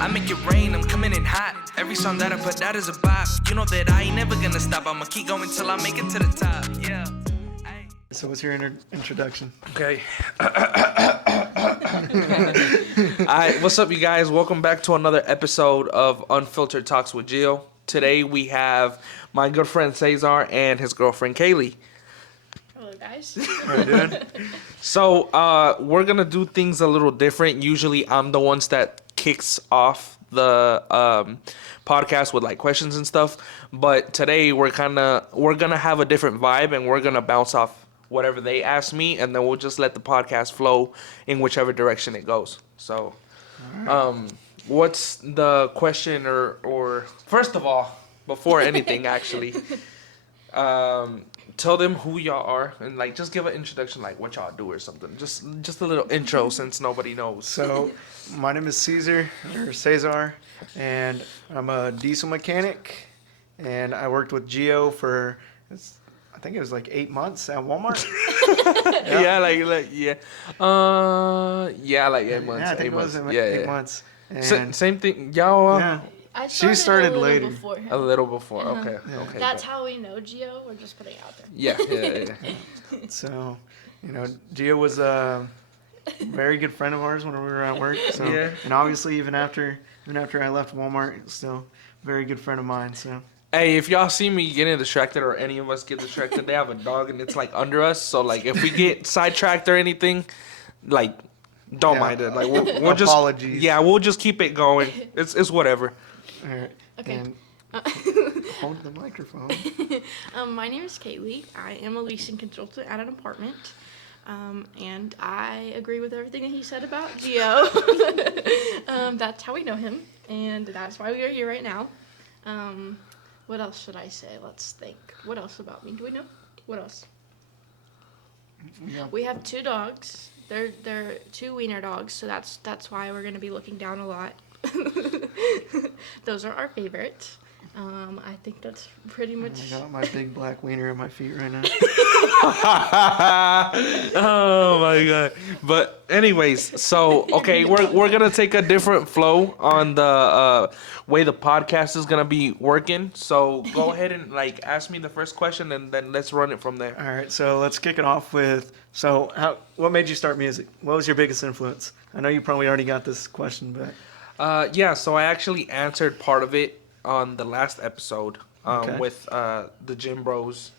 I make it rain, I'm coming in hot. Every song that I put out is a bop. You know that I ain't never gonna stop. I'ma keep going till I make it to the top. Yeah. So what's your introduction? Okay. Alright, what's up, you guys? Welcome back to another episode of Unfiltered Talks with Gio. Today we have my good friend Cesar and his girlfriend Kaleigh. Hello, guys. How you doing? So we're gonna do things a little different. Usually I'm the ones that kicks off the podcast with like questions and stuff, but today we're gonna have a different vibe and we're gonna bounce off whatever they ask me, and then we'll just let the podcast flow in whichever direction it goes. So what's the question, or first of all, before anything actually, tell them who y'all are and like just give an introduction, like what y'all do or something. Just a little intro since nobody knows. So my name is Cesar, and I'm a diesel mechanic, and I worked with Gio for I think it was like 8 months at Walmart. Yeah, like 8 months. Yeah, I think it was 8 months. And Same thing, y'all. yeah, I She started a little later. before him. A little before. Uh-huh. Okay. Yeah. Okay. That's how we know Gio. We're just putting it out there. Yeah. so Gio was a very good friend of ours when we were at work. So Yeah. and obviously even after I left Walmart, still a very good friend of mine. So. Hey, if y'all see me getting distracted or any of us get distracted, they have a dog and it's like under us. So like if we get sidetracked or anything, like don't mind it. Like we'll just apologies. Yeah, we'll just keep it going. It's whatever. All right. Okay. And hold the microphone. My name is Kaylee. I am a leasing consultant at an apartment. And I agree with everything that he said about Gio. That's how we know him. And that's why we are here right now. What else should I say? Let's think. What else about me? Do we know? What else? Yeah. We have 2 dogs. They're 2 wiener dogs, so that's why we're gonna be looking down a lot. Those are our favorite. I think that's pretty much. I got my big black wiener at my feet right now. Oh my god. But anyways, so okay, we're gonna take a different flow on the way the podcast is gonna be working. So go ahead and like ask me the first question and then let's run it from there. All right, so let's kick it off with. So, what made you start music? What was your biggest influence? I know you probably already got this question, but. Yeah, so I actually answered part of it on the last episode Okay. with the Gym Bros.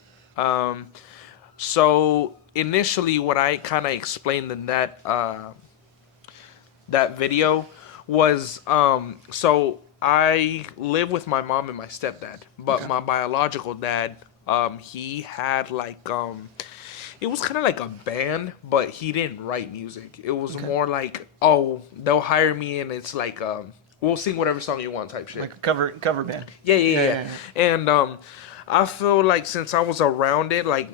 So initially, what I kind of explained in that video was so I live with my mom and my stepdad, but Okay. my biological dad, he had like it was kind of like a band, but he didn't write music. It was more like, oh, they'll hire me and it's like, we'll sing whatever song you want type shit. Like a cover band. Yeah. And I feel like since I was around it, like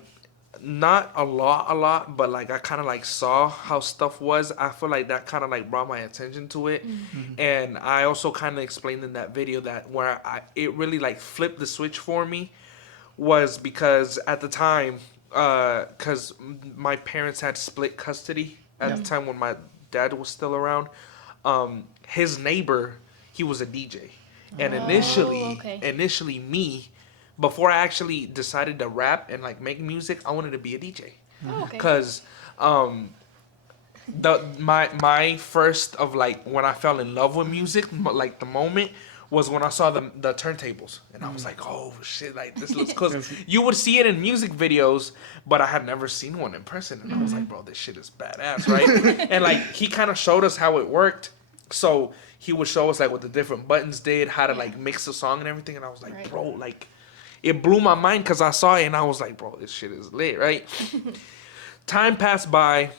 not a lot, but like I kind of like saw how stuff was. I feel like that kind of like brought my attention to it. Mm-hmm. And I also kind of explained in that video that where it really like flipped the switch for me was because at the time, because my parents had split custody at the time when my dad was still around. His neighbor, he was a DJ, and initially me, before I actually decided to rap and like make music, I wanted to be a DJ, because my first of like when I fell in love with music, like the moment was when I saw the turntables, and I was like, oh shit, like this looks cool. You would see it in music videos, but I had never seen one in person, and I was like, bro, this shit is badass, right? And like he kind of showed us how it worked, so he would show us like what the different buttons did, how to like mix the song and everything, and I was like, bro, like it blew my mind because I saw it and I was like, bro, this shit is lit, right? Time passed by.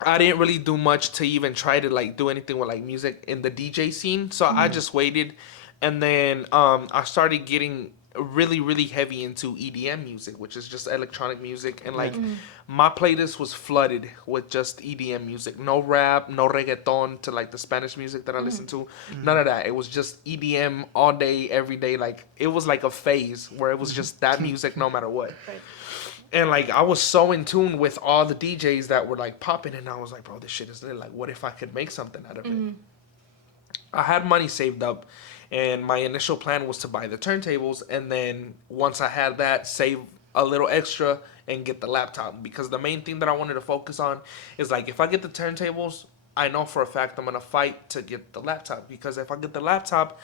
I didn't really do much to even try to like do anything with like music in the DJ scene. So I just waited, and then I started getting really heavy into EDM music, which is just electronic music, and like my playlist was flooded with just EDM music. No rap, no reggaeton to like the Spanish music that I listen to. None of that. It was just EDM all day, every day. Like it was like a phase where it was just that music no matter what. Right. And like I was so in tune with all the DJs that were like popping, and I was like, bro, this shit is lit. Like, what if I could make something out of it? I had money saved up, and my initial plan was to buy the turntables, and then once I had that, save a little extra and get the laptop. Because the main thing that I wanted to focus on is like, if I get the turntables, I know for a fact I'm gonna fight to get the laptop. Because if I get the laptop,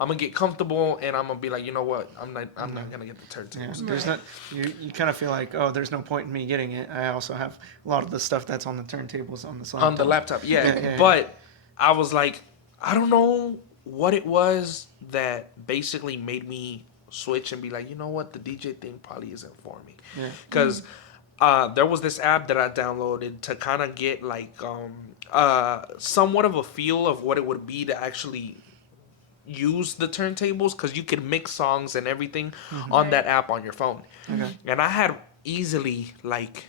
I'm gonna get comfortable, and I'm gonna be like, you know what, I'm not gonna get the Yeah, turntables. there's not. You kind of feel like, oh, there's no point in me getting it. I also have a lot of the stuff that's on the turntables on this laptop. On the laptop, yeah. Yeah. But I was like, I don't know what it was that basically made me switch and be like, you know what, the DJ thing probably isn't for me. Yeah. Because there was this app that I downloaded to kind of get like somewhat of a feel of what it would be to actually use the turntables, because you could mix songs and everything on that app on your phone. Okay. And I had easily like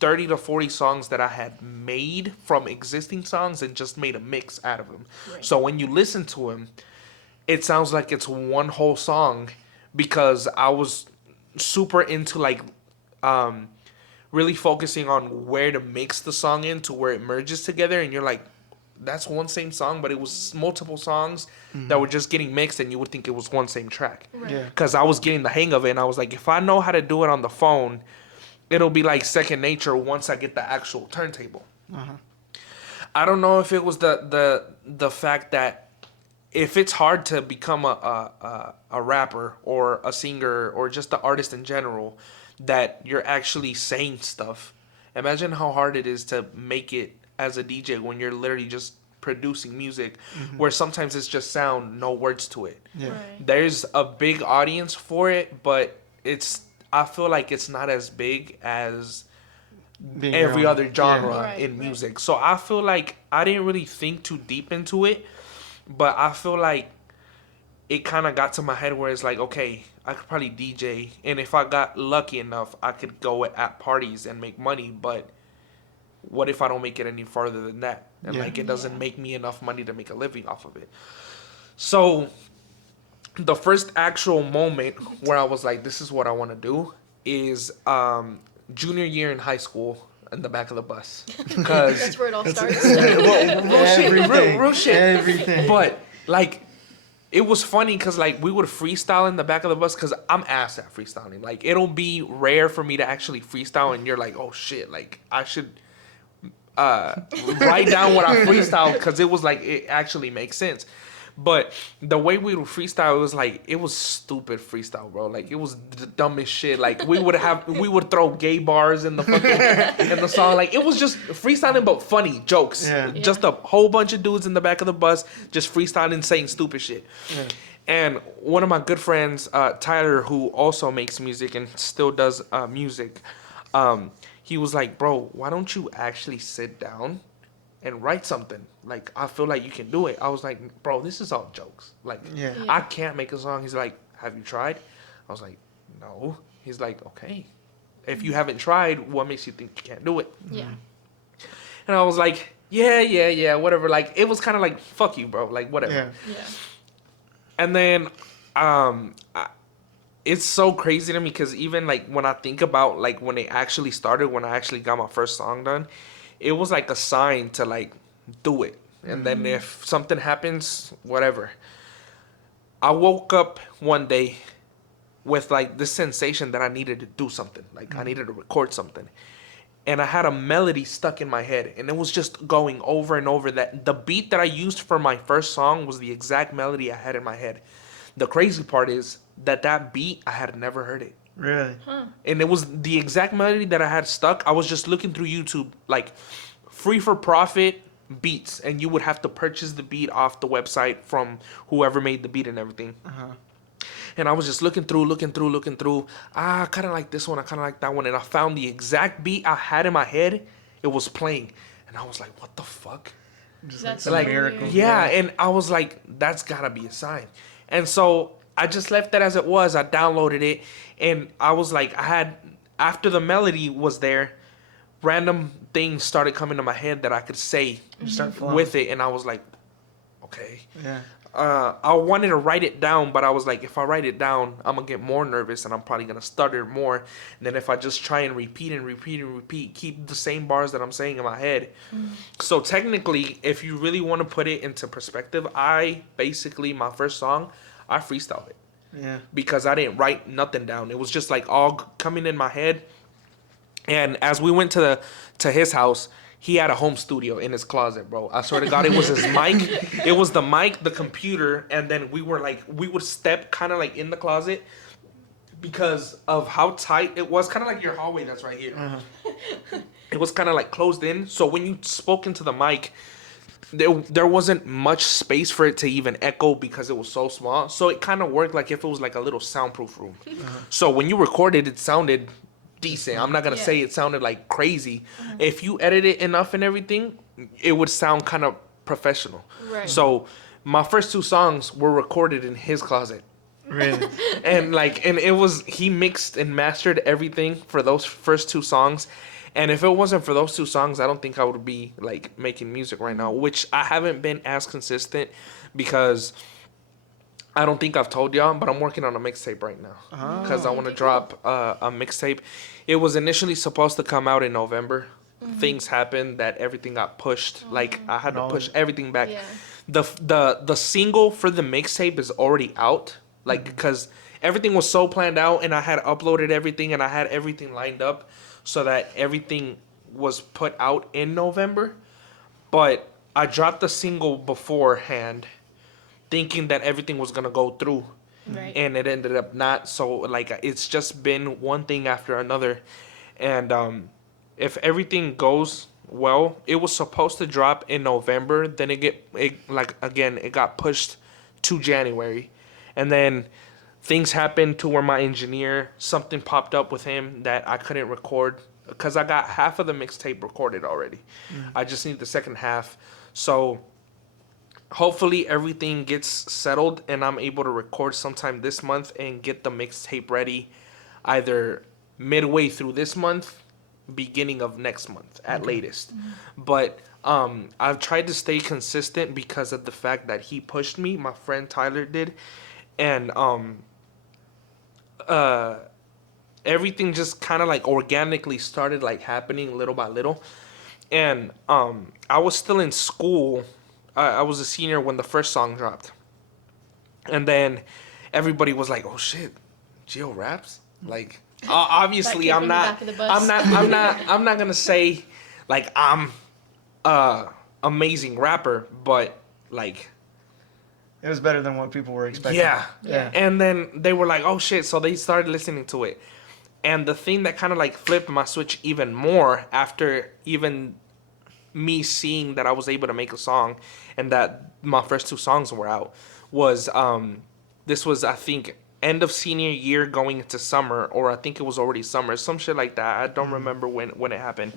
30 to 40 songs that I had made from existing songs and just made a mix out of them. Right. So when you listen to them, it sounds like it's one whole song, because I was super into like really focusing on where to mix the song in to where it merges together, and you're like, that's one same song, but it was multiple songs that were just getting mixed, and you would think it was one same track. Right. Yeah. Because I was getting the hang of it, and I was like, if I know how to do it on the phone, it'll be like second nature once I get the actual turntable. I don't know if it was the fact that if it's hard to become a rapper or a singer or just an artist in general, that you're actually saying stuff. Imagine how hard it is to make it as a DJ when you're literally just producing music, where sometimes it's just sound, no words to it. Yeah. Right. There's a big audience for it, but I feel like it's not as big as Being your every own- other genre Yeah. Right, in right. music. So I feel like I didn't really think too deep into it, but I feel like it kind of got to my head where it's like, okay, I could probably DJ, and if I got lucky enough, I could go at parties and make money, but what if I don't make it any farther than that? And Yeah. like, it doesn't Yeah. make me enough money to make a living off of it. So the first actual moment where I was like, this is what I want to do is junior year in high school in the back of the bus. Because That's where it all starts. real shit, Everything. real shit. Everything. But like, it was funny because like we would freestyle in the back of the bus, because I'm ass at freestyling. Like, it'll be rare for me to actually freestyle, and you're like, oh shit, like I should write down what I freestyle, because it was like, it actually makes sense. But the way we would freestyle, it was like, it was stupid freestyle, bro. Like, it was the dumbest shit. Like, we would throw gay bars in the fucking in the song. Like, it was just freestyling, but funny jokes. Yeah. Just a whole bunch of dudes in the back of the bus just freestyling, saying stupid shit. Yeah. And one of my good friends, Tyler, who also makes music and still does music, he was like, bro, why don't you actually sit down and write something? Like, I feel like you can do it. I was like, bro, this is all jokes. Like, Yeah. Yeah. I can't make a song. He's like, have you tried? I was like, no. He's like, okay. If you haven't tried, what makes you think you can't do it? Yeah. And I was like, yeah, whatever. Like, it was kind of like, fuck you, bro. Like, whatever. Yeah. Yeah. And then, it's so crazy to me, because even like when I think about like when it actually started, when I actually got my first song done, it was like a sign to like do it. And then if something happens, whatever. I woke up one day with like this sensation that I needed to do something. Like, I needed to record something. And I had a melody stuck in my head, and it was just going over and over. That the beat that I used for my first song was the exact melody I had in my head. The crazy part is that beat, I had never heard it. Really? And it was the exact melody that I had stuck. I was just looking through YouTube, like, free for profit beats, and you would have to purchase the beat off the website from whoever made the beat and everything. And I was just looking through. I kind of like this one. I kind of like that one. And I found the exact beat I had in my head. It was playing. And I was like, what the fuck? Just That's some like, miracle. yeah. And I was like, that's gotta be a sign. And so I just left that as it was. I downloaded it. And I was like, after the melody was there, random things started coming to my head that I could say Start flowing. with it. And I was like, okay. Yeah. I wanted to write it down, but I was like, if I write it down, I'm gonna get more nervous and I'm probably gonna stutter more. And then if I just try and repeat, keep the same bars that I'm saying in my head. So technically, if you really want to put it into perspective, my first song, I freestyled it. Yeah. Because I didn't write nothing down. It was just like all coming in my head. And as we went to his house, he had a home studio in his closet, bro. I swear to God, it was his mic. It was the mic, the computer, and then we would step kind of like in the closet because of how tight it was. Kind of like your hallway that's right here. It was kind of like closed in. So when you spoke into the mic, there wasn't much space for it to even echo because it was so small. So it kind of worked like if it was like a little soundproof room. So when you recorded, it sounded decent. I'm not gonna say it sounded like crazy. If you edit it enough and everything, it would sound kind of professional. Right. So my first 2 songs were recorded in his closet. Really? And it was, he mixed and mastered everything for those first 2 songs. And if it wasn't for those 2 songs, I don't think I would be like making music right now, which I haven't been as consistent because I don't think I've told y'all, but I'm working on a mixtape right now because I want to drop a mixtape. It was initially supposed to come out in November. Things happened that everything got pushed. Like I had to push everything back. Yeah. The single for the mixtape is already out. Like because everything was so planned out and I had uploaded everything and I had everything lined up so that everything was put out in November. But I dropped the single beforehand thinking that everything was gonna go through, Right. and it ended up not. So like it's just been one thing after another, and if everything goes well, it was supposed to drop in November. Then it got pushed to January, and then things happened to where my engineer, something popped up with him that I couldn't record because I got half of the mixtape recorded already. I just need the second half, so. Hopefully everything gets settled and I'm able to record sometime this month and get the mixtape ready either midway through this month, beginning of next month at latest. But I've tried to stay consistent because of the fact that he pushed me, my friend Tyler did, and everything just kind of like organically started like happening little by little. And I was still in school. I was a senior when the first song dropped, and then everybody was like, "Oh shit, Gio raps!" Like, obviously, I'm not gonna say like I'm amazing rapper, but like, It was better than what people were expecting. yeah. And then they were like, "Oh shit!" So they started listening to it, and the thing that kind of like flipped my switch even more after even me seeing that I was able to make a song and that my first 2 songs were out was this was I think end of senior year going into summer, or I think it was already summer, some shit like that. I don't remember when it happened.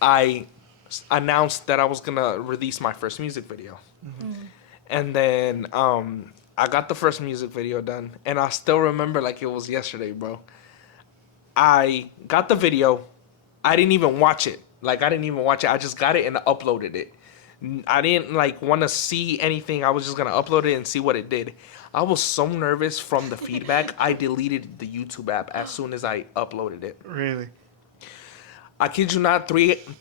I announced that I was gonna release my first music video. And then I got the first music video done, and I still remember like it was yesterday, bro. I got the video. I didn't even watch it. I just got it and uploaded it. I didn't like want to see anything. I was just going to upload it and see what it did. I was so nervous from the feedback. I deleted the YouTube app as soon as I uploaded it. Really? I kid you not,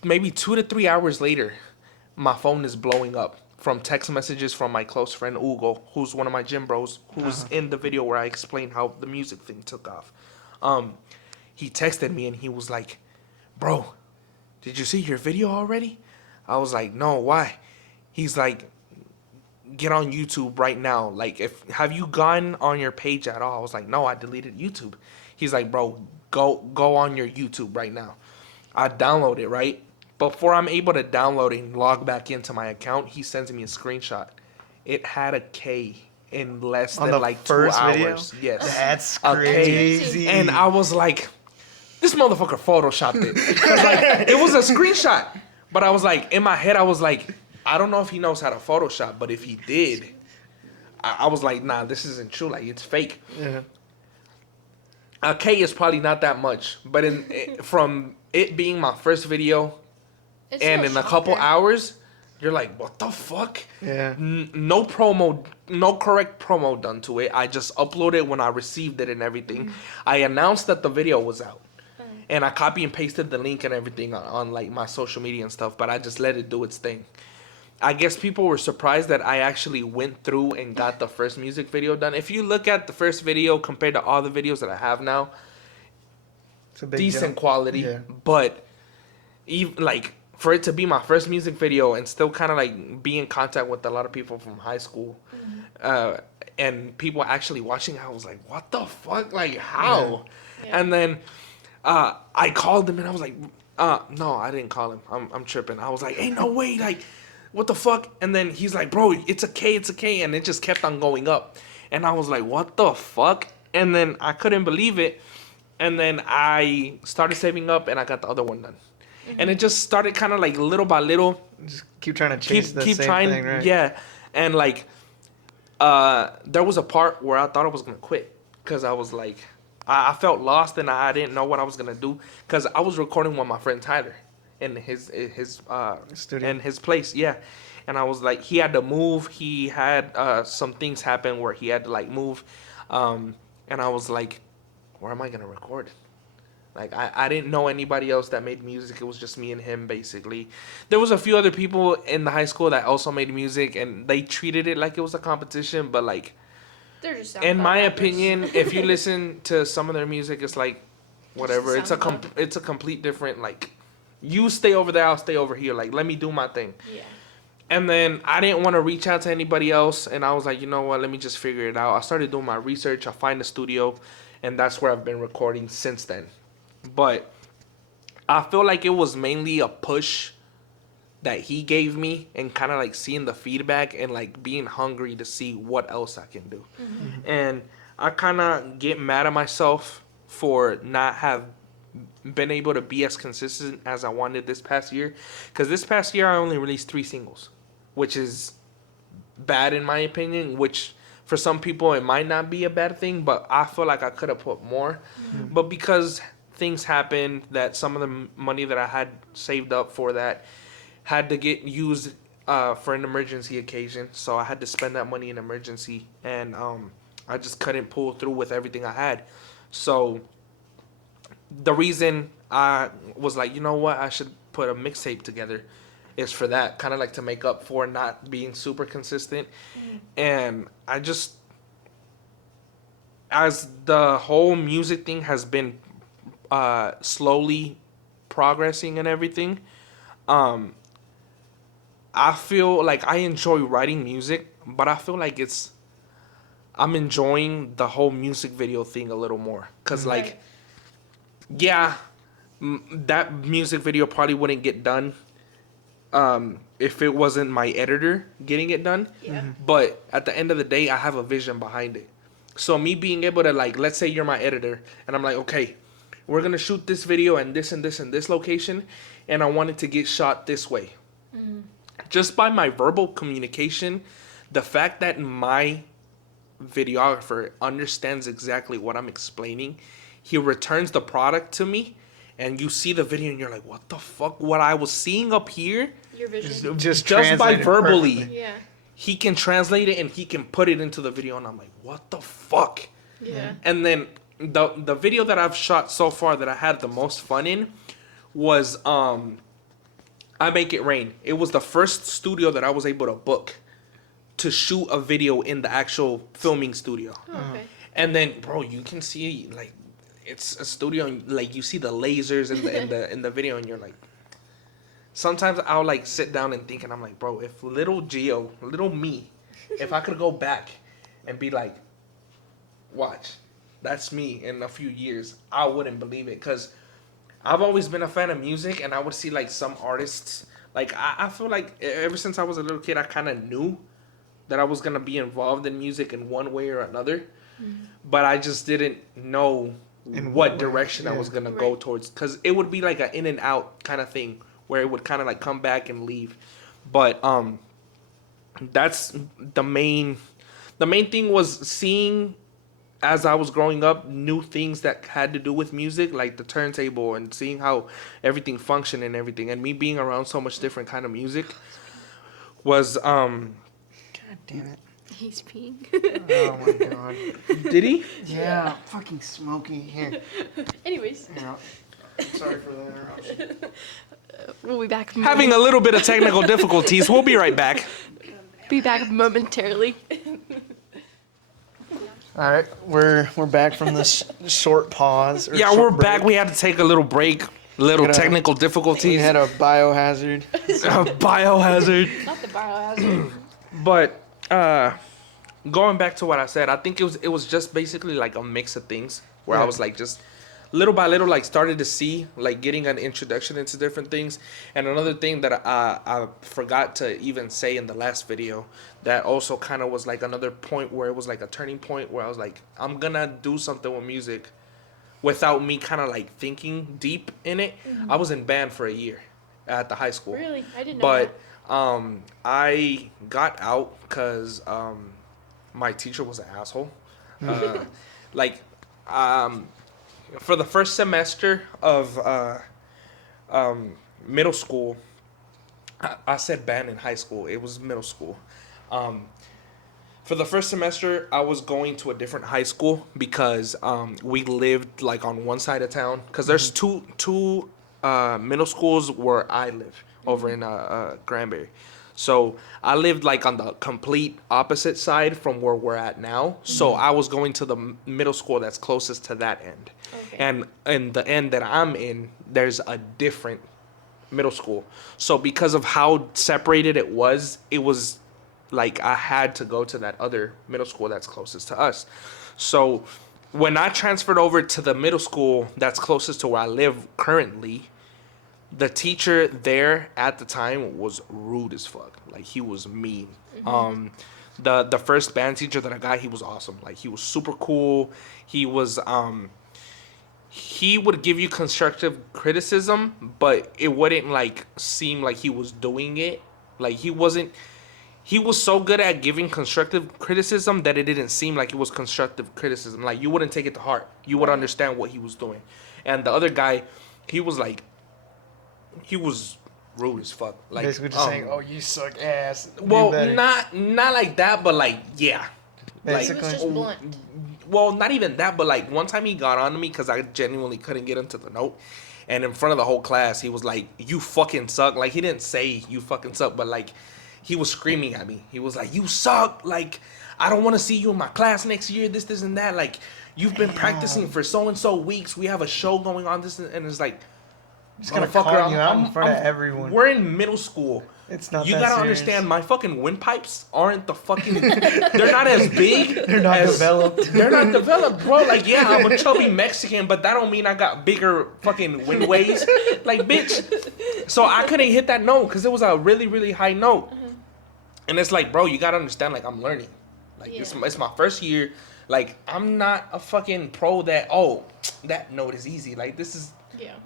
maybe 2 to 3 hours later, my phone is blowing up from text messages from my close friend Hugo, who's one of my gym bros, who was in the video where I explained how the music thing took off. He texted me and he was like, "Bro, did you see your video already?" I was like, "No, why?" He's like, "Get on YouTube right now. Like, have you gone on your page at all?" I was like, "No, I deleted YouTube." He's like, "Bro, go on your YouTube right now." I download it, right? Before I'm able to download it and log back into my account, he sends me a screenshot. It had a K in less On than the like 2 first hours. video? Yes. That's A K. crazy. And I was like, this motherfucker photoshopped it. Because like it was a screenshot. But I was like, in my head, I was like, I don't know if he knows how to Photoshop, but if he did, I was like, nah, this isn't true. Like, it's fake. Yeah. A K is probably not that much, but from it being my first video It's and no in a couple shocker. hours, you're like, what the fuck? Yeah. No promo, no correct promo done to it. I just uploaded when I received it and everything. I announced that the video was out. And I copy and pasted the link and everything on like my social media and stuff, but I just let it do its thing. I guess people were surprised that I actually went through and got the first music video done. If you look at the first video compared to all the videos that I have now, It's a big decent jump. quality, Yeah. but even like for it to be my first music video and still kind of like be in contact with a lot of people from high school, and people actually watching, I was like, what the fuck? Like, how? Yeah. And then I called him and I was like, no, I didn't call him. I'm tripping. I was like, ain't no way, like, what the fuck? And then he's like, bro, it's a K, and it just kept on going up. And I was like, what the fuck? And then I couldn't believe it. And then I started saving up and I got the other one done. And it just started kind of like little by little. Just keep trying to chase the Keep same trying. thing, right? Yeah. And like, there was a part where I thought I was going to quit. Because I was like, I felt lost and I didn't know what I was going to do. Because I was recording with my friend Tyler in his Studio. in his place. Yeah. And I was like, he had to move. He had some things happen where he had to like move. And I was like, where am I going to record? Like, I didn't know anybody else that made music. It was just me and him, basically. There was a few other people in the high school that also made music, and they treated it like it was a competition. But, like, They're just in my SoundCloud rappers. opinion, if you listen to some of their music, it's like, whatever. Just SoundCloud. It's a complete different, like, you stay over there, I'll stay over here. Like, let me do my thing. Yeah. And then I didn't want to reach out to anybody else, and I was like, you know what, let me just figure it out. I started doing my research. I find a studio, and that's where I've been recording since then. But I feel like it was mainly a push that he gave me and kind of like seeing the feedback and like being hungry to see what else I can do. And I kind of get mad at myself for not have been able to be as consistent as I wanted this past year. Because this past year I only released 3 singles, which is bad in my opinion, which for some people it might not be a bad thing, but I feel like I could have put more. But because things happened that some of the money that I had saved up for that had to get used for an emergency occasion, so I had to spend that money in emergency, and I just couldn't pull through with everything I had. So the reason I was like, you know what, I should put a mixtape together is for that, kind of like to make up for not being super consistent. And I just, as the whole music thing has been slowly progressing and everything, I feel like I enjoy writing music, but I feel like I'm enjoying the whole music video thing a little more. Because, like, yeah, that music video probably wouldn't get done if it wasn't my editor getting it done. Yeah. But at the end of the day, I have a vision behind it. So me being able to, like, let's say you're my editor, and I'm like, okay, we're going to shoot this video and this and this and this location, and I want it to get shot this way. Just by my verbal communication, the fact that my videographer understands exactly what I'm explaining, he returns the product to me, and you see the video and you're like, what the fuck? What I was seeing up here, Your vision. Just by translate it verbally, perfectly. Yeah. he can translate it and he can put it into the video, and I'm like, what the fuck? Yeah. And then the video that I've shot so far that I had the most fun in was I Make It Rain. It was the first studio that I was able to book to shoot a video in the actual filming studio. Oh, okay. And then, bro, you can see, like, it's a studio, and, like, you see the lasers in the video, and you're like, sometimes I'll, like, sit down and think, and I'm like, bro, if little me, if I could go back and be like, watch, that's me in a few years, I wouldn't believe it. Because I've always been a fan of music, and I would see, like, some artists, like, I feel like ever since I was a little kid, I kind of knew that I was going to be involved in music in one way or another. But I just didn't know in what direction I was going to go towards. Because it would be like an in and out kind of thing, where it would kind of like come back and leave. But that's the main thing was seeing, as I was growing up, new things that had to do with music, like the turntable, and seeing how everything functioned and everything. And me being around so much different kind of music was God damn it. He's peeing. Oh my god. did he? Yeah, fucking smoky. Here. Anyways, Here, sorry for the interruption. we'll be back. Having a little bit of technical difficulties. We'll be right back. Be back momentarily. All right, we're back from this short pause. Yeah, short we're break. back. We had to take a little break. Little Gotta- technical We difficulties. had a biohazard. Biohazard. Not the biohazard. But going back to what I said, I think it was just basically like a mix of things where I Yeah. was like just little by little like started to see like getting an introduction into different things. And another thing that I forgot to even say in the last video that also kind of was like another point where it was like a turning point where I was like, I'm gonna do something with music without me kind of like thinking deep in it. I was in band for a year at the high school. Really? I didn't know But I got out because my teacher was an asshole. Like, for the first semester of middle school, I said band in high school. It was middle school. For the first semester, I was going to a different high school because we lived like on one side of town. Because there's two middle schools where I live over in Granbury. So I lived like on the complete opposite side from where we're at now. So I was going to the middle school that's closest to that end. Okay. And in the end that I'm in, there's a different middle school. So because of how separated it was like I had to go to that other middle school that's closest to us. So when I transferred over to the middle school that's closest to where I live currently, the teacher there at the time was rude as fuck. Like he was mean. The first band teacher that I got, he was awesome. Like he was super cool. He was he would give you constructive criticism, but it wouldn't like seem like he was doing it. Like he was so good at giving constructive criticism that it didn't seem like it was constructive criticism. Like you wouldn't take it to heart. You would understand what he was doing. And the other guy, he was rude as fuck. Like Basically just saying, "Oh, you suck ass." Do well, better." not like that, but like yeah. He was Basically. just blunt. Well, not even that, but like one time he got on to me because I genuinely couldn't get him to the note. And in front of the whole class, he was like, "You fucking suck." Like he didn't say "you fucking suck," but like he was screaming at me. He was like, "You suck. Like I don't want to see you in my class next year. This and that. Like you've been practicing for so and so weeks. We have a show going on. This and it's like." He's gonna Motherfucker, call you out in front of everyone. We're in middle school. It's not You that gotta serious. understand, my fucking windpipes aren't the fucking. They're not as big. They're not as, developed. They're not developed, bro. Like, yeah, I'm a chubby Mexican, but that don't mean I got bigger fucking wind waves. Like, bitch. So I couldn't hit that note because it was a really, really high note. And it's like, bro, you gotta understand, like, I'm learning. Like, it's my first year. Like, I'm not a fucking pro that, oh, that note is easy. Like, this is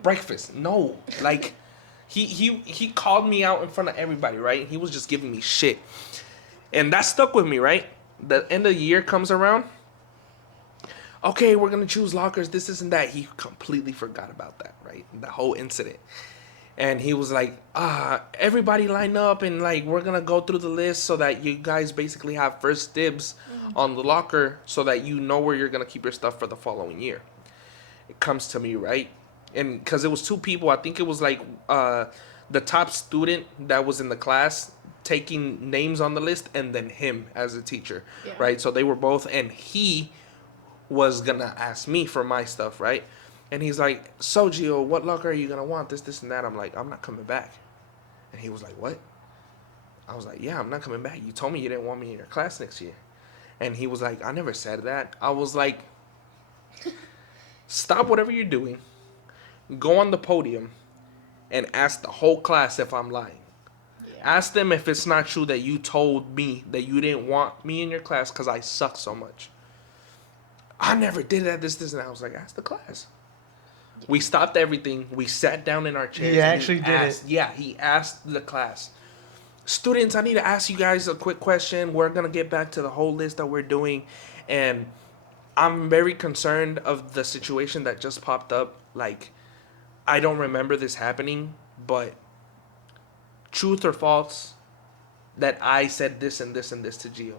breakfast. No. Like, he called me out in front of everybody, right? He was just giving me shit. And that stuck with me, right? The end of the year comes around. Okay, we're going to choose lockers, this and that. He completely forgot about that, right? The whole incident. And he was like, everybody line up and like we're going to go through the list so that you guys basically have first dibs on the locker so that you know where you're going to keep your stuff for the following year. It comes to me, right? And because it was two people, I think it was like the top student that was in the class taking names on the list and then him as a teacher, right? So they were both, and he was going to ask me for my stuff, right? And he's like, "So, Gio, what locker are you going to want? This, and that." I'm like, "I'm not coming back." And he was like, "What?" I was like, "Yeah, I'm not coming back. You told me you didn't want me in your class next year." And he was like, "I never said that." I was like, "Stop whatever you're doing. Go on the podium and ask the whole class if I'm lying. Ask them if it's not true that you told me that you didn't want me in your class because I suck so much." "I never did that, this, and that." I was like, "Ask the class." We stopped everything. We sat down in our chairs. He and actually did it. Yeah, he asked the class, "Students, I need to ask you guys a quick question. We're going to get back to the whole list that we're doing. And I'm very concerned of the situation that just popped up. Like, I don't remember this happening, but truth or false, that I said this and this and this to Gio?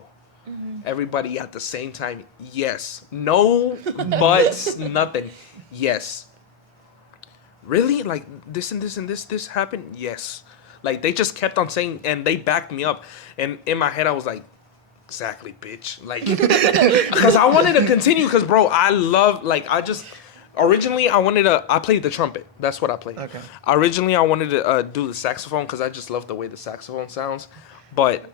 Everybody at the same time, yes. No buts, nothing. Yes. Really? Like this and this and this happened? Yes. Like they just kept on saying, and they backed me up. And in my head, I was like, exactly, bitch. Like, because I wanted to continue. Because bro, I love originally I played the trumpet. That's what I played. Okay. Originally, I wanted to do the saxophone because I just love the way the saxophone sounds. But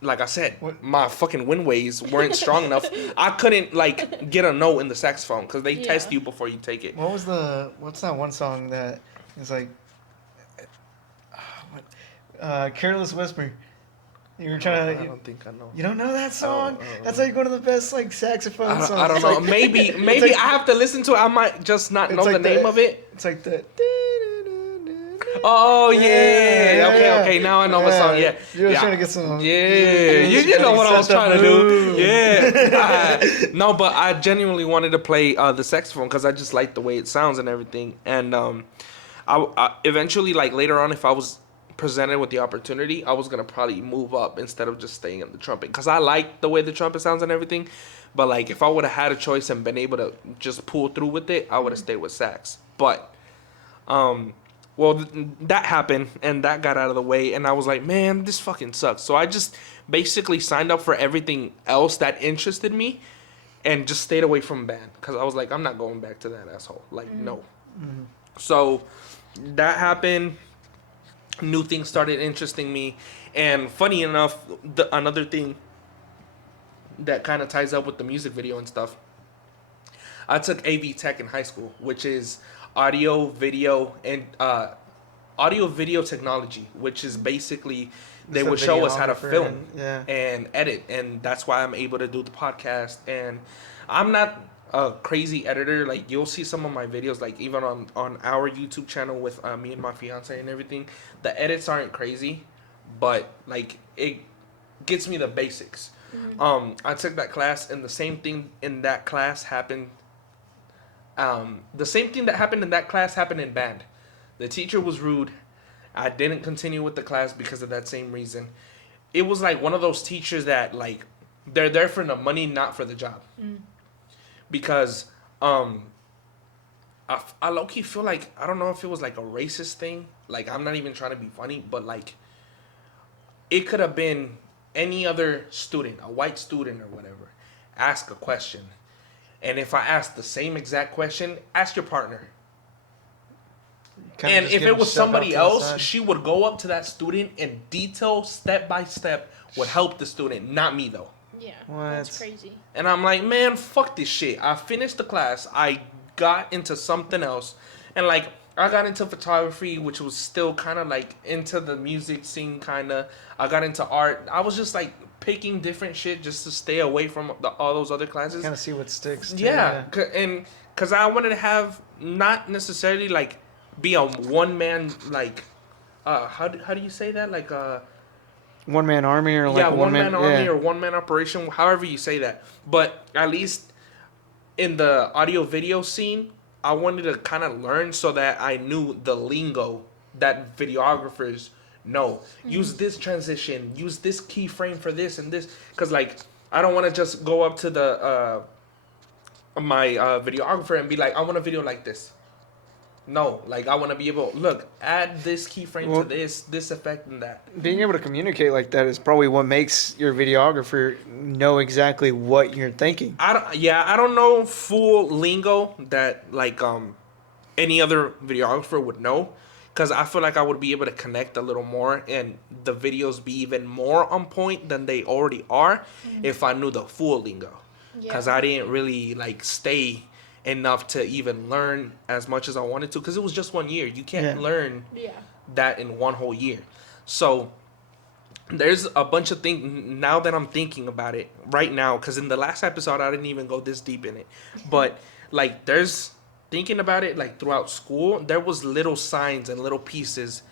like I said, my fucking wind waves weren't strong enough. I couldn't like get a note in the saxophone because they test you before you take it. What's that one song that is like, Careless Whisper? You were trying to. I don't think I know. You don't know that song? That's like one of the best like saxophone songs. I don't It's know. like- Maybe like- I have to listen to it. I might just not know It's the like name of it. It's like the. Oh yeah. Yeah. Okay. Now I know what song. Yeah. You were yeah. trying to get some. Yeah, you know what I was trying to do. Yeah. No, but I genuinely wanted to play the saxophone because I just like the way it sounds and everything. And I eventually, like later on, if I was presented with the opportunity, I was gonna probably move up instead of just staying in the trumpet because I like the way the trumpet sounds and everything. But like, if I would have had a choice and been able to just pull through with it, I would have stayed with sax. But that happened and that got out of the way, and I was like, man, this fucking sucks. So I just basically signed up for everything else that interested me and just stayed away from band because I was like, I'm not going back to that asshole. Like, no. So that happened. New things started interesting me, and funny enough, another thing that kind of ties up with the music video and stuff, I took AV Tech in high school, which is audio video technology, which is basically they would show us how to film and edit, and that's why I'm able to do the podcast. And I'm not a crazy editor. Like, you'll see some of my videos, like even on our YouTube channel with me and my fiance and everything, the edits aren't crazy, but like it gets me the basics. I took that class, and the same thing in that class happened. The same thing that happened in that class happened in band. The teacher was rude. I didn't continue with the class because of that same reason. It was like one of those teachers that like they're there for the money, not for the job. Because I low-key feel like, I don't know if it was like a racist thing. Like, I'm not even trying to be funny, but like it could have been any other student, a white student or whatever, ask a question. And if I asked the same exact question, ask your partner. And if it was somebody else, she would go up to that student and detail step by step would help the student, not me though. Yeah, What? that's crazy. And I'm like, man, fuck this shit. I finished the class. I got into something else. And like, I got into photography, which was still kind of like into the music scene, kind of. I got into art. I was just like picking different shit just to stay away from all those other classes. Kind of see what sticks. Too, Yeah. And because I wanted to have not necessarily like be a one man, like, how do you say that? Like, One man army or like yeah, one man army yeah. or one man operation, however you say that. But at least in the audio video scene, I wanted to kind of learn so that I knew the lingo that videographers know. Use this transition, use this keyframe for this and this. Because like, I don't want to just go up to the my videographer and be like, I want a video like this. No, like I want to be able look, add this keyframe to this effect and that. Being able to communicate like that is probably what makes your videographer know exactly what you're thinking. I don't know full lingo that like any other videographer would know, because I feel like I would be able to connect a little more and the videos be even more on point than they already are if I knew the full lingo. Because I didn't really like stay enough to even learn as much as I wanted to, because it was just 1 year. You can't learn that in one whole year. So there's a bunch of things now that I'm thinking about it right now, because in the last episode I didn't even go this deep in it, but like there's thinking about it like throughout school, there was little signs and little pieces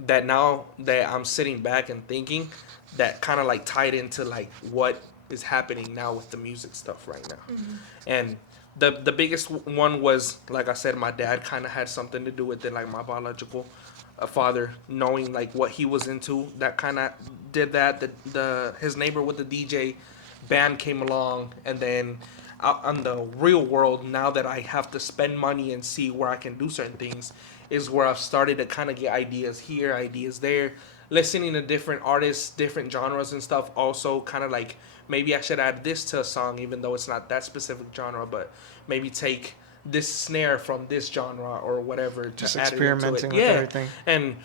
that now that I'm sitting back and thinking that kind of like tied into like what is happening now with the music stuff right now. And the biggest one was, like I said, my dad kind of had something to do with it, like my biological a father, knowing like what he was into. That kind of did that. His neighbor with the DJ band came along, and then out on the real world, now that I have to spend money and see where I can do certain things, is where I've started to kind of get ideas here, ideas there, listening to different artists, different genres and stuff. Also, kind of like maybe I should add this to a song, even though it's not that specific genre, but maybe take this snare from this genre or whatever to Just add it into experimenting it. with Yeah, everything. and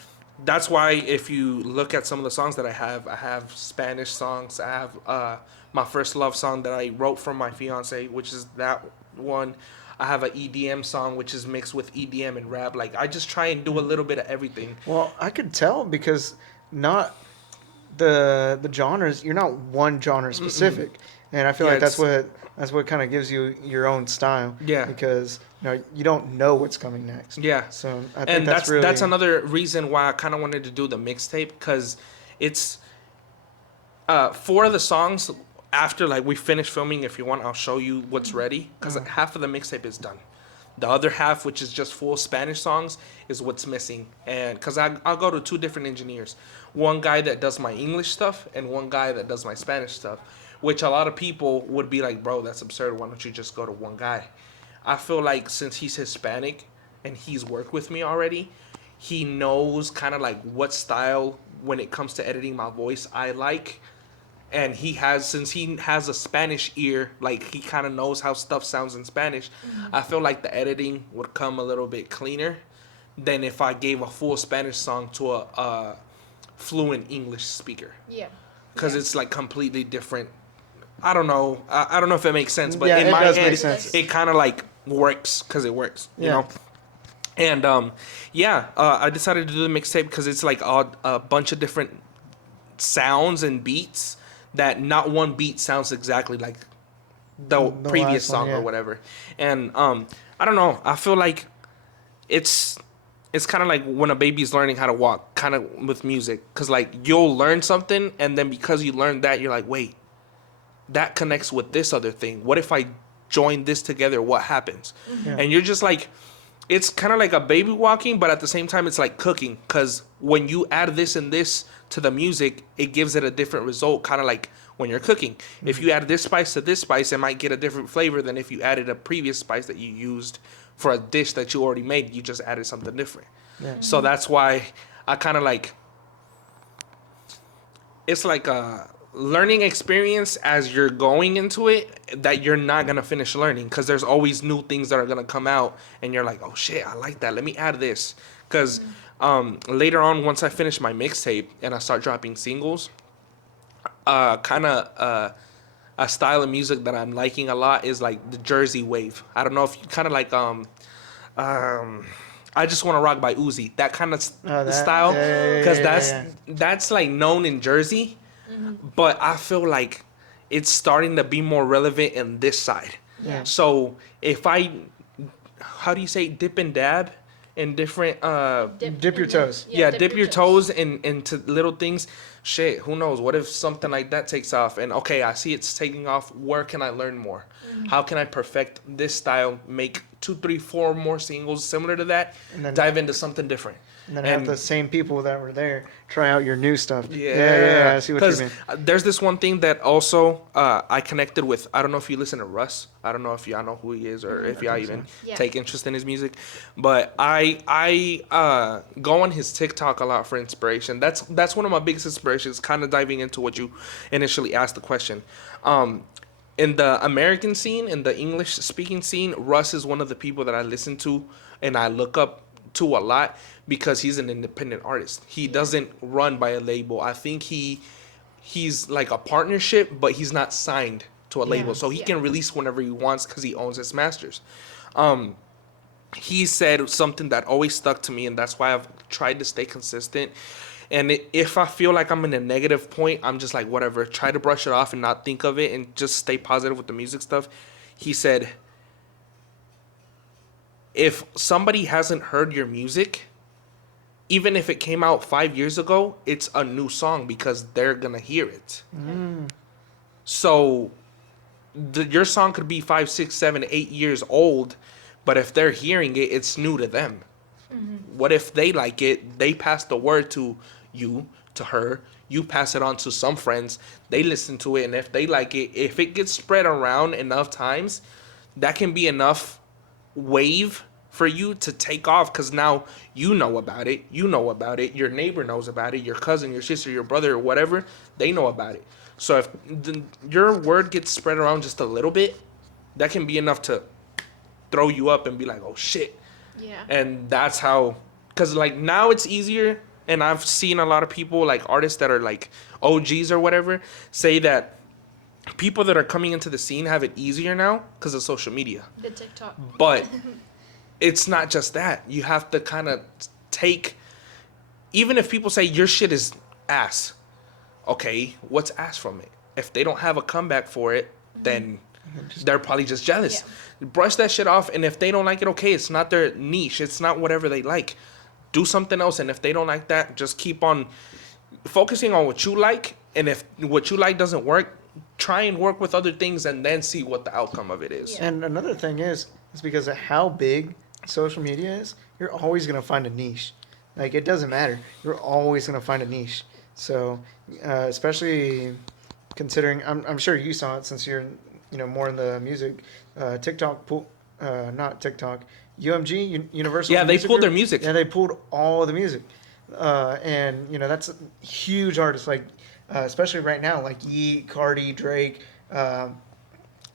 that's why if you look at some of the songs that I have Spanish songs. I have my first love song that I wrote for my fiance, which is that one. I have an EDM song which is mixed with EDM and rap. Like I just try and do a little bit of everything. Well, I could tell because not the genres. You're not one genre specific, and I feel Yeah, like that's what kind of gives you your own style. Yeah. Because you don't know what's coming next. Yeah. So I think And that's really that's another reason why I kind of wanted to do the mixtape, because it's 4 of the songs after like we finish filming. If you want, I'll show you what's ready, because half of the mixtape is done. The other half, which is just full Spanish songs, is what's missing. And because I'll go to 2 different engineers, one guy that does my English stuff and one guy that does my Spanish stuff, which a lot of people would be like, bro, that's absurd. Why don't you just go to one guy? I feel like since he's Hispanic and he's worked with me already, he knows kind of like what style when it comes to editing my voice I like. And since he has a Spanish ear, like he kind of knows how stuff sounds in Spanish. I feel like the editing would come a little bit cleaner than if I gave a full Spanish song to a fluent English speaker. Yeah. Because it's like completely different. I don't know. I don't know if it makes sense, but Yeah, in it my does make head, sense. it kind of like works because it works, you Yeah. know? And I decided to do the mixtape because it's like a bunch of different sounds and beats that not one beat sounds exactly like the previous last one, song yeah. or whatever. And I don't know. I feel like it's kind of like when a baby's learning how to walk, kind of with music, because like you'll learn something, and then because you learned that, you're like, wait, that connects with this other thing. What if I join this together? What happens? Yeah. And you're just like, it's kind of like a baby walking, but at the same time, it's like cooking, because when you add this and this to the music, it gives it a different result, kind of like when you're cooking. If you add this spice to this spice, it might get a different flavor than if you added a previous spice that you used for a dish that you already made. You just added something different. Yeah. So that's why I kind of like, it's like a learning experience as you're going into it that you're not going to finish learning, because there's always new things that are going to come out and you're like, oh shit, I like that, let me add this. Because later on, once I finish my mixtape and I start dropping singles, kind of a style of music that I'm liking a lot is like the Jersey wave. I don't know if you kind of like I Just Want to Rock by Uzi, that kind of style, because that's like known in Jersey, but I feel like it's starting to be more relevant in this side. Yeah. So if I, how do you say, dip and dab in different Dip your toes. yeah, dip your toes into little things. Shit, who knows? What if something like that takes off? And okay, I see it's taking off. Where can I learn more? How can I perfect this style? Make 2, 3, 4 more singles similar to that. And then- dive into something different. And then have the same people that were there try out your new stuff. Yeah, I see what you mean. There's this one thing that also I connected with. I don't know if you listen to Russ. I don't know if y'all know who he is or if y'all even Yeah. take interest in his music. But I go on his TikTok a lot for inspiration. That's one of my biggest inspirations. Kind of diving into what you initially asked the question. In the American scene, in the English speaking scene, Russ is one of the people that I listen to and I look up to a lot, because he's an independent artist. He doesn't run by a label. I think he's like a partnership, but he's not signed to a label, so he can release whenever he wants because he owns his masters. He said something that always stuck to me, and that's why I've tried to stay consistent. And if I feel like I'm in a negative point, I'm just like, whatever, try to brush it off and not think of it and just stay positive with the music stuff. He said, if somebody hasn't heard your music, even if it came out 5 years ago, it's a new song because they're gonna hear it. So your song could be 5, 6, 7, 8 years old, but if they're hearing it, it's new to them. What if they like it? They pass the word to you, to her. You pass it on to some friends. They listen to it, and if they like it, if it gets spread around enough times, that can be enough wave for you to take off, because now you know about it. You know about it. Your neighbor knows about it. Your cousin, your sister, your brother, or whatever, they know about it. So if your word gets spread around just a little bit, that can be enough to throw you up and be like, oh shit. Yeah. And that's how, because like now it's easier, and I've seen a lot of people, like artists that are like OGs or whatever, say that people that are coming into the scene have it easier now because of social media. The TikTok. But it's not just that. You have to kind of take, even if people say your shit is ass, okay, what's ass from it? If they don't have a comeback for it, then they're probably just jealous. Yeah. Brush that shit off, and if they don't like it, okay, it's not their niche. It's not whatever they like. Do something else, and if they don't like that, just keep on focusing on what you like, and if what you like doesn't work, try and work with other things and then see what the outcome of it is. Yeah. And another thing is because of how big social media is, you're always going to find a niche. Like, it doesn't matter. You're always going to find a niche. So, especially considering, I'm sure you saw it since you're, more in the music, TikTok, not TikTok, UMG, Universal. Yeah, they pulled their music. Yeah, they pulled all the music. And, that's a huge artist, like, especially right now, like Yeet, Cardi, Drake.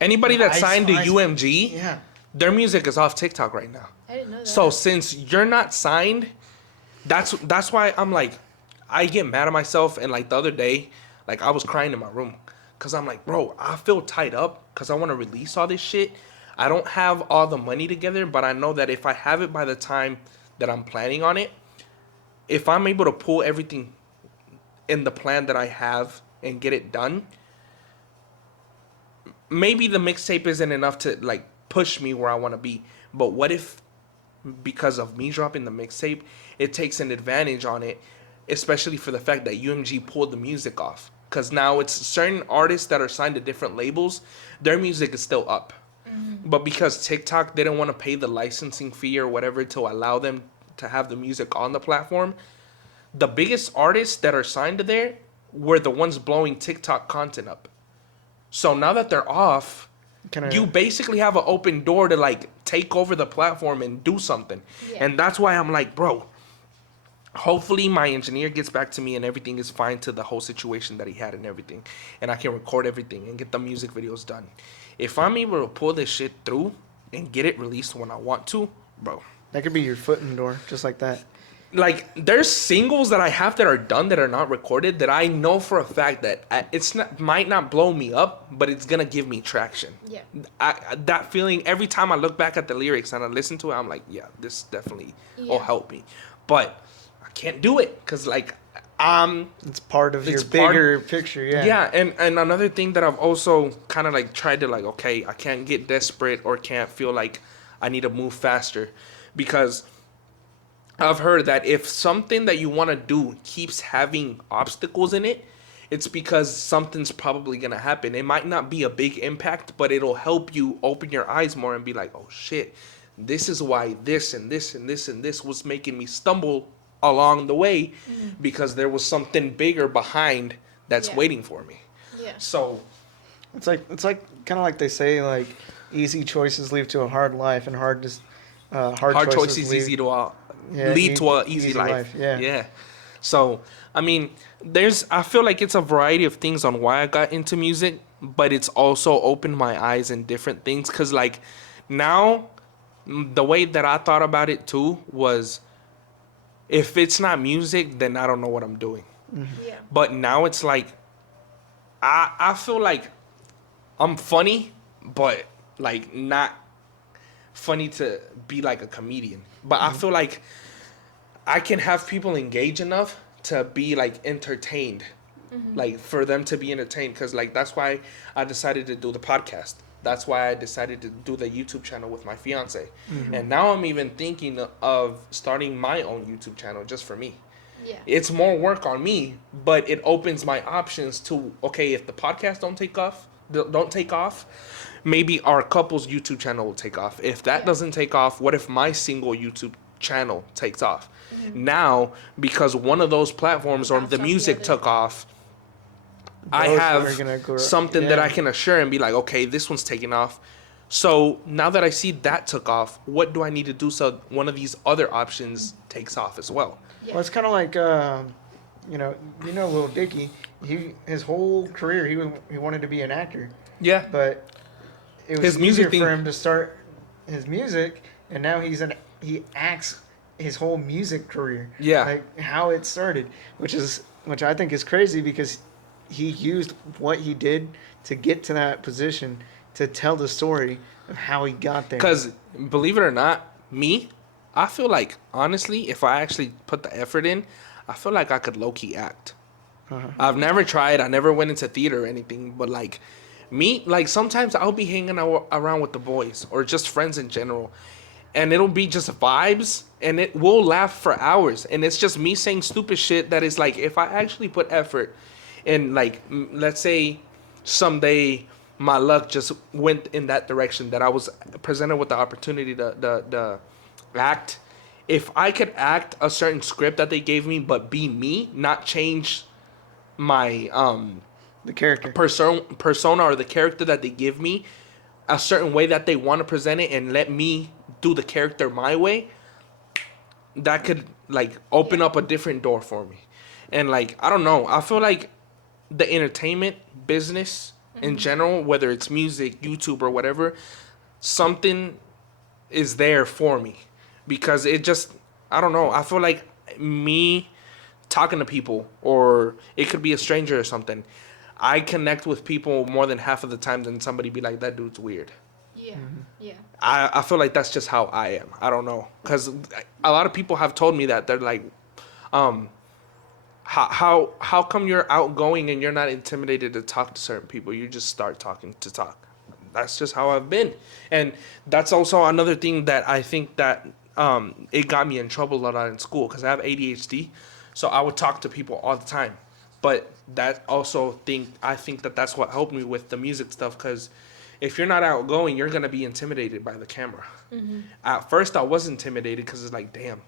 Anybody that signed to Ice, UMG, yeah, their music is off TikTok right now. I didn't know that. So since you're not signed, that's why I'm like, I get mad at myself. And like the other day, like I was crying in my room because I'm like, bro, I feel tied up because I want to release all this shit. I don't have all the money together, but I know that if I have it by the time that I'm planning on it, if I'm able to pull everything in the plan that I have and get it done, maybe the mixtape isn't enough to like push me where I want to be. But what if, because of me dropping the mixtape, it takes an advantage on it, especially for the fact that UMG pulled the music off. Because now it's certain artists that are signed to different labels, their music is still up. Mm-hmm. But because TikTok didn't want to pay the licensing fee or whatever to allow them to have the music on the platform, the biggest artists that are signed to there were the ones blowing TikTok content up. So now that they're off, you basically have an open door to like take over the platform and do something. Yeah. And that's why I'm like, bro, hopefully my engineer gets back to me and everything is fine to the whole situation that he had and everything. And I can record everything and get the music videos done. If I'm able to pull this shit through and get it released when I want to, bro. That could be your foot in the door, just like that. Like, there's singles that I have that are done that are not recorded that I know for a fact that might not blow me up, but it's gonna give me traction. Yeah. That feeling, every time I look back at the lyrics and I listen to it, I'm like, yeah, this definitely will help me. But I can't do it because, like, it's part of your bigger picture, yeah. Yeah, and another thing that I've also kind of like tried to like, okay, I can't get desperate or can't feel like I need to move faster, because I've heard that if something that you want to do keeps having obstacles in it, it's because something's probably going to happen. It might not be a big impact, but it'll help you open your eyes more and be like, oh shit, this is why this and this and this and this was making me stumble along the way, because there was something bigger behind that's waiting for me. Yeah. So it's like kind of like they say, like, easy choices lead to a hard life, and hard choices easy to lead to an easy life. Yeah. So, I mean, I feel like it's a variety of things on why I got into music, but it's also opened my eyes in different things. Because, like, now, the way that I thought about it, too, was if it's not music, then I don't know what I'm doing. Mm-hmm. Yeah. But now it's like, I feel like I'm funny, but, like, not funny to be like a comedian. But I feel like I can have people engage enough to be like entertained, like for them to be entertained. Because like that's why I decided to do the podcast. That's why I decided to do the YouTube channel with my fiance. And now I'm even thinking of starting my own YouTube channel just for me. Yeah. It's more work on me, but it opens my options to, okay, if the podcast don't take off, maybe our couple's YouTube channel will take off. If that doesn't take off, what if my single YouTube channel takes off. Now, because one of those platforms or Bounce the off the music other. took off, I Both are have gonna grow- something that yeah. I can assure and be like, okay, this one's taking off. So now that I see that took off, what do I need to do so one of these other options takes off as well? Yeah. Well, it's kind of like, Lil Dicky. His whole career, he wanted to be an actor, Yeah. but it was His easier music thing- for him to start his music, and now he acts his whole music career. Yeah. Like how it started, which I think is crazy because he used what he did to get to that position to tell the story of how he got there. Because believe it or not, I feel like honestly, if I actually put the effort in, I feel like I could low key act. I've never tried. I never went into theater or anything, but like sometimes I'll be hanging around with the boys or just friends in general, and it'll be just vibes, and we'll laugh for hours, and it's just me saying stupid shit that is like, if I actually put effort, and like let's say someday my luck just went in that direction that I was presented with the opportunity to act. If I could act a certain script that they gave me, but be me, not change my The character. persona or the character that they give me, a certain way that they want to present it, and let me do the character my way, that could like open up a different door for me. And like, I don't know, I feel like the entertainment business in general, whether it's music, YouTube, or whatever, something is there for me, because it just, I don't know, I feel like me talking to people, or it could be a stranger or something, I connect with people more than half of the time than somebody be like, that dude's weird. Yeah. Yeah. I feel like that's just how I am. I don't know, because a lot of people have told me that they're like, how come you're outgoing and you're not intimidated to talk to certain people? You just start talking to talk. That's just how I've been, and that's also another thing that I think that it got me in trouble a lot in school, because I have ADHD, so I would talk to people all the time. But that also I think that that's what helped me with the music stuff, because if you're not outgoing, you're gonna be intimidated by the camera. At first, I was intimidated because it's like, damn,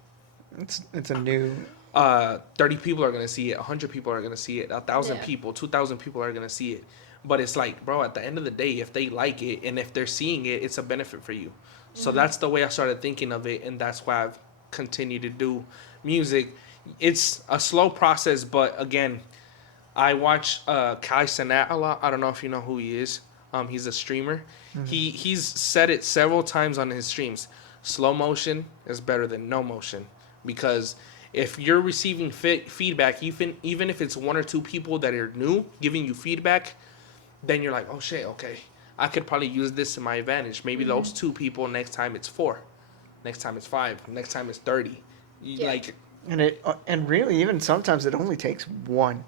It's a new. 30 people are gonna see it, 100 people are gonna see it, 1,000 Yeah. people, 2,000 people are gonna see it. But it's like, bro, at the end of the day, if they like it and if they're seeing it, it's a benefit for you. So that's the way I started thinking of it, and that's why I've continued to do music. It's a slow process, but again, I watch Kai Cenat a lot. I don't know if you know who he is. He's a streamer. He's said it several times on his streams. Slow motion is better than no motion, because if you're receiving feedback, even if it's one or two people that are new giving you feedback, then you're like, oh shit, okay, I could probably use this to my advantage. Maybe those two people, next time it's 4, next time it's 5, next time it's 30. Yeah. Like, And really, even sometimes it only takes one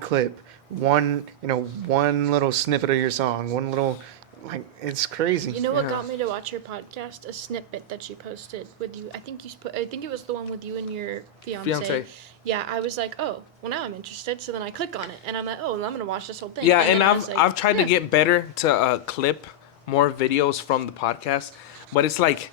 clip, one little snippet of your song, one little, like, it's crazy. You know what Yeah. got me to watch your podcast? A snippet that you posted with you. I think it was the one with you and your fiance. Yeah, I was like, oh, well now I'm interested. So then I click on it and I'm like, oh, well, I'm gonna watch this whole thing. yeah, then and I was like, I've tried to yeah. get better to clip more videos from the podcast, but it's like,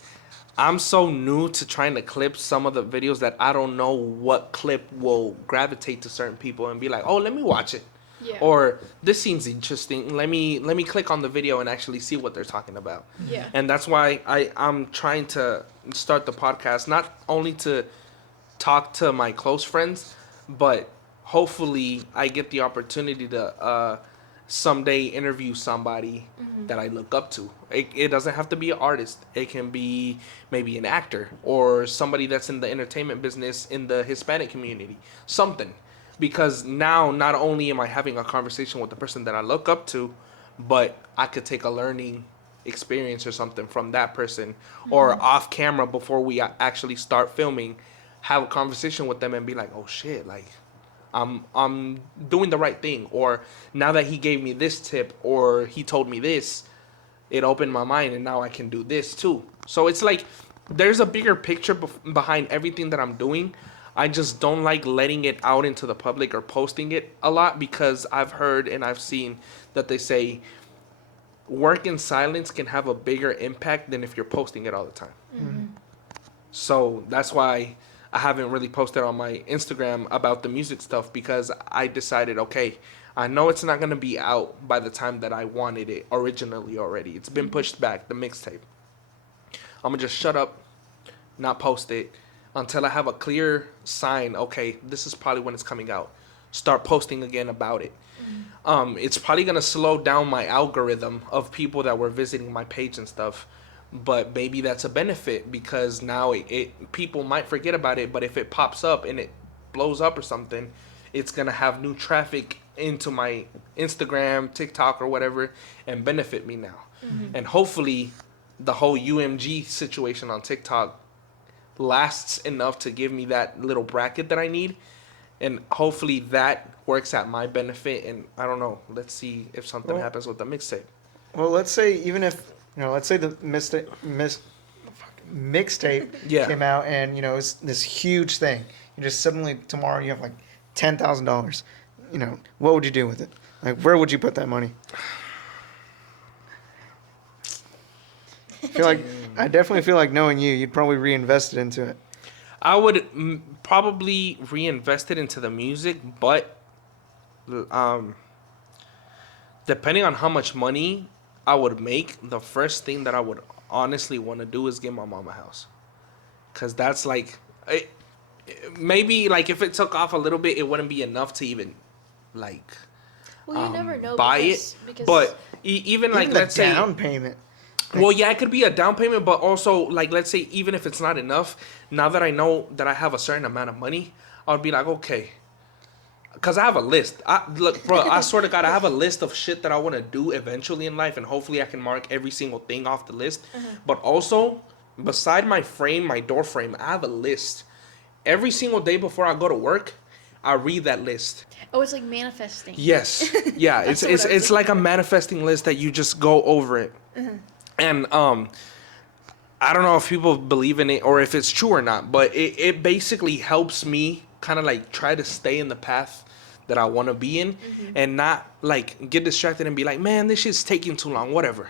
I'm so new to trying to clip some of the videos that I don't know what clip will gravitate to certain people and be like, oh, let me watch it. Yeah. Or this seems interesting. Let me click on the video and actually see what they're talking about. Yeah. And that's why I'm trying to start the podcast, not only to talk to my close friends, but hopefully I get the opportunity to someday interview somebody that I look up to. It doesn't have to be an artist. It can be maybe an actor or somebody that's in the entertainment business in the Hispanic community. Something. Because now not only am I having a conversation with the person that I look up to, but I could take a learning experience or something from that person, or off camera before we actually start filming, have a conversation with them and be like, oh shit, like I'm doing the right thing. Or now that he gave me this tip or he told me this, it opened my mind and now I can do this too. So it's like there's a bigger picture behind everything that I'm doing. I just don't like letting it out into the public or posting it a lot, because I've heard and I've seen that they say work in silence can have a bigger impact than if you're posting it all the time. So that's why I haven't really posted on my Instagram about the music stuff, because I decided, okay, I know it's not gonna be out by the time that I wanted it originally already. It's been pushed back, the mixtape. I'm gonna just shut up, not post it until I have a clear sign. Okay, this is probably when it's coming out. Start posting again about it. It's probably gonna slow down my algorithm of people that were visiting my page and stuff, but maybe that's a benefit, because now it people might forget about it, but if it pops up and it blows up or something, it's gonna have new traffic into my Instagram, TikTok, or whatever, and benefit me now. And hopefully, the whole UMG situation on TikTok lasts enough to give me that little bracket that I need, and hopefully that works at my benefit. And I don't know. Let's see if something happens with the mixtape. Well, let's say even if let's say the mixtape Yeah. came out and it's this huge thing. You just suddenly tomorrow you have like $10,000. What would you do with it? Like, where would you put that money? I definitely feel like knowing you'd probably reinvest it into it. I would probably reinvest it into the music, but depending on how much money I would make, the first thing that I would honestly want to do is get my mom a house. Because that's like, maybe like if it took off a little bit, it wouldn't be enough to even like Well, you never know. buy because, it. Because But even like, Even the let's say, down payment. well, yeah, it could be a down payment, but also, like, let's say, even if it's not enough, now that I know that I have a certain amount of money, I would be like, okay. Because I have a list. Look, bro, I swear to God, I have a list of shit that I want to do eventually in life, and hopefully I can mark every single thing off the list. But also, beside my frame, my door frame, I have a list. Every single day before I go to work, I read that list. Oh, it's like manifesting. Yes. Yeah, it's That's what I was it's like a manifesting list that you just go over it. And I don't know if people believe in it or if it's true or not, but it basically helps me kind of like try to stay in the path that I want to be in, and not like get distracted and be like, man, this shit's taking too long, whatever.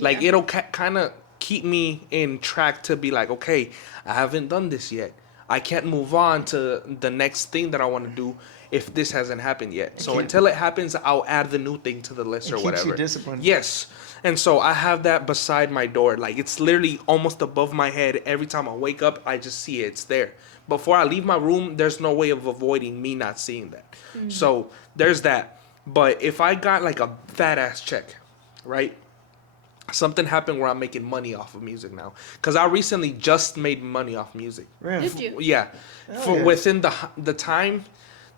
Like, it'll kind of keep me in track to be like, okay, I haven't done this yet. I can't move on to the next thing that I want to do if this hasn't happened yet. So until it happens, I'll add the new thing to the list or It keeps whatever. you disciplined. Yes. And so I have that beside my door. Like, it's literally almost above my head. Every time I wake up, I just see it. It's there. Before I leave my room, there's no way of avoiding me not seeing that. So there's that. But if I got like a fat ass check, right? Something happened where I'm making money off of music now. Because I recently just made money off music. Really? Did you? Yeah. For yeah. within the time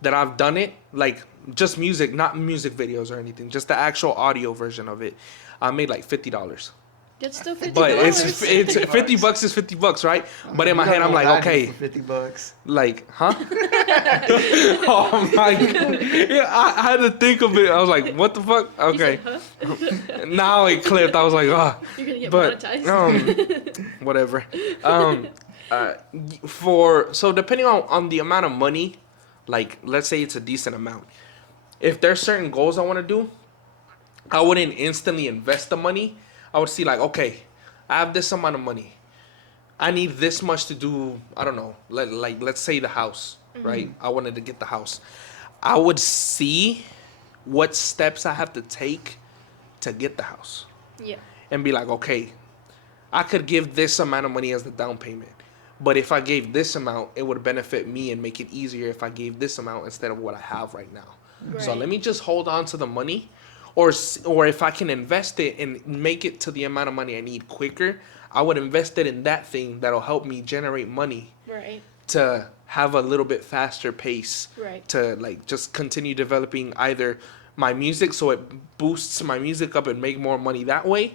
that I've done it, like just music, not music videos or anything, just the actual audio version of it, I made like $50. It's still $50. But it's $50 is $50, right? But in my You head, don't I'm know like, what I do okay, for $50. like, huh? Oh my God. Yeah, I had to think of it. I was like, what the fuck? He said, Okay. huh? Now it clipped. I was like, oh. You're gonna get But monetized. whatever. So depending on the amount of money, like let's say it's a decent amount. If there's certain goals I want to do, I wouldn't instantly invest the money. I would see like, okay, I have this amount of money. I need this much to do, I don't know, let's say the house, right? I wanted to get the house. I would see what steps I have to take to get the house. Yeah. And be like, okay, I could give this amount of money as the down payment. But if I gave this amount, it would benefit me and make it easier if I gave this amount instead of what I have right now. So Right. let me just hold on to the money. Or if I can invest it and make it to the amount of money I need quicker, I would invest it in that thing that'll help me generate money Right. to have a little bit faster pace. Right. To like just continue developing either my music so it boosts my music up and make more money that way,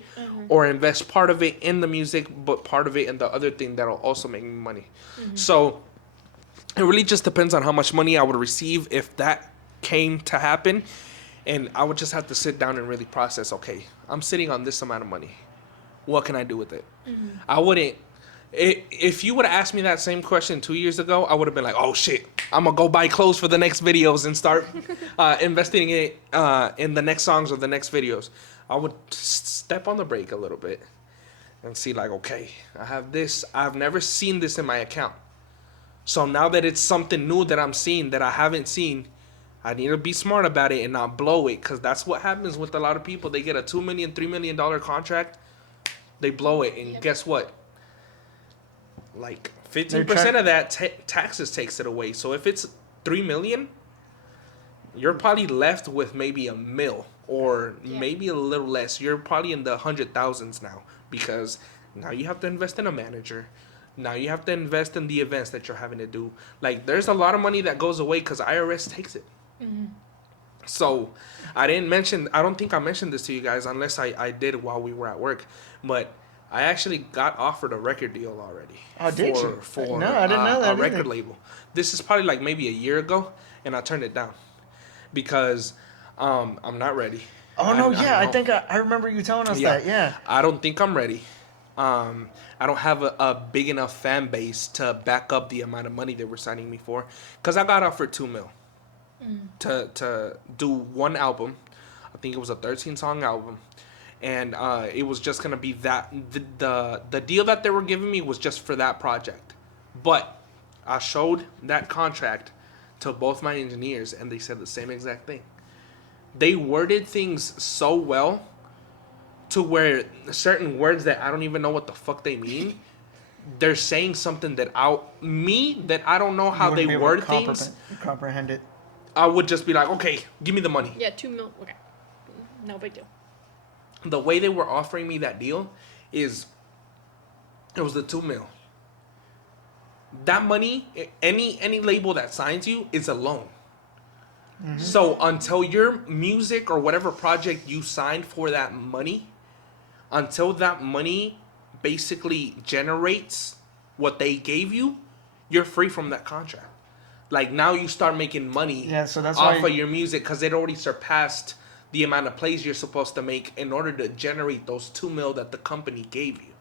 or invest part of it in the music but part of it in the other thing that'll also make me money. So it really just depends on how much money I would receive if that came to happen. And I would just have to sit down and really process, okay, I'm sitting on this amount of money. What can I do with it? I wouldn't... If you would have asked me that same question 2 years ago, I would have been like, oh, shit, I'm going to go buy clothes for the next videos and start investing it in the next songs or the next videos. I would step on the brake a little bit and see like, okay, I have this. I've never seen this in my account. So now that it's something new that I'm seeing that I haven't seen, I need to be smart about it and not blow it, because that's what happens with a lot of people. They get a $2 million, $3 million contract, they blow it, and guess what? Like 15% of that taxes takes it away. So if it's $3 million, you're probably left with maybe $1 million or maybe a little less. You're probably in the 100,000s now, because now you have to invest in a manager. Now you have to invest in the events that you're having to do. Like, there's a lot of money that goes away because IRS takes it. Mm-hmm. So I don't think I mentioned this to you guys, unless I did while we were at work, but I actually got offered a record deal already. Oh, did you? For no, I didn't know that a record label. This is probably like maybe a year ago, and I turned it down because I'm not ready. Oh, no, I think I remember you telling us that, yeah. I don't think I'm ready. I don't have a big enough fan base to back up the amount of money they were signing me for, because I got offered $2 million to do one album. I think it was a 13-song album, and it was just gonna be that the deal that they were giving me was just for that project. But I showed that contract to both my engineers, and they said the same exact thing. They worded things so well to where certain words that I don't even know what the fuck they mean, they're saying something that I don't know how they word things. Comprehend it. I would just be like, okay, give me the money. Yeah, $2 million. Okay, no big deal. The way they were offering me that deal is, it was the $2 million. That money, any label that signs you is a loan. Mm-hmm. So until your music or whatever project you signed for that money, until that money basically generates what they gave you, you're free from that contract. Like, now you start making money so that's off of your music, because it already surpassed the amount of plays you're supposed to make in order to generate those $2 million that the company gave you.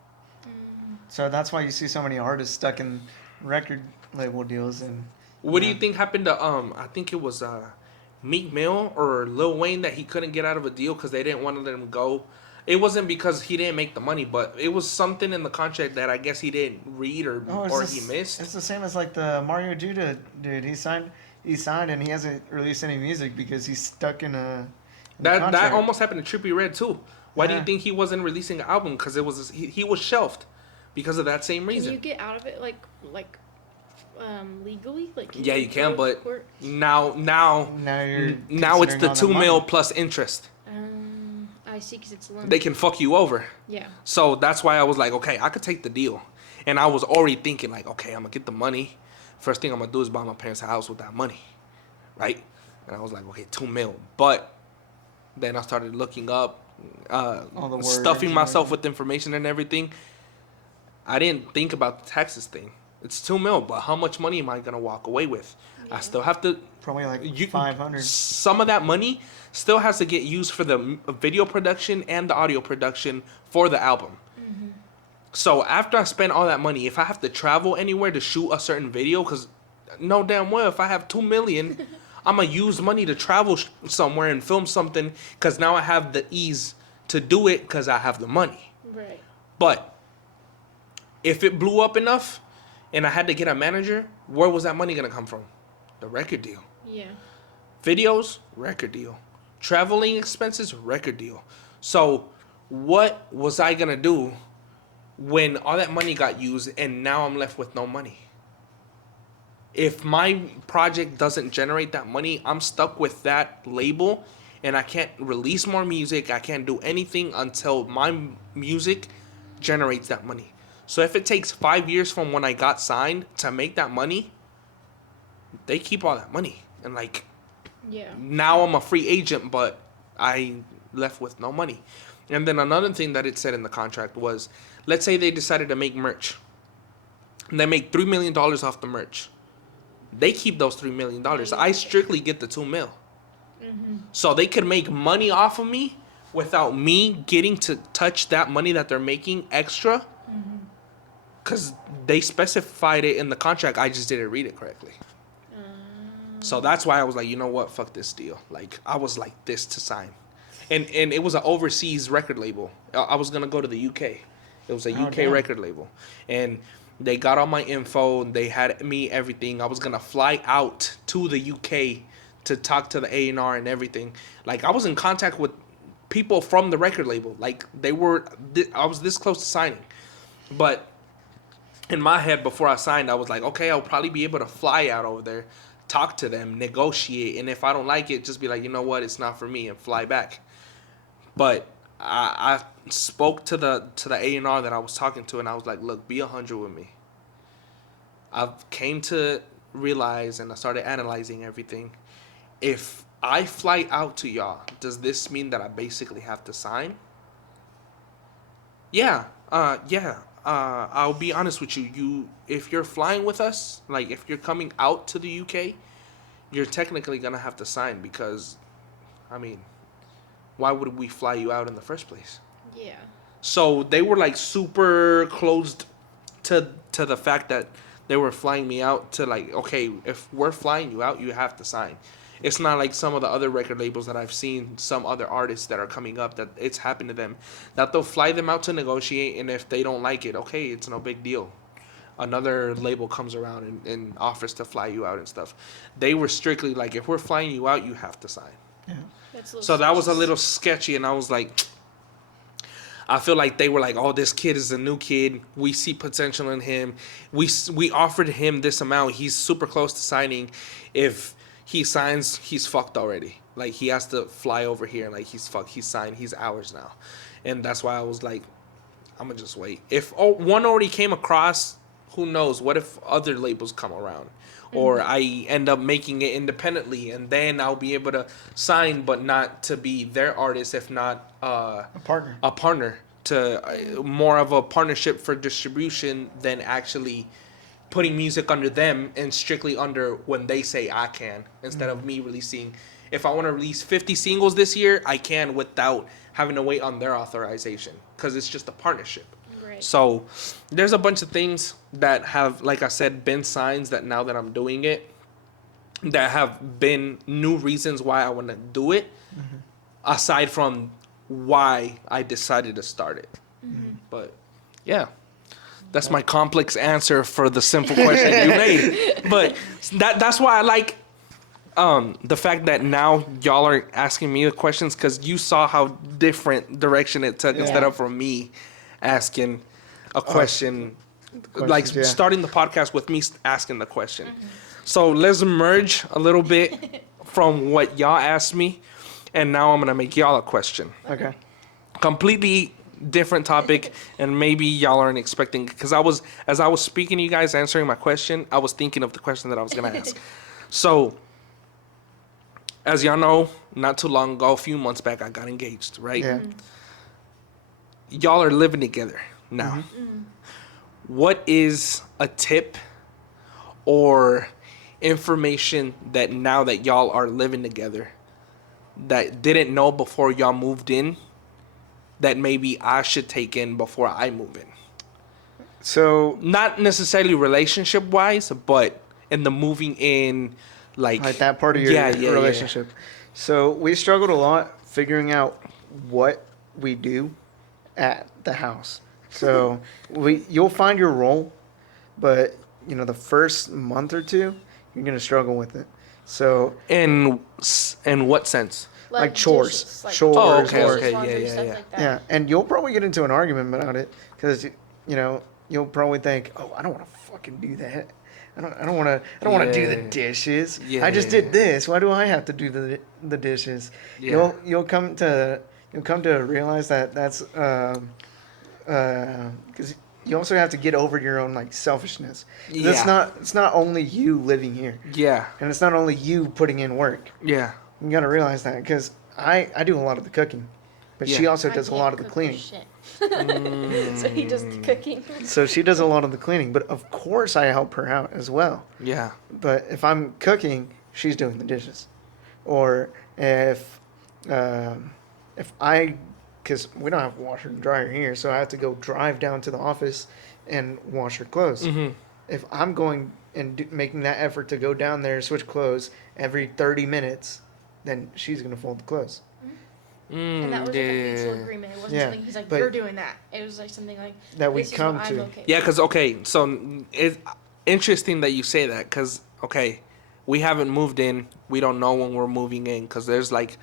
So that's why you see so many artists stuck in record label deals. And what do you think happened to I think it was Meek Mill or Lil Wayne, that he couldn't get out of a deal because they didn't want to let him go? It wasn't because he didn't make the money, but it was something in the contract that I guess he didn't read or he missed. It's the same as like the Mario Judah dude. He signed and he hasn't released any music because he's stuck in a that almost happened to Trippie Redd too. Why do you think he wasn't releasing an album? Because he was shelved because of that same reason. Can you get out of it like legally? Like, yeah, you can, but now it's the $2 million plus interest. I see, because it's a loan. They can fuck you over. Yeah. So that's why I was like, okay, I could take the deal. And I was already thinking like, okay, I'm going to get the money. First thing I'm going to do is buy my parents a house with that money. Right? And I was like, okay, $2 million. But then I started looking up, stuffing myself with information and everything. I didn't think about the taxes thing. It's $2 million, but how much money am I going to walk away with? Yeah. I still have to... Probably like $500. Some of that money still has to get used for the video production and the audio production for the album. Mm-hmm. So after I spend all that money, if I have to travel anywhere to shoot a certain video, because no damn well, if I have $2 million, I'm going to use money to travel somewhere and film something, because now I have the ease to do it because I have the money. Right. But if it blew up enough and I had to get a manager, where was that money going to come from? The record deal. Yeah. Videos, record deal. Traveling expenses, record deal. So what was I going to do when all that money got used and now I'm left with no money? If my project doesn't generate that money, I'm stuck with that label and I can't release more music. I can't do anything until my music generates that money. So if it takes 5 years from when I got signed to make that money, they keep all that money. And like, now I'm a free agent, but I left with no money. And then another thing that it said in the contract was, let's say they decided to make merch. And they make $3 million off the merch. They keep those $3 million. I strictly get the $2 million. Mm-hmm. So they could make money off of me without me getting to touch that money that they're making extra. Because they specified it in the contract. I just didn't read it correctly. So that's why I was like, you know what? Fuck this deal. Like, I was like this to sign. And it was an overseas record label. I was going to go to the UK It was a Oh, UK damn. record label, and they got all my info. They had me everything. I was gonna fly out to the UK to talk to the A&R and everything. Like I was in contact with people from the record label. Like I was this close to signing, but in my head before I signed, I was like, okay, I'll probably be able to fly out over there, talk to them, negotiate, and if I don't like it, just be like, you know what, it's not for me, and fly back. But I spoke to the A&R that I was talking to, and I was like, look, be 100 with me. I've came to realize, and I started analyzing everything. If I fly out to y'all, does this mean that I basically have to sign? Yeah. I'll be honest with you. If you're flying with us, like if you're coming out to the UK, you're technically gonna have to sign because, I mean, why would we fly you out in the first place? Yeah. So they were like super closed to the fact that they were flying me out to like, okay, if we're flying you out, you have to sign. It's not like some of the other record labels that I've seen, some other artists that are coming up that it's happened to them, that they'll fly them out to negotiate, and if they don't like it, okay, it's no big deal. Another label comes around and offers to fly you out and stuff. They were strictly like, if we're flying you out, you have to sign. Yeah. That's a little So that was a suspicious. little sketchy, and I was like, I feel like they were like, oh, this kid is a new kid. We see potential in him. We offered him this amount. He's super close to signing. If he signs, he's fucked already. Like, he has to fly over here. Like, he's fucked. He's signed. He's ours now. And that's why I was like, I'm going to just wait. If one already came across, who knows? What if other labels come around? Or I end up making it independently, and then I'll be able to sign, but not to be their artist, if not A partner. a partner, to more of a partnership for distribution than actually putting music under them and strictly under when they say I can, instead of me releasing. If I want to release 50 singles this year, I can without having to wait on their authorization, because it's just a partnership. Right. So there's a bunch of things that have, like I said, been signs that now that I'm doing it, that have been new reasons why I want to do it, aside from why I decided to start it. But yeah, that's my complex answer for the simple question you made. But that's why I like the fact that now y'all are asking me the questions, because you saw how different direction it took, instead of from me asking a question, like Questions, yeah. starting the podcast with me asking the question. So let's merge a little bit from what y'all asked me, and now I'm gonna make y'all a question. Okay. Completely different topic, and maybe y'all aren't expecting, because as I was speaking to you guys answering my question, I was thinking of the question that I was gonna ask. So, as y'all know, not too long ago, a few months back, I got engaged, right? Yeah. Y'all are living together now. What is a tip or information that now that y'all are living together that didn't know before y'all moved in, that maybe I should take in before I move in? So Not necessarily relationship wise, but in the moving in, like that part of your yeah. relationship. So we struggled a lot figuring out what we do at the house. So you'll find your role, but the first month or two you're gonna struggle with it. So In what sense? like chores. dishes, like Chores, Oh, okay, or- okay, laundry, yeah. stuff like that. yeah, and you'll probably get into an argument about it because you'll probably think, oh, I don't want to fucking do that. I don't want to do the Yeah. dishes. Yeah, I just yeah, did this. Why do I have to do the dishes? Yeah. You'll come to realize that that's because you also have to get over your own like selfishness. 'Cause Yeah. it's not only you living here, Yeah. and it's not only you putting in work. Yeah. You got to realize that because I do a lot of the cooking, but she Yeah. also I does a can't lot of the cook for cleaning. shit. So he does the cooking. So she does a lot of the cleaning, but of course I help her out as well. Yeah. But if I'm cooking, she's doing the dishes, or if because we don't have a washer and dryer here, so I have to go drive down to the office and wash her clothes. Mm-hmm. If I'm going and making that effort to go down there, switch clothes every 30 minutes, then she's gonna fold the clothes. And that was like a mutual yeah. agreement. It wasn't Yeah, something he's like, but- you're doing that. It was like something like, That we this is come what I'm to. okay Yeah, with. because, okay, so it's interesting that you say that because, okay, we haven't moved in. We don't know when we're moving in because there's like,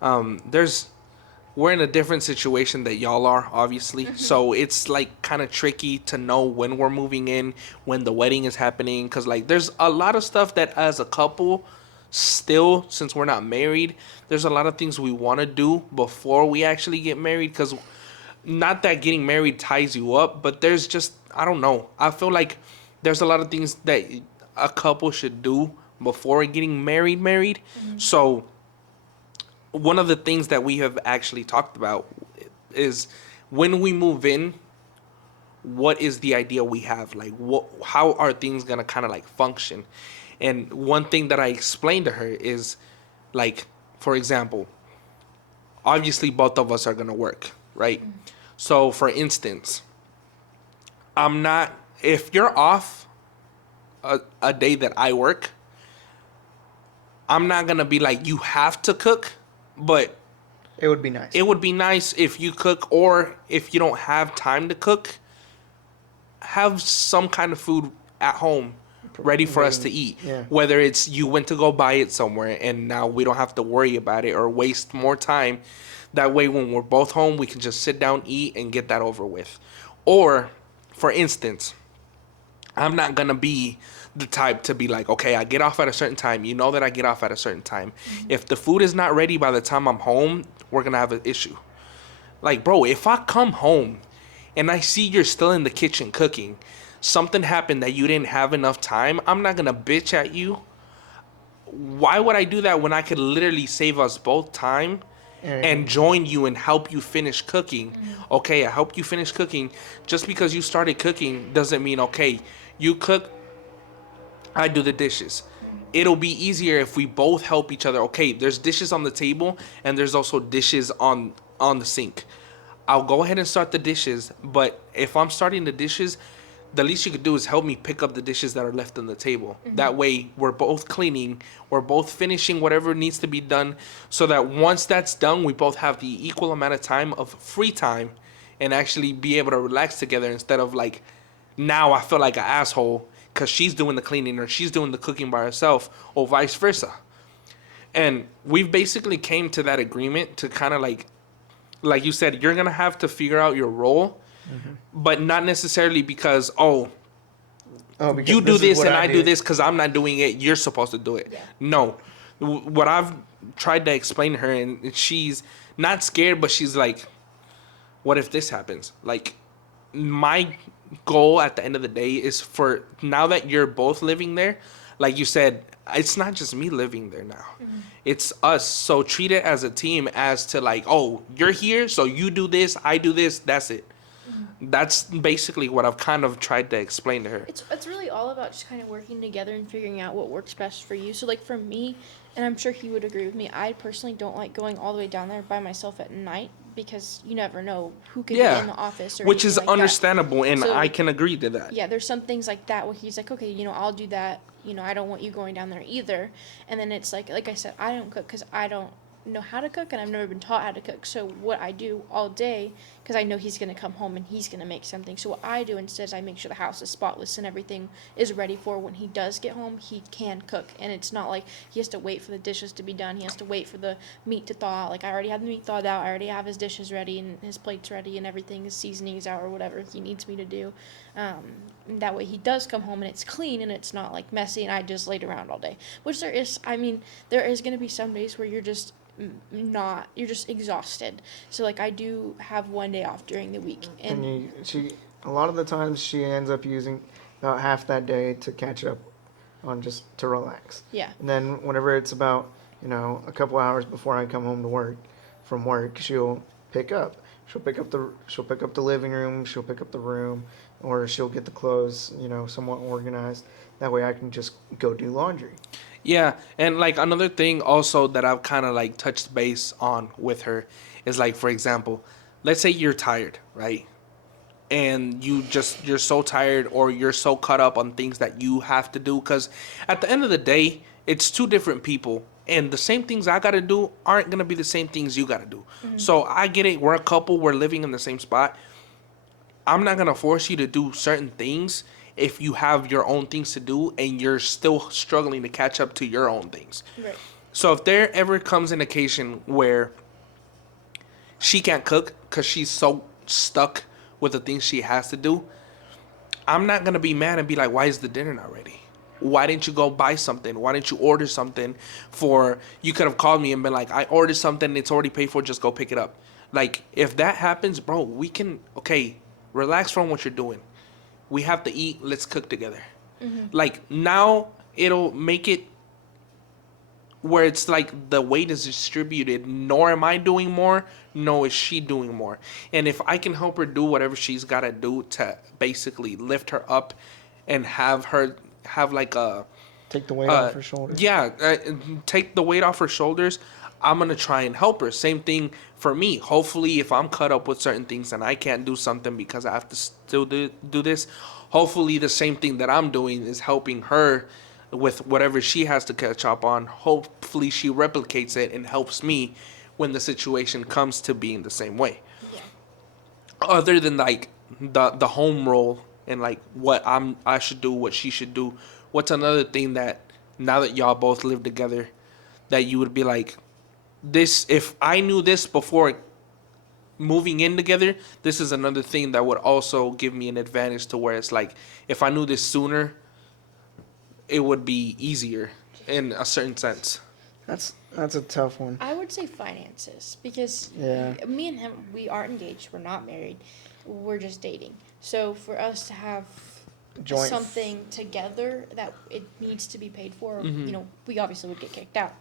we're in a different situation that y'all are, obviously. So it's like kind of tricky to know when we're moving in, when the wedding is happening. Because, like, there's a lot of stuff that as a couple, still, since we're not married, there's a lot of things we want to do before we actually get married. Because not that getting married ties you up, but there's just, I don't know. I feel like there's a lot of things that a couple should do before getting married. So one of the things that we have actually talked about is when we move in, what is the idea we have? Like, how are things gonna kind of like function? And one thing that I explained to her is, like, for example, obviously both of us are gonna work, right? So, for instance, I'm not. If you're off a day that I work, I'm not gonna be like, you have to cook, but It would be nice. it would be nice if you cook, or if you don't have time to cook, have some kind of food at home ready for us to eat. Yeah. Whether it's you went to go buy it somewhere and now we don't have to worry about it or waste more time. That way, when we're both home, we can just sit down, eat, and get that over with. Or, for instance, I'm not going to be the type to be like, okay, I get off at a certain time. You know that I get off at a certain time. If the food is not ready by the time I'm home, we're going to have an issue. Like, bro, if I come home and I see you're still in the kitchen cooking, something happened that you didn't have enough time, I'm not going to bitch at you. Why would I do that when I could literally save us both time and join you and help you finish cooking? Okay, I help you finish cooking. Just because you started cooking doesn't mean, okay, you cook, I do the dishes. It'll be easier if we both help each other. Okay, there's dishes on the table and there's also dishes on the sink. I'll go ahead and start the dishes, but if I'm starting the dishes, the least you could do is help me pick up the dishes that are left on the table. That way, we're both cleaning, we're both finishing whatever needs to be done, so that once that's done, we both have the equal amount of time of free time and actually be able to relax together instead of like, now I feel like an asshole because she's doing the cleaning or she's doing the cooking by herself, or vice versa. And we've basically came to that agreement to kind of like you said, you're going to have to figure out your role, but not necessarily because, Because you do is this what and I do this because I'm not doing it, you're supposed to do it. Yeah. No. What I've tried to explain to her, and she's not scared, but she's like, what if this happens? Like, my goal at the end of the day is for, now that you're both living there, like you said, it's not just me living there now. It's us. So treat it as a team, as to like, oh, you're here, so you do this, I do this, that's it. That's basically what I've kind of tried to explain to her. It's really all about just kind of working together and figuring out what works best for you. So like for me, and I'm sure he would agree with me, I personally don't like going all the way down there by myself at night because you never know who could be in the office or which is anything like that. understandable, and So, I can agree to that. Yeah, there's some things like that where he's like, okay, I'll do that. I don't want you going down there either. And then it's like I said, I don't cook because I don't know how to cook and I've never been taught how to cook. So what I do all day, because I know he's going to come home and he's going to make something. So what I do instead is I make sure the house is spotless and everything is ready for when he does get home, he can cook. And it's not like he has to wait for the dishes to be done. He has to wait for the meat to thaw out. Like I already have the meat thawed out. I already have his dishes ready and his plates ready and everything, his seasonings out or whatever he needs me to do. That way he does come home and it's clean and it's not like messy and I just laid around all day. Which there is going to be some days where you're just you're just exhausted. So like I do have one day off during the week, and she a lot of the times she ends up using about half that day to catch up on, just to relax. Yeah. And then whenever it's about a couple hours before I come home from work, she'll pick up the living room, she'll pick up the room, or she'll get the clothes somewhat organized. That way I can just go do laundry. Yeah, and like another thing also that I've kind of like touched base on with her is like, for example, let's say you're tired, right? And you're so tired, or you're so caught up on things that you have to do, because at the end of the day, it's two different people, And the same things I gotta do aren't gonna be the same things you gotta do. So I get it. We're a couple. We're living in the same spot. I'm not gonna force you to do certain things if you have your own things to do and you're still struggling to catch up to your own things. Right. So if there ever comes an occasion where she can't cook because she's so stuck with the things she has to do, I'm not gonna be mad and be like, "Why is the dinner not ready? Why didn't you go buy something? Why didn't you order something for?" You could have called me and been like, "I ordered something. It's already paid for. Just go pick it up." Like, if that happens, bro, we can, okay, relax from what you're doing. We have to eat. Let's cook together. Like, now it'll make it where it's like the weight is distributed. Nor am I doing more, nor is she doing more. And if I can help her do whatever she's got to do to basically lift her up and have her have like a Take the weight off her shoulders. yeah, take the weight off her shoulders, I'm gonna try and help her. Same thing for me. Hopefully, if I'm caught up with certain things and I can't do something because I have to still do this, hopefully the same thing that I'm doing is helping her with whatever she has to catch up on. Hopefully, she replicates it and helps me when the situation comes to being the same way. Yeah. Other than like the home role and like what I should do, what she should do. What's another thing that now that y'all both live together that you would be like, this, if I knew this before moving in together, this is another thing that would also give me an advantage to where it's like, if I knew this sooner, it would be easier in a certain sense. That's a tough one. I would say finances, because Yeah. me and him, we aren't engaged. We're not married. We're just dating. So for us to have Joint. something together that it needs to be paid for, Mhm. we obviously would get kicked out.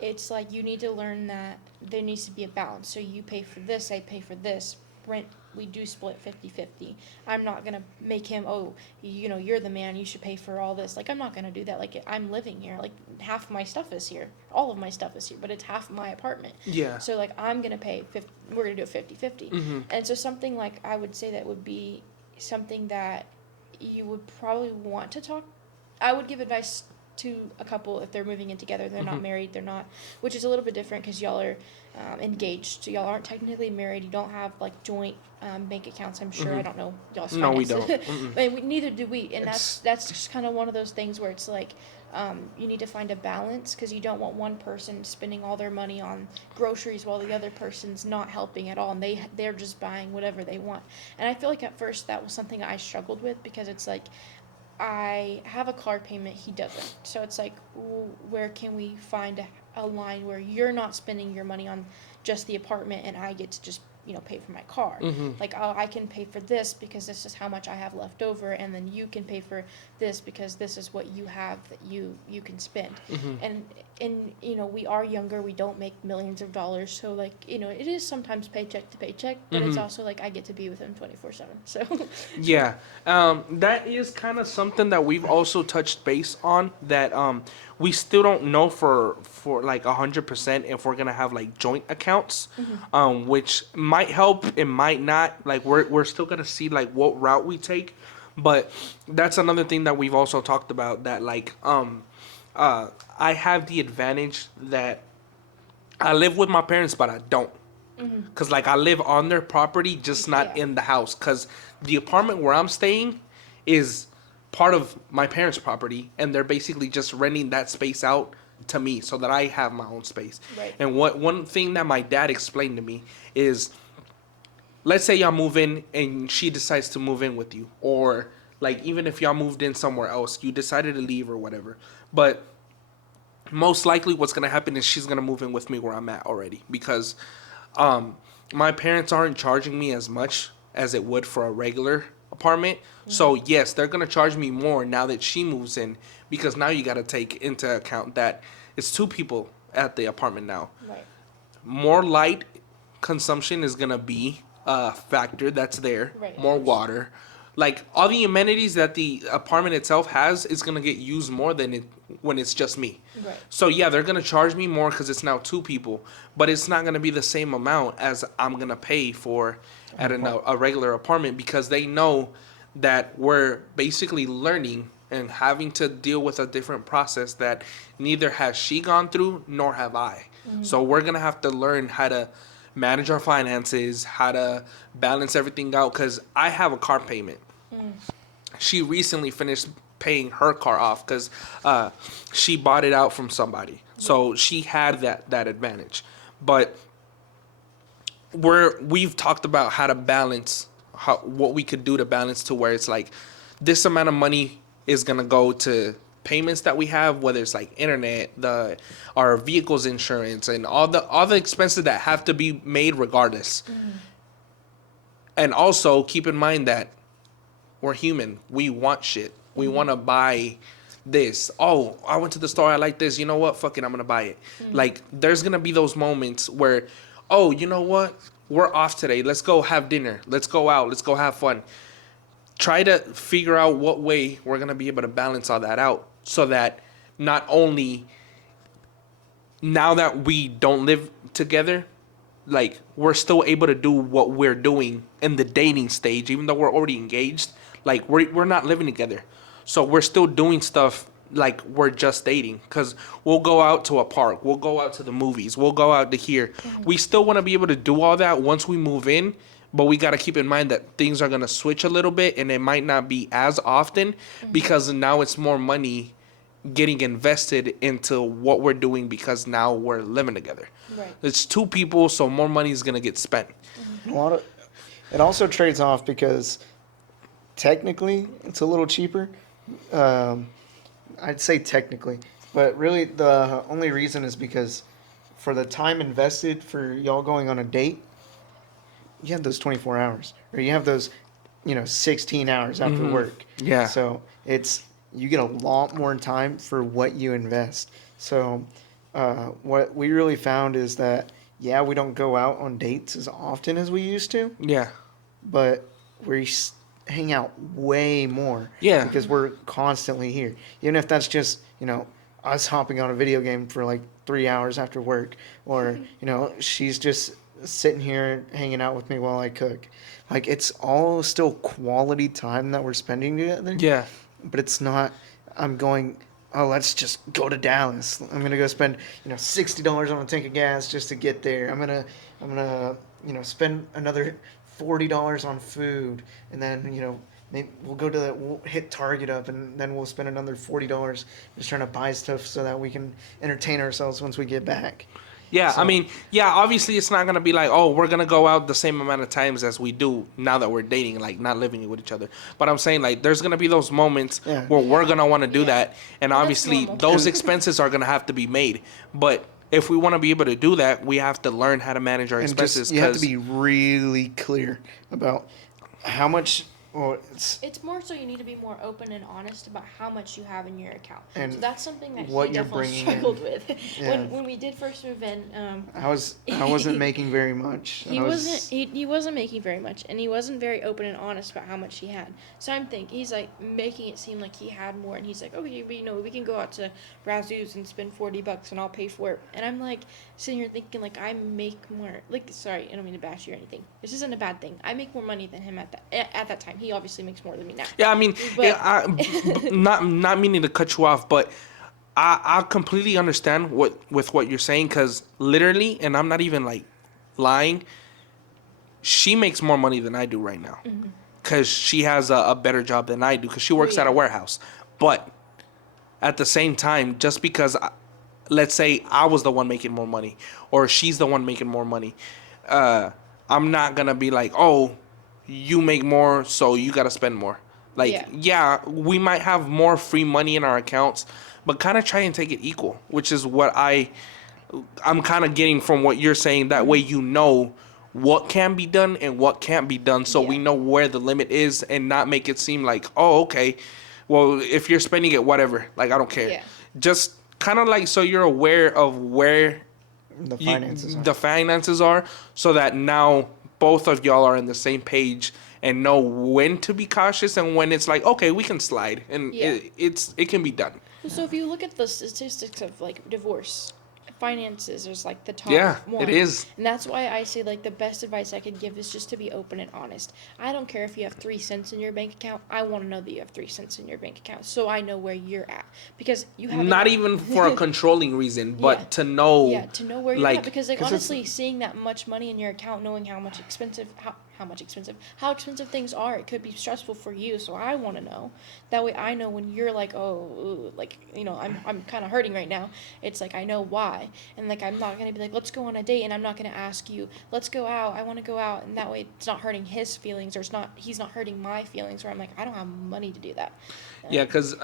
It's like you need to learn that there needs to be a balance. So you pay for this, I pay for this. Rent, we do split 50-50. I'm not going to make him, oh, you're the man, you should pay for all this. Like, I'm not going to do that. Like, I'm living here. Like, half of my stuff is here. All of my stuff is here, but it's half of my apartment. Yeah. So, like, I'm going to pay, we're going to do it 50-50. Mm-hmm. And so something like, I would say that would be something that you would probably want to talk. I would give advice to a couple if they're moving in together, they're not married, they're not, which is a little bit different because y'all are engaged, so y'all aren't technically married, you don't have like joint bank accounts, I'm sure. I don't know y'all's No, we finances. don't. But neither do we, and that's just kind of one of those things where it's like you need to find a balance, because you don't want one person spending all their money on groceries while the other person's not helping at all, and they're just buying whatever they want. And I feel like at first that was something I struggled with, because it's like I have a car payment, he doesn't. So it's like, where can we find a line where you're not spending your money on just the apartment and I get to just, pay for my car. Like, I can pay for this because this is how much I have left over, and then you can pay for this because this is what you have that you can spend. And we are younger, we don't make millions of dollars, so like, it is sometimes paycheck to paycheck, but it's also like I get to be with him 24/7. So Yeah, that is kind of something that we've also touched base on, that we still don't know for like 100% if we're gonna have like joint accounts, which might help, it might not. Like, we're still gonna see like what route we take, but that's another thing that we've also talked about, that like I have the advantage that I live with my parents, but I don't. Because, like, I live on their property, just not in the house. Because the apartment where I'm staying is part of my parents' property, and they're basically just renting that space out to me so that I have my own space. Right. And one thing that my dad explained to me is, let's say y'all move in and she decides to move in with you. Or, like, even if y'all moved in somewhere else, you decided to leave or whatever. But most likely what's going to happen is she's going to move in with me where I'm at already. Because my parents aren't charging me as much as it would for a regular apartment. So yes, they're gonna charge me more now that she moves in, because now you gotta take into account that it's 2 people at the apartment now. right. More light consumption is gonna be a factor that's there. Right. More water. Like, all the amenities that the apartment itself has is gonna get used more than it when it's just me. Right. So yeah, they're gonna charge me more because it's now 2 people, but it's not gonna be the same amount as I'm gonna pay for at a regular apartment, because they know that we're basically learning and having to deal with a different process that neither has she gone through nor have I. So we're gonna have to learn how to manage our finances, how to balance everything out. Cause I have a car payment. She recently finished paying her car off because she bought it out from somebody. So she had that advantage. But we've talked about how to balance what we could do to balance to where it's like this amount of money is gonna go to payments that we have, whether it's like internet, our vehicles insurance, and all the expenses that have to be made regardless. And also keep in mind that we're human. We want shit. We want to buy this. Oh, I went to the store. I like this. You know what? Fuck it. I'm going to buy it. Like, there's going to be those moments where, oh, you know what? We're off today. Let's go have dinner. Let's go out. Let's go have fun. Try to figure out what way we're going to be able to balance all that out so that not only now that we don't live together, like, we're still able to do what we're doing in the dating stage, even though we're already engaged. Like, we're not living together. So we're still doing stuff like we're just dating. Because we'll go out to a park. We'll go out to the movies. We'll go out to here. We still want to be able to do all that once we move in. But we got to keep in mind that things are going to switch a little bit. And it might not be as often. Because now it's more money getting invested into what we're doing because now we're living together. Right. It's two people, so more money is going to get spent. It also trades off because technically it's a little cheaper. I'd say technically, but really the only reason is because for the time invested for y'all going on a date, you have those 24 hours, or you have those, 16 hours after work. Yeah. So you get a lot more time for what you invest. So what we really found is that, yeah, we don't go out on dates as often as we used to, Yeah. but we hang out way more. Yeah. Because we're constantly here. Even if that's just, us hopping on a video game for like 3 hours after work, or, she's just sitting here hanging out with me while I cook. Like, it's all still quality time that we're spending together. Yeah. But it's not, I'm going, oh, let's just go to Dallas. I'm going to go spend, $60 on a tank of gas just to get there. I'm going to, spend another $40 on food. And then, maybe we'll hit Target up, and then we'll spend another $40 just trying to buy stuff so that we can entertain ourselves once we get back. Yeah, So- I mean, obviously it's not going to be like, oh, we're going to go out the same amount of times as we do now that we're dating, like not living with each other. But I'm saying, like, there's going to be those moments Yeah. where we're going to want to do Yeah. that. And That's obviously normal. those expenses are going to have to be made. But if we want to be able to do that, we have to learn how to manage our And expenses. just, you have to be really clear about how much, It's more so you need to be more open and honest about how much you have in your account. And so that's something that what he you're definitely bringing struggled in. with. Yeah. When we did first move in, I wasn't making very much. he wasn't making very much, and he wasn't very open and honest about how much he had. So I'm thinking he's like making it seem like he had more, and he's like, okay, but we can go out to Razoo's and spend $40 and I'll pay for it. And I'm like sitting here thinking like I make more. Like, sorry, I don't mean to bash you or anything. This isn't a bad thing. I make more money than him at that time. He obviously makes more than me now. Yeah, I mean, But- not meaning to cut you off, but I completely understand what you're saying, because literally, and I'm not even like lying, she makes more money than I do right now, because she has a better job than I do, because she works at a warehouse. But at the same time, just because, let's say I was the one making more money, or she's the one making more money, I'm not gonna be like, oh, you make more, so you gotta spend more. Like, yeah, we might have more free money in our accounts, but kind of try and take it equal, which is what I'm kind of getting from what you're saying. That way, what can be done and what can't be done, so we know where the limit is, and not make it seem like, oh, okay, well, if you're spending it, whatever, like, I don't care. Yeah. Just kind of like, so you're aware of where the finances are, so that now both of y'all are on the same page and know when to be cautious and when it's like, okay, we can slide, and it can be done. So if you look at the statistics of like divorce, finances is like the top Yeah, one. it is. And that's why I say like the best advice I could give is just to be open and honest. I don't care if you have 3 cents in your bank account. I want to know that you have 3 cents in your bank account so I know where you're at, because you have Not even for a controlling reason, but Yeah. to know. Yeah, to know where you're like, at, because like 'cause it's- honestly, seeing that much money in your account, knowing how expensive things are, it could be stressful for you. So I want to know. That way, I know when you're like, oh, ooh, like I'm kind of hurting right now. It's like I know why, and like I'm not gonna be like, let's go on a date, and I'm not gonna ask you, let's go out. I want to go out, and that way it's not hurting his feelings, or he's not hurting my feelings. Where I'm like, I don't have money to do that. Yeah, because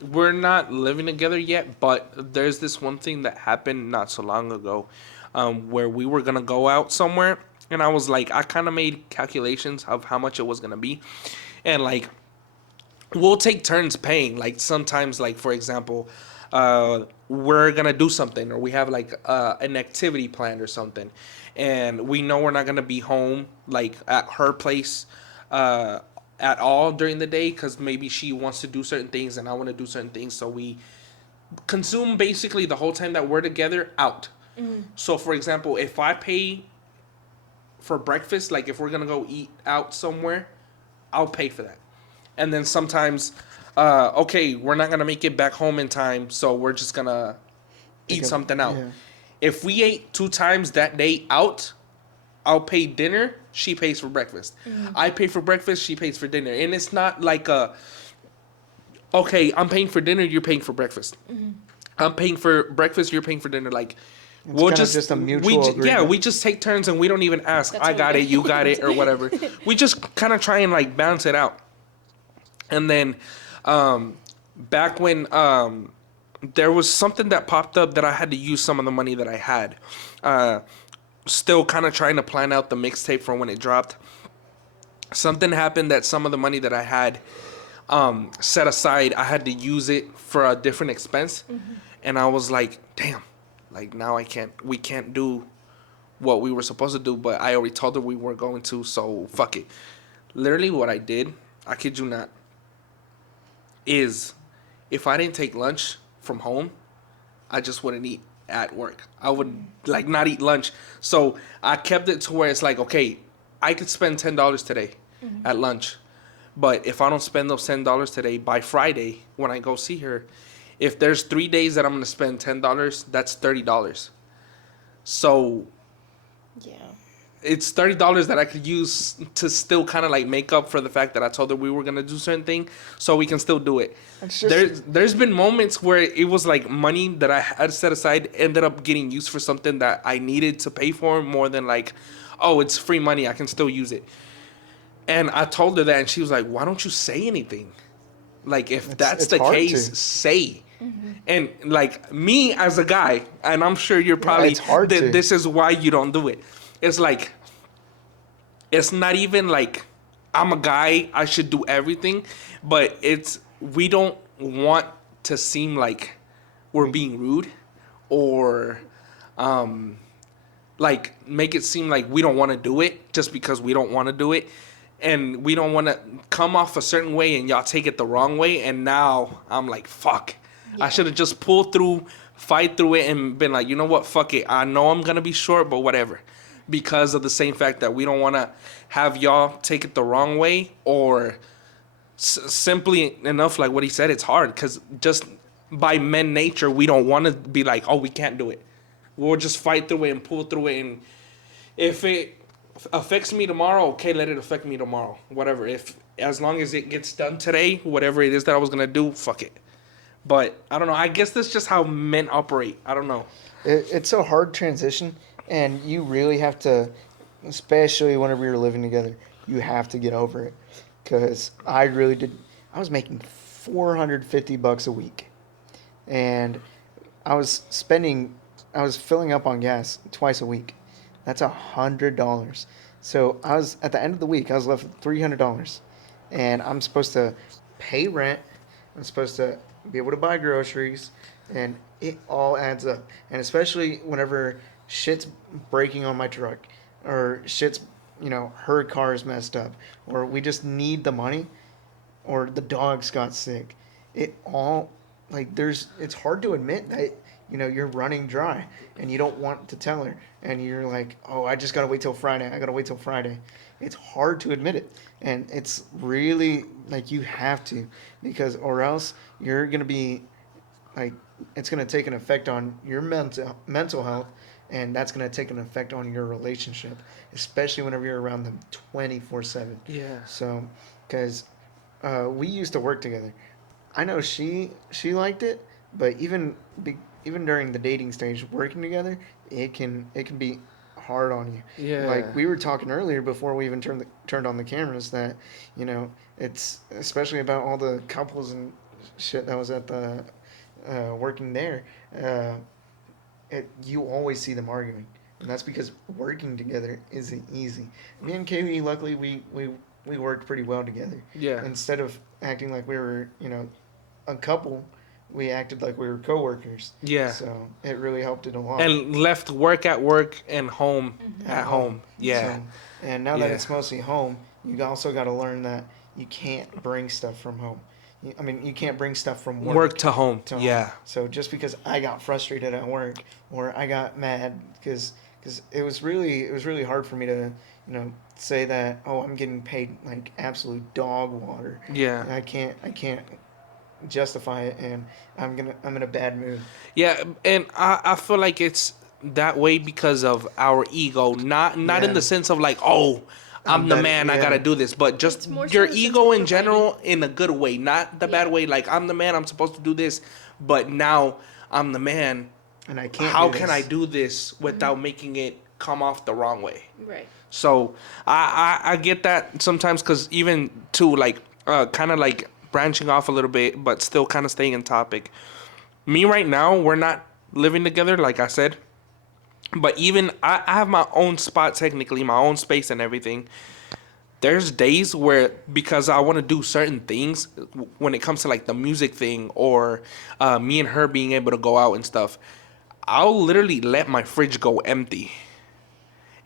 we're not living together yet, but there's this one thing that happened not so long ago, where we were gonna go out somewhere, and I was like, I kind of made calculations of how much it was gonna be, and like, we'll take turns paying. Like sometimes, like for example, we're gonna do something, or we have like an activity planned or something, and we know we're not gonna be home like at her place. At all during the day, because maybe she wants to do certain things and I want to do certain things, so we consume basically the whole time that we're together out. So for example, if I pay for breakfast, like if we're gonna go eat out somewhere, I'll pay for that. And then sometimes, okay, we're not gonna make it back home in time, so we're just gonna eat Because- something out. yeah. If we ate 2 times that day out, I'll pay dinner, she pays for breakfast. I pay for breakfast, she pays for dinner. And it's not like okay, I'm paying for dinner, you're paying for breakfast. I'm paying for breakfast, you're paying for dinner. Like, we'll kinda just, just a mutual yeah, agreement. we just take turns and we don't even ask, That's I what got we it, do. you got it, or whatever. We just kind of try and like balance it out. And then back when there was something that popped up that I had to use some of the money that I had. Still kind of trying to plan out the mixtape for when it dropped. Something happened that some of the money that I had set aside, I had to use it for a different expense. And I was like, damn, like now we can't do what we were supposed to do, but I already told her we weren't going to, so fuck it. Literally what I did, I kid you not, is if I didn't take lunch from home, I just wouldn't eat at work. I would like not eat lunch. So I kept it to where it's like, okay, I could spend $10 today at lunch. But if I don't spend those $10 today, by Friday when I go see her, if there's 3 days that I'm gonna spend $10, that's $30. So Yeah. it's $30 that I could use to still kind of like make up for the fact that I told her we were gonna do certain thing, so we can still do it. It's just- There's been moments where it was like money that I had set aside ended up getting used for something that I needed to pay for more than like, oh, it's free money, I can still use it. And I told her that, and she was like, "Why don't you say anything? Like if that's it's the hard case, to. say." And like me as a guy, and I'm sure you're probably it's hard to. this is why you don't do it. It's like, it's not even like I'm a guy, I should do everything, but it's we don't want to seem like we're being rude or like make it seem like we don't want to do it just because we don't want to do it, and we don't want to come off a certain way and y'all take it the wrong way, and now I'm like, fuck, I should have just pulled through, fight through it, and been like, you know what, fuck it, I know I'm gonna be short, but whatever, because of the same fact that we don't want to have y'all take it the wrong way, or simply enough, like what he said, it's hard because just by men nature we don't want to be like, oh, we can't do it. We'll just fight through it and pull through it, and if it affects me tomorrow, okay, let it affect me tomorrow, whatever. If as long as it gets done today, whatever it is that I was gonna do, fuck it. But I don't know, I guess that's just how men operate. I don't know. It's a hard transition, and you really have to, especially whenever you're living together, you have to get over it. Because I really did. I was making $450 a week, and I was filling up on gas twice a week. That's $100. So I was at the end of the week, I was left with $300, and I'm supposed to pay rent. I'm supposed to be able to buy groceries, and it all adds up. And especially whenever shit's breaking on my truck, or shit's, her car is messed up, or we just need the money, or the dogs got sick. It all, like, it's hard to admit that you're running dry and you don't want to tell her, and you're like, oh, I just gotta wait till Friday. I gotta wait till Friday. It's hard to admit it, and it's really like you have to, because or else you're gonna be like it's gonna take an effect on your mental health, and that's gonna take an effect on your relationship, especially whenever you're around them 24/7. Yeah. So, because we used to work together. I know she liked it, but even during the dating stage, working together, it can be hard on you. Yeah. Like we were talking earlier before we even turned on the cameras that it's especially about all the couples and shit that was at the working there. Uh, you always see them arguing, and that's because working together isn't easy. Me and Kaylee, luckily, we worked pretty well together. Yeah. Instead of acting like we were, a couple, we acted like we were coworkers. Yeah. So it really helped it a lot. And left work at work and home at home. Yeah. So, and now that Yeah. it's mostly home, you also got to learn that you can't bring stuff from home. You can't bring stuff from Work to home. to home. Yeah. So just because I got frustrated at work or I got mad because it was really hard for me to say that, oh, I'm getting paid like absolute dog water. Yeah. I can't justify it, and I'm in a bad mood. Yeah, and I feel like it's that way because of our ego, not in Yeah. the sense of like, oh, I'm the better- man, I yeah. gotta do this, but It's just more so your the sense ego of in general in a good way, not the bad Yeah. way. Like I'm the man, I'm supposed to do this, but now I'm the man. And I can't. How do can this. I do this without making it come off the wrong way? Right. So I get that sometimes because even too like kind of like branching off a little bit, but still kind of staying in topic. Me right now, we're not living together, like I said. But even I have my own spot technically, my own space and everything. There's days where because I want to do certain things when it comes to like the music thing or me and her being able to go out and stuff, I'll literally let my fridge go empty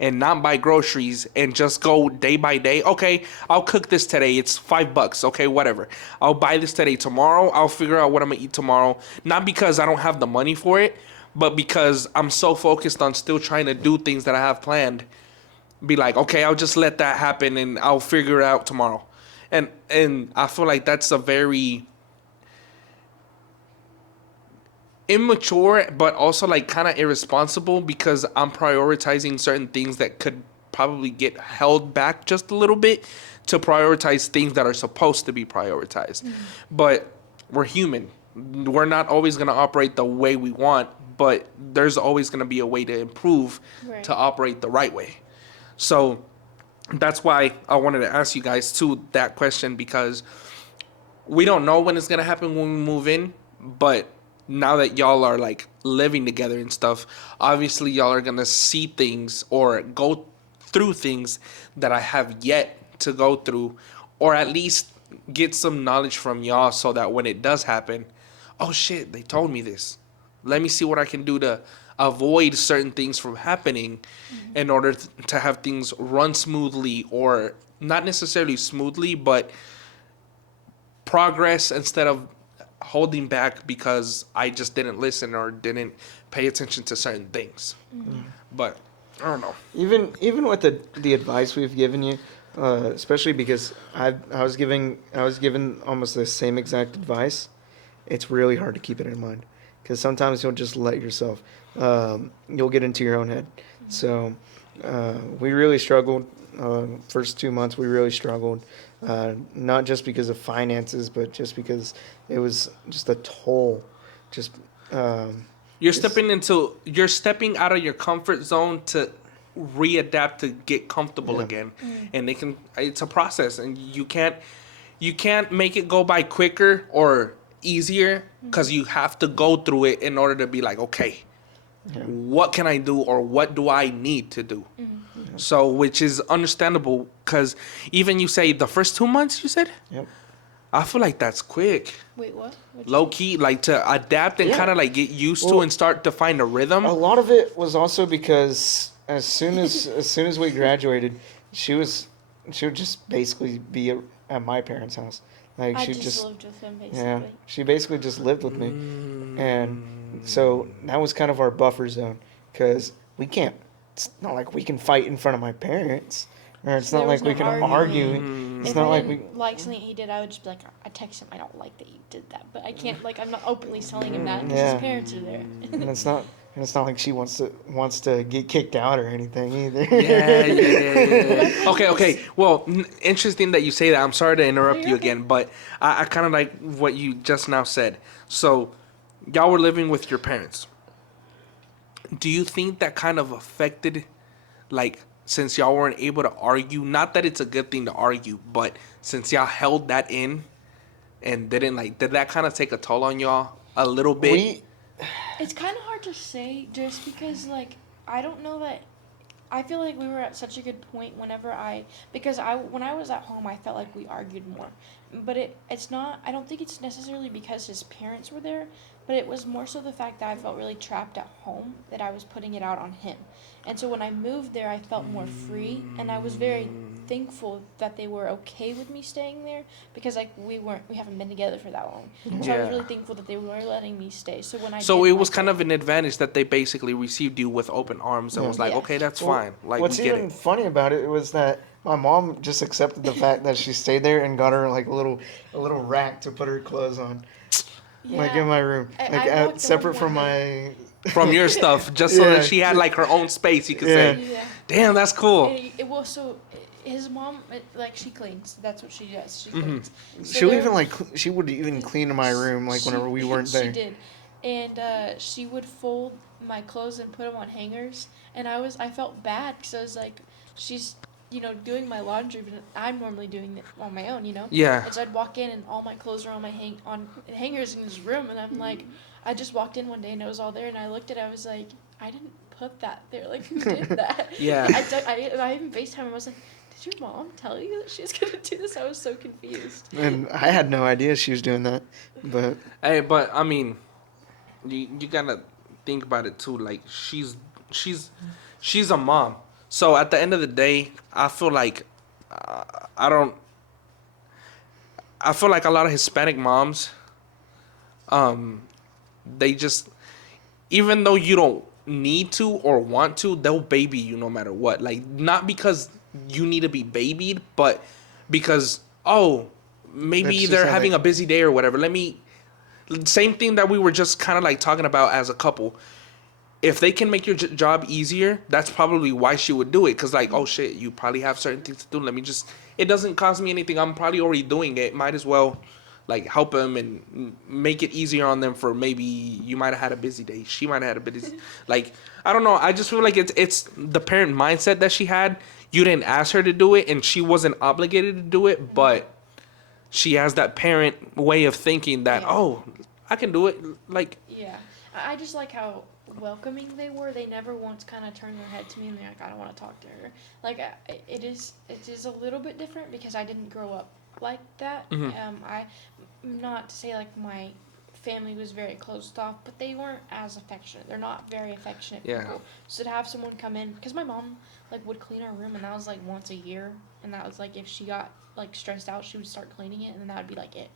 and not buy groceries and just go day by day. Okay, I'll cook this today. It's $5. Okay, whatever. I'll buy this today. Tomorrow, I'll figure out what I'm gonna eat tomorrow. Not because I don't have the money for it, but because I'm so focused on still trying to do things that I have planned. Be like, okay, I'll just let that happen and I'll figure it out tomorrow. And I feel like that's a very immature, but also like kind of irresponsible because I'm prioritizing certain things that could probably get held back just a little bit to prioritize things that are supposed to be prioritized. But we're human. We're not always going to operate the way we want, but there's always going to be a way to improve Right. to operate the right way. So that's why I wanted to ask you guys too that question, because we don't know when it's going to happen when we move in, but now that y'all are like living together and stuff, obviously y'all are gonna see things or go through things that I have yet to go through, or at least get some knowledge from y'all so that when it does happen, oh shit, they told me this. Let me see what I can do to avoid certain things from happening in order to have things run smoothly, or not necessarily smoothly, but progress instead of holding back because I just didn't listen or didn't pay attention to certain things. But I don't know. Even with the advice we've given you, especially because I was given almost the same exact advice. It's really hard to keep it in mind because sometimes you'll just let yourself. You'll get into your own head. So we really struggled. First 2 months we really struggled. Not just because of finances, but just because it was just a toll. Just You're stepping out of your comfort zone to readapt to get comfortable Yeah. again. And it's a process, and you can't make it go by quicker or easier because you have to go through it in order to be like, okay, what can I do or what do I need to do? So, which is understandable because even you say the first 2 months, you said? Yep. I feel like that's quick. Wait, what? Low key, like to adapt and Yeah. kind of like get used to Well, and start to find a rhythm. a lot of it was also because as soon as we graduated, she was she would just basically be at my parents' house. Like I she just lived with him yeah, basically. she basically just lived with me, and so that was kind of our buffer zone because we can't. It's not like we can fight in front of my parents, or it's So not there was like we no can arguing. argue. It's If not I like we. didn't like something he did, I would just be like, I text him, I don't like that you did that, but I can't like I'm not openly telling him that because Yeah. his parents are there. And it's not like she wants to get kicked out or anything either. Yeah. Okay. Well, interesting that you say that. I'm sorry to interrupt you're you okay. again, but I kind of like what you just now said. So, y'all were living with your parents. Do you think that kind of affected, like, since y'all weren't able to argue? Not that it's a good thing to argue, but since y'all held that in and didn't like, did that kind of take a toll on y'all a little bit? We It's kind of hard to say just because like I don't know that I feel like we were at such a good point because when I was at home I felt like we argued more. But it's not I don't think it's necessarily because his parents were there, but it was more so the fact that I felt really trapped at home that I was putting it out on him. And so when I moved there I felt more free and I was very thankful that they were okay with me staying there because like we haven't been together for that long. So I was Yeah. really thankful that they were letting me stay. So when I So did it was like kind of an advantage that they basically received you with open arms and Yeah. was like, Yeah. okay, that's Well, fine. Like, what's we get even it. funny about it was that my mom just accepted the fact that she stayed there and got her like a little rack to put her clothes on, like in my room, like I walked separate in from one my. From your stuff, just so Yeah. that she had like her own space, you could Yeah. say, Yeah. damn, that's cool. His mom like she cleans. That's what she does. She Mm-hmm. cleans. So She'll there- even like she would even clean my room like she- whenever we weren't there. She did, and she would fold my clothes and put them on hangers. And I felt bad because I was like, she's doing my laundry, but I'm normally doing it on my own, Yeah. And so I'd walk in and all my clothes are on on hangers in his room, and I'm like, I just walked in one day and it was all there, and I looked at it, I was like, I didn't put that there. Like, who did that? Yeah. I even FaceTime him. I was like, did your mom tell you that she's gonna do this? I was so confused. And I had no idea she was doing that, but Hey, but I mean, you gotta think about it too. Like she's a mom. So at the end of the day, I feel like I don't. I feel like a lot of Hispanic moms, they just, even though you don't need to or want to, they'll baby you no matter what. Like, not because you need to be babied, but because, oh, maybe That's just they're how having they- a busy day or whatever. Same thing that we were just kind of like talking about as a couple. If they can make your job easier, that's probably why she would do it. Because, like, oh, shit, you probably have certain things to do. Let me just, it doesn't cost me anything. I'm probably already doing it. Might as well, like, help them and make it easier on them for maybe you might have had a busy day. She might have had a busy, like, I don't know. I just feel like it's the parent mindset that she had. You didn't ask her to do it, and she wasn't obligated to do it, but she has that parent way of thinking that, Yeah. oh, I can do it. Like, Yeah, I just like how welcoming they were. They never once kind of turned their head to me and they're like, I don't want to talk to her. Like it is a little bit different because I didn't grow up like that. Mhm. I not to say like my family was very closed off, but they weren't as affectionate. They're not very affectionate Yeah. people. So to have someone come in, because my mom like would clean our room, and that was like once a year, and that was like if she got like stressed out, she would start cleaning it, and then that would be like it.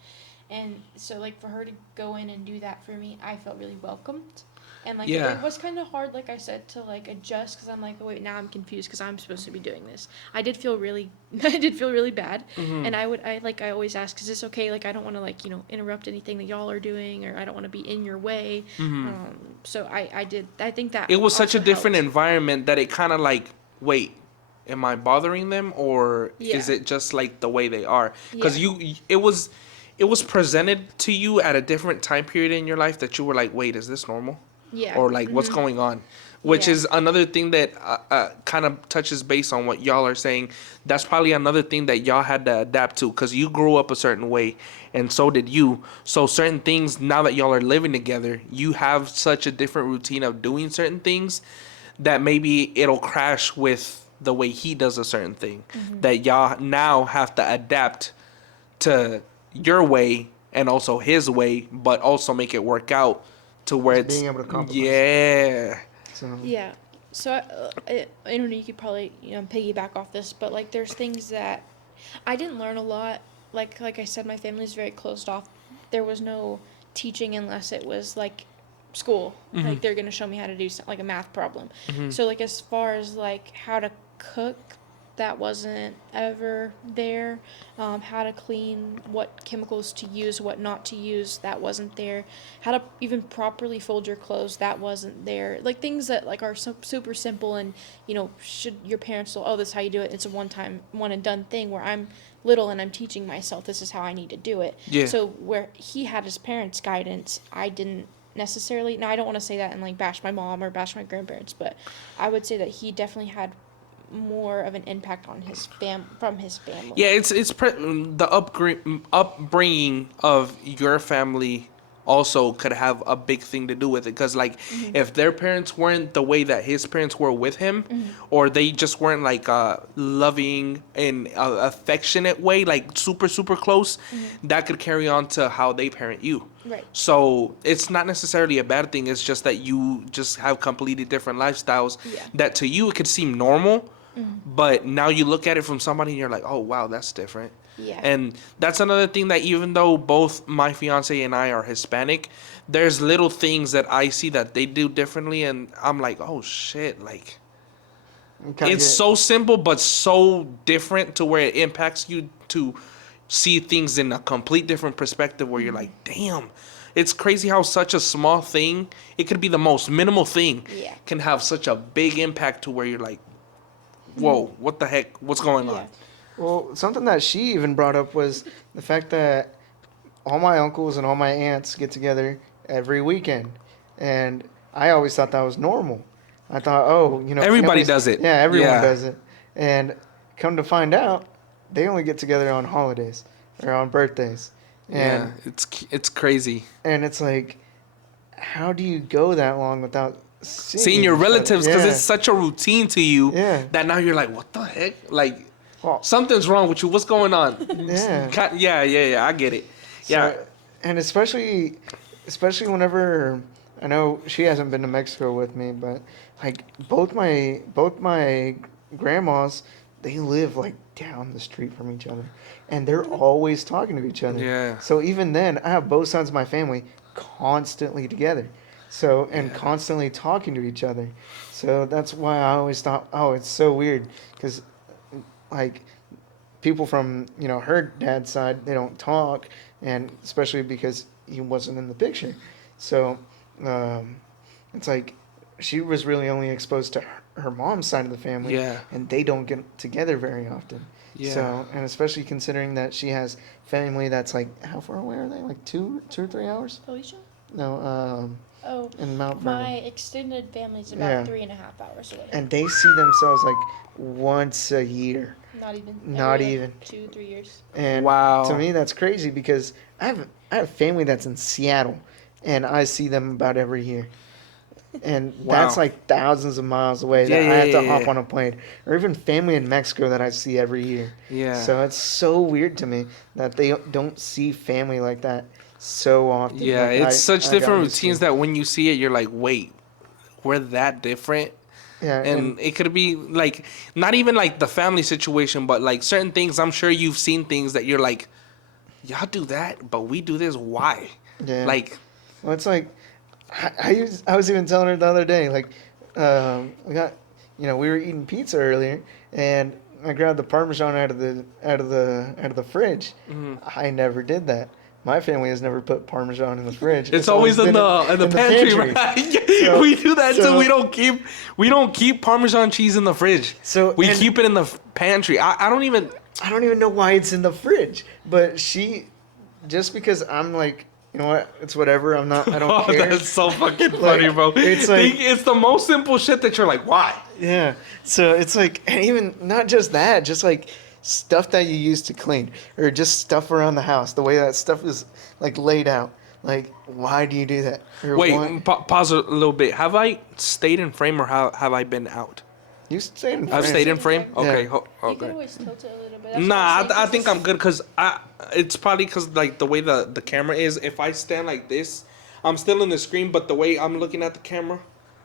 And so like for her to go in and do that for me, I felt really welcomed. And like Yeah. it was kind of hard, like I said, to like adjust because I'm like, oh, wait, now I'm confused because I'm supposed to be doing this. I did feel really bad, and I always ask, is this okay? Like I don't want to like interrupt anything that y'all are doing, or I don't want to be in your way. So I think that it was such a also different helped. environment that it kind of like, wait, am I bothering them, or is Yeah. it just like the way they are? Because Yeah. it was presented to you at a different time period in your life that you were like, wait, is this normal? Yeah. Or like, what's going on? Which Yeah. is another thing that kind of touches base on what y'all are saying. That's probably another thing that y'all had to adapt to, because you grew up a certain way and so did you. So certain things, now that y'all are living together, you have such a different routine of doing certain things that maybe it'll crash with the way he does a certain thing, that y'all now have to adapt to your way and also his way, but also make it work out to where Just it's being able to compromise. yeah. So Yeah. So, I don't know, you could probably, piggyback off this, but, like, there's things that I didn't learn a lot. Like I said, my family's very closed off. There was no teaching unless it was, like, school. Like, they're going to show me how to do something, like a math problem. So, like, as far as, like, how to cook, that wasn't ever there. How to clean, what chemicals to use, what not to use, that wasn't there. How to even properly fold your clothes, that wasn't there. Like things that like are super simple and should your parents know, oh, this is how you do it. It's a one and done thing. Where I'm little and I'm teaching myself this is how I need to do it. Yeah. So where he had his parents' guidance, I didn't necessarily. Now I don't want to say that and like bash my mom or bash my grandparents, but I would say that he definitely had more of an impact on from his family. Yeah, it's the upbringing of your family also could have a big thing to do with it, because like if their parents weren't the way that his parents were with him, or they just weren't like loving and affectionate way, like super close, that could carry on to how they parent you. Right. So it's not necessarily a bad thing. It's just that you just have completely different lifestyles that to you it could seem normal. But now you look at it from somebody and you're like, oh, wow, that's different. Yeah. And that's another thing that even though both my fiance and I are Hispanic, there's little things that I see that they do differently. And I'm like, oh, shit. Like, it's so simple, but so different to where it impacts you to see things in a complete different perspective where you're like, damn. It's crazy how such a small thing, it could be the most minimal thing, can have such a big impact to where you're like, whoa, what the heck? What's going on? Well, something that she even brought up was the fact that all my uncles and all my aunts get together every weekend. And I always thought that was normal. I thought, everybody does it. Yeah, everyone does it. And come to find out, they only get together on holidays or on birthdays. And it's crazy. And it's like, how do you go that long without seeing your relatives, because it's such a routine to you that now you're like, what the heck? Like, something's wrong with you. What's going on? Yeah. I get it. Yeah. So, and especially whenever I know she hasn't been to Mexico with me, but like both my grandmas, they live like down the street from each other, and they're always talking to each other. Yeah. So even then, I have both sides of my family constantly together. So, and constantly talking to each other. So that's why I always thought, oh, it's so weird. Because, like, people from, her dad's side, they don't talk. And especially because he wasn't in the picture. So, it's like, she was really only exposed to her mom's side of the family. Yeah. And they don't get together very often. Yeah. So, and especially considering that she has family that's like, how far away are they? Like 2 or 3 hours? Alicia? No, in Mount Vernon. My extended family's about 3.5 hours away. And they see themselves like once a year. Not even. 2-3 years. And wow. To me, that's crazy because I have family that's in Seattle, and I see them about every year. And that's like thousands of miles away that I have to hop on a plane. Or even family in Mexico that I see every year. Yeah. So it's so weird to me that they don't see family like that so often. Yeah, like it's such different routines that when you see it, you're like, wait, we're that different? Yeah. And it could be like, not even like the family situation, but like certain things, I'm sure you've seen things that you're like, y'all do that, but we do this. Why? Yeah. Like, well, it's like, I was even telling her the other day, like, we got, we were eating pizza earlier, and I grabbed the Parmesan out of the fridge. Mm-hmm. I never did that. My family has never put Parmesan in the fridge. It's always in the pantry, right? So, we do that too. We don't keep Parmesan cheese in the fridge. So we keep it in the pantry. I don't even know why it's in the fridge. But just because I'm like, you know what? It's whatever. I don't care. That's so fucking funny, bro. It's like it's the most simple shit that you're like, why? Yeah. So it's like, and even not just that, just like stuff that you use to clean, or just stuff around the house. The way that stuff is like laid out. Like, why do you do that? Or wait, pause a little bit. Have I stayed in frame, or have I been out? You stayed in frame. I've stayed in frame. Okay. Yeah. Okay. You could always tilt it a little bit. Nah, I think I'm good because it's probably because like the way the camera is. If I stand like this, I'm still in the screen, but the way I'm looking at the camera,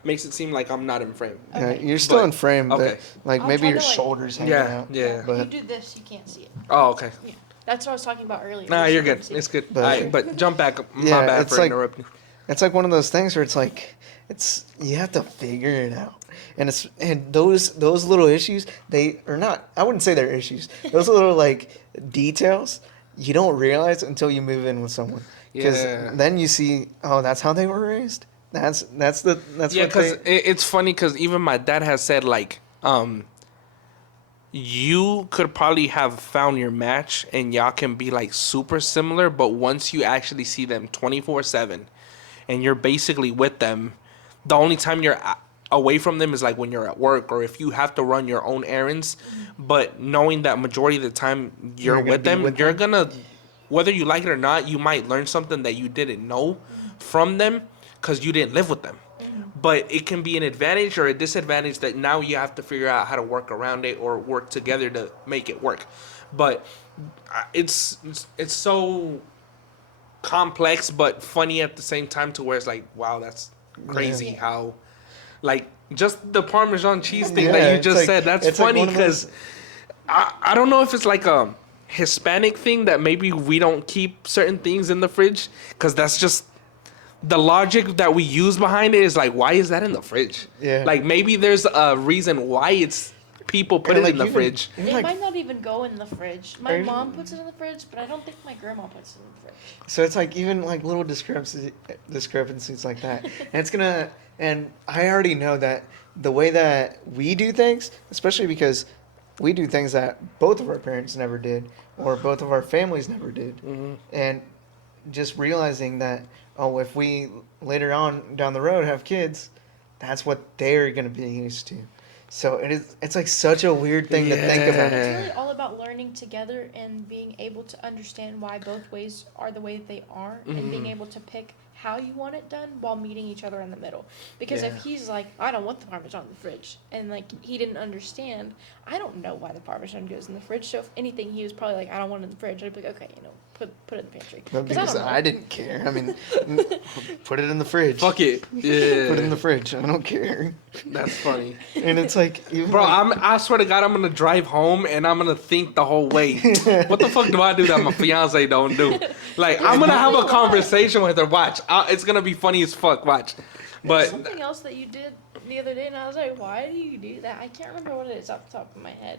makes it seem like I'm not in frame. Yeah, Okay. you're still But- in frame, but okay. like I'll maybe try your to, like- shoulders hanging Yeah, out. yeah. If you But do this, you can't see it. Oh, okay. Yeah. That's what I was talking about earlier. Nah, You you're can't good. see It's it. good. But- Alright, but jump back. Yeah, My bad it's for like- interrupting. it's like one of those things where it's like it's you have to figure it out. And those little issues, they are not, I wouldn't say they're issues. Those little like details you don't realize until you move in with someone. Because Yeah. then you see, oh, that's how they were raised. That's Yeah, what because they, it's funny because even my dad has said like, you could probably have found your match and y'all can be like super similar, but once you actually see them 24/7 and you're basically with them, the only time you're away from them is like when you're at work or if you have to run your own errands. But knowing that majority of the time you're You're gonna with be them, with you're them. gonna, whether you like it or not, you might learn something that you didn't know from them because you didn't live with them. But it can be an advantage or a disadvantage that now you have to figure out how to work around it or work together to make it work. But it's so complex but funny at the same time to where it's like, wow, that's crazy Yeah. how, like, just the Parmesan cheese thing Yeah, that you it's just like- said, that's it's like funny one of those- because I don't know if it's like a Hispanic thing that maybe we don't keep certain things in the fridge because that's just the logic that we use behind it is like, why is that in the fridge? Yeah. Like maybe there's a reason why it's people put or, it like, in the even- fridge. even, It like, might not even go in the fridge. My Are you- mom puts it in the fridge, but I don't think my grandma puts it in the fridge. So it's like even like little discrepancies like that. And it's gonna, and I already know that the way that we do things, especially because we do things that both of our parents never did or both of our families never did. And just realizing that, oh, if we later on down the road have kids, that's what they're gonna be used to. So it's like such a weird thing to think about. Yeah. It's really all about learning together and being able to understand why both ways are the way that they are and being able to pick how you want it done while meeting each other in the middle. Because Yeah. if he's like, I don't want the Parmesan in the fridge, and like he didn't understand, I don't know why the Parmesan goes in the fridge. So if anything, he was probably like, I don't want it in the fridge. I'd be like, okay, put it in the pantry. But 'Cause I because don't know. I didn't care. I mean, put it in the fridge. Fuck it. Yeah. Put it in the fridge. I don't care. That's funny. And it's like, even Bro, like, I swear to God, I'm gonna drive home and I'm gonna think the whole way. What the fuck do I do that my fiance don't do? Like, I'm gonna have a conversation with her. Watch, it's gonna be funny as fuck. Watch, but Something else that you did the other day, and I was like, why do you do that? I can't remember what it is off the top of my head.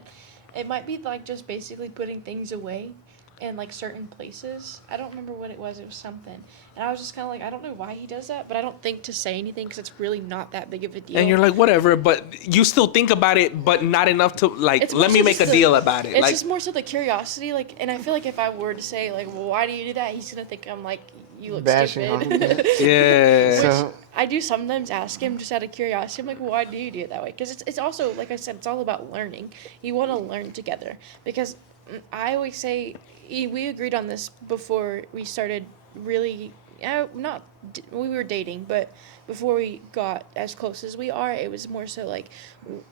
It might be like just basically putting things away in like certain places. I don't remember what it was. It was something. And I was just kind of like, I don't know why he does that, but I don't think to say anything because it's really not that big of a deal. and you're like whatever, but you still think about it, but not enough to like It's let more me so make a just the- deal about it. It's Like, just more so the curiosity, like, and I feel like if I were to say like, well, why do you do that? He's gonna think I'm like, you look Bashing on stupid. him, yeah. so I do sometimes ask him just out of curiosity. I'm like, well, why do you do it that way? Because it's also, like I said, it's all about learning. You want to learn together. Because I always say, we agreed on this before we started really, we were dating, but before we got as close as we are, it was more so like,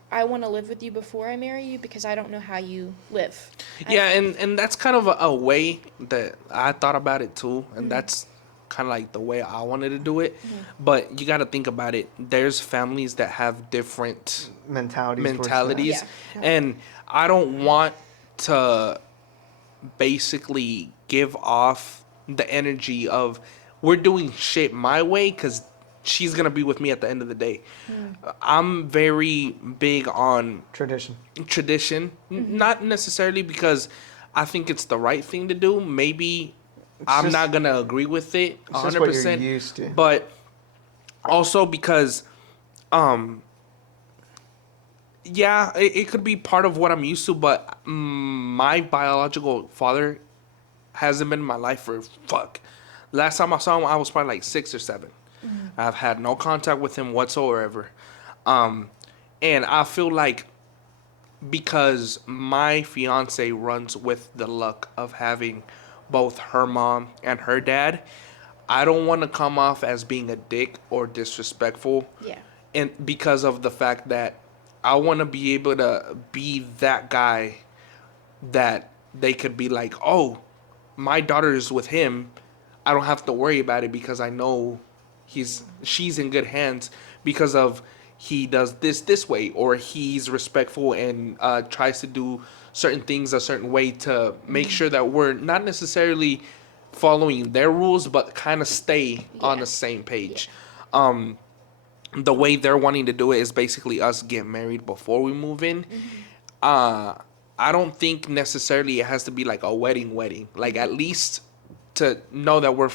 I want to live with you before I marry you because I don't know how you live. Yeah, and that's kind of a way that I thought about it too, and that's kind of like the way I wanted to do it. But you got to think about it. There's families that have different mentalities. towards that. mentalities, Yeah. and I don't want to basically give off the energy of we're doing shit my way because she's gonna be with me at the end of the day. I'm very big on Tradition. tradition, not necessarily because I think it's the right thing to do. Maybe I'm just- not gonna agree with it It's just what 100%, you're used to. but also because yeah, it could be part of what I'm used to, but my biological father hasn't been in my life for fuck. Last time I saw him, I was probably like 6 or 7. I've had no contact with him whatsoever. And I feel like because my fiance runs with the luck of having both her mom and her dad, I don't want to come off as being a dick or disrespectful. Yeah. And because of the fact that I want to be able to be that guy that they could be like, oh, my daughter is with him. I don't have to worry about it because I know she's in good hands. because of he does this way, or he's respectful and tries to do certain things a certain way to make sure that we're not necessarily following their rules, but kind of stay on the same page. The way they're wanting to do it is basically us get married before we move in. I don't think necessarily it has to be like a wedding. Like, at least to know that we're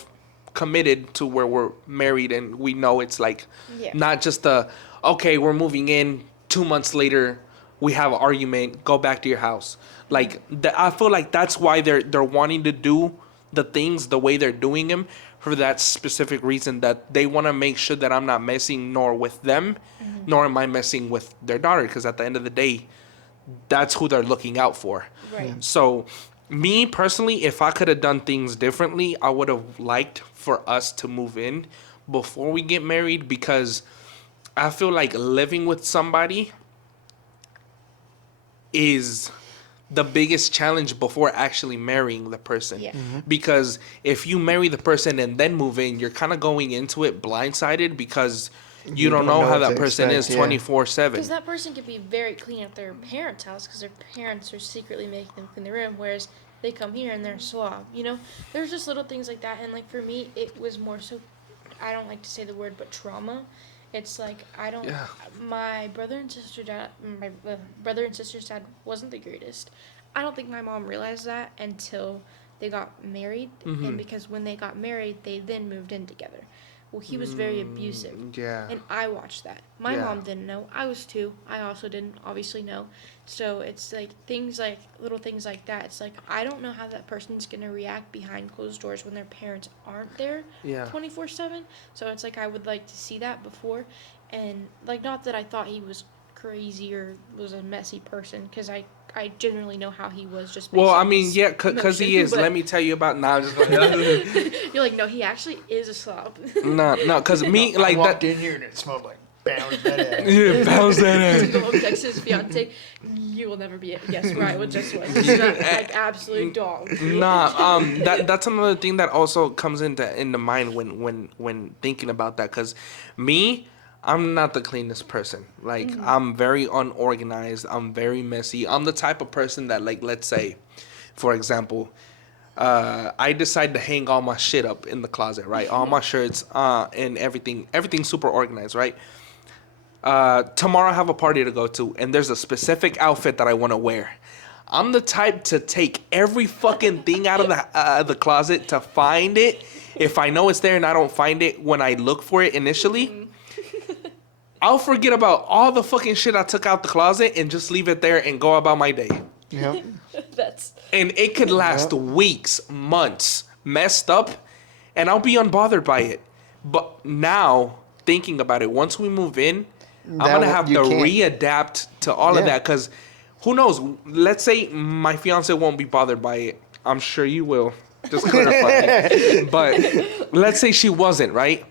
committed to where we're married, and we know it's like not just okay, we're moving in, 2 months later we have an argument, go back to your house. Like, I feel like that's why they're wanting to do the things the way they're doing them, for that specific reason, that they want to make sure that I'm not messing nor with them, nor am I messing with their daughter, because at the end of the day, that's who they're looking out for. Right. So, me personally, if I could have done things differently, I would have liked for us to move in before we get married, because I feel like living with somebody is the biggest challenge before actually marrying the person. Yeah. Because if you marry the person and then move in, you're kind of going into it blindsided, because you don't know how what that to person expect, is yeah. 24/7. Because that person could be very clean at their parents' house because their parents are secretly making them clean the room, whereas they come here and they're suave. You know, there's just little things like that. And like for me, it was more so, I don't like to say the word, but trauma. It's like I don't. Yeah. My brother and sister's dad wasn't the greatest. I don't think my mom realized that until they got married, and because when they got married, they then moved in together. Well, he was very abusive. Yeah. And I watched that. My mom didn't know. I was 2. I also didn't obviously know. So it's like little things like that. It's like I don't know how that person's going to react behind closed doors when their parents aren't there 24/7. So it's like I would like to see that before. And like, not that I thought he was crazy or was a messy person, because I generally know how he was just based Well, I on mean, his yeah, because he emotion, is. but Let me tell you about. Nah, I'm just going. you're like, no, he actually is a slob. No, because me, I like walked that. in here and it smelled like bounce that ass. Yeah, bounce that ass. Go home, text his fiance. You will never be guess where I just was. Just like absolute dog. Nah, that's another thing that also comes into mind when thinking about that. Cause me, I'm not the cleanest person. Like, I'm very unorganized. I'm very messy. I'm the type of person that, like, let's say, for example, I decide to hang all my shit up in the closet, right? All my shirts, and everything's super organized, right? Tomorrow I have a party to go to, and there's a specific outfit that I want to wear. I'm the type to take every fucking thing out of the closet to find it. If I know it's there and I don't find it when I look for it initially, I'll forget about all the fucking shit I took out the closet and just leave it there and go about my day. Yep. That's And it could last weeks, months, messed up, and I'll be unbothered by it. But now, thinking about it, once we move in, I'm going to have to readapt to all of that, because who knows? Let's say my fiance won't be bothered by it. I'm sure you will. Just clarify. But let's say she wasn't, right?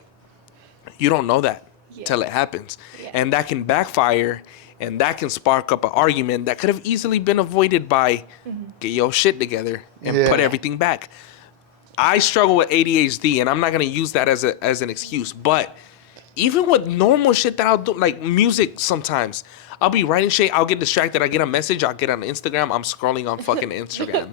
You don't know that till it happens. Yeah. And that can backfire, and that can spark up an argument that could have easily been avoided by get your shit together and put everything back. I struggle with ADHD, and I'm not going to use that as an excuse. But even with normal shit that I'll do, like music sometimes, I'll be writing shit, I'll get distracted, I get a message, I'll get on Instagram, I'm scrolling on fucking Instagram.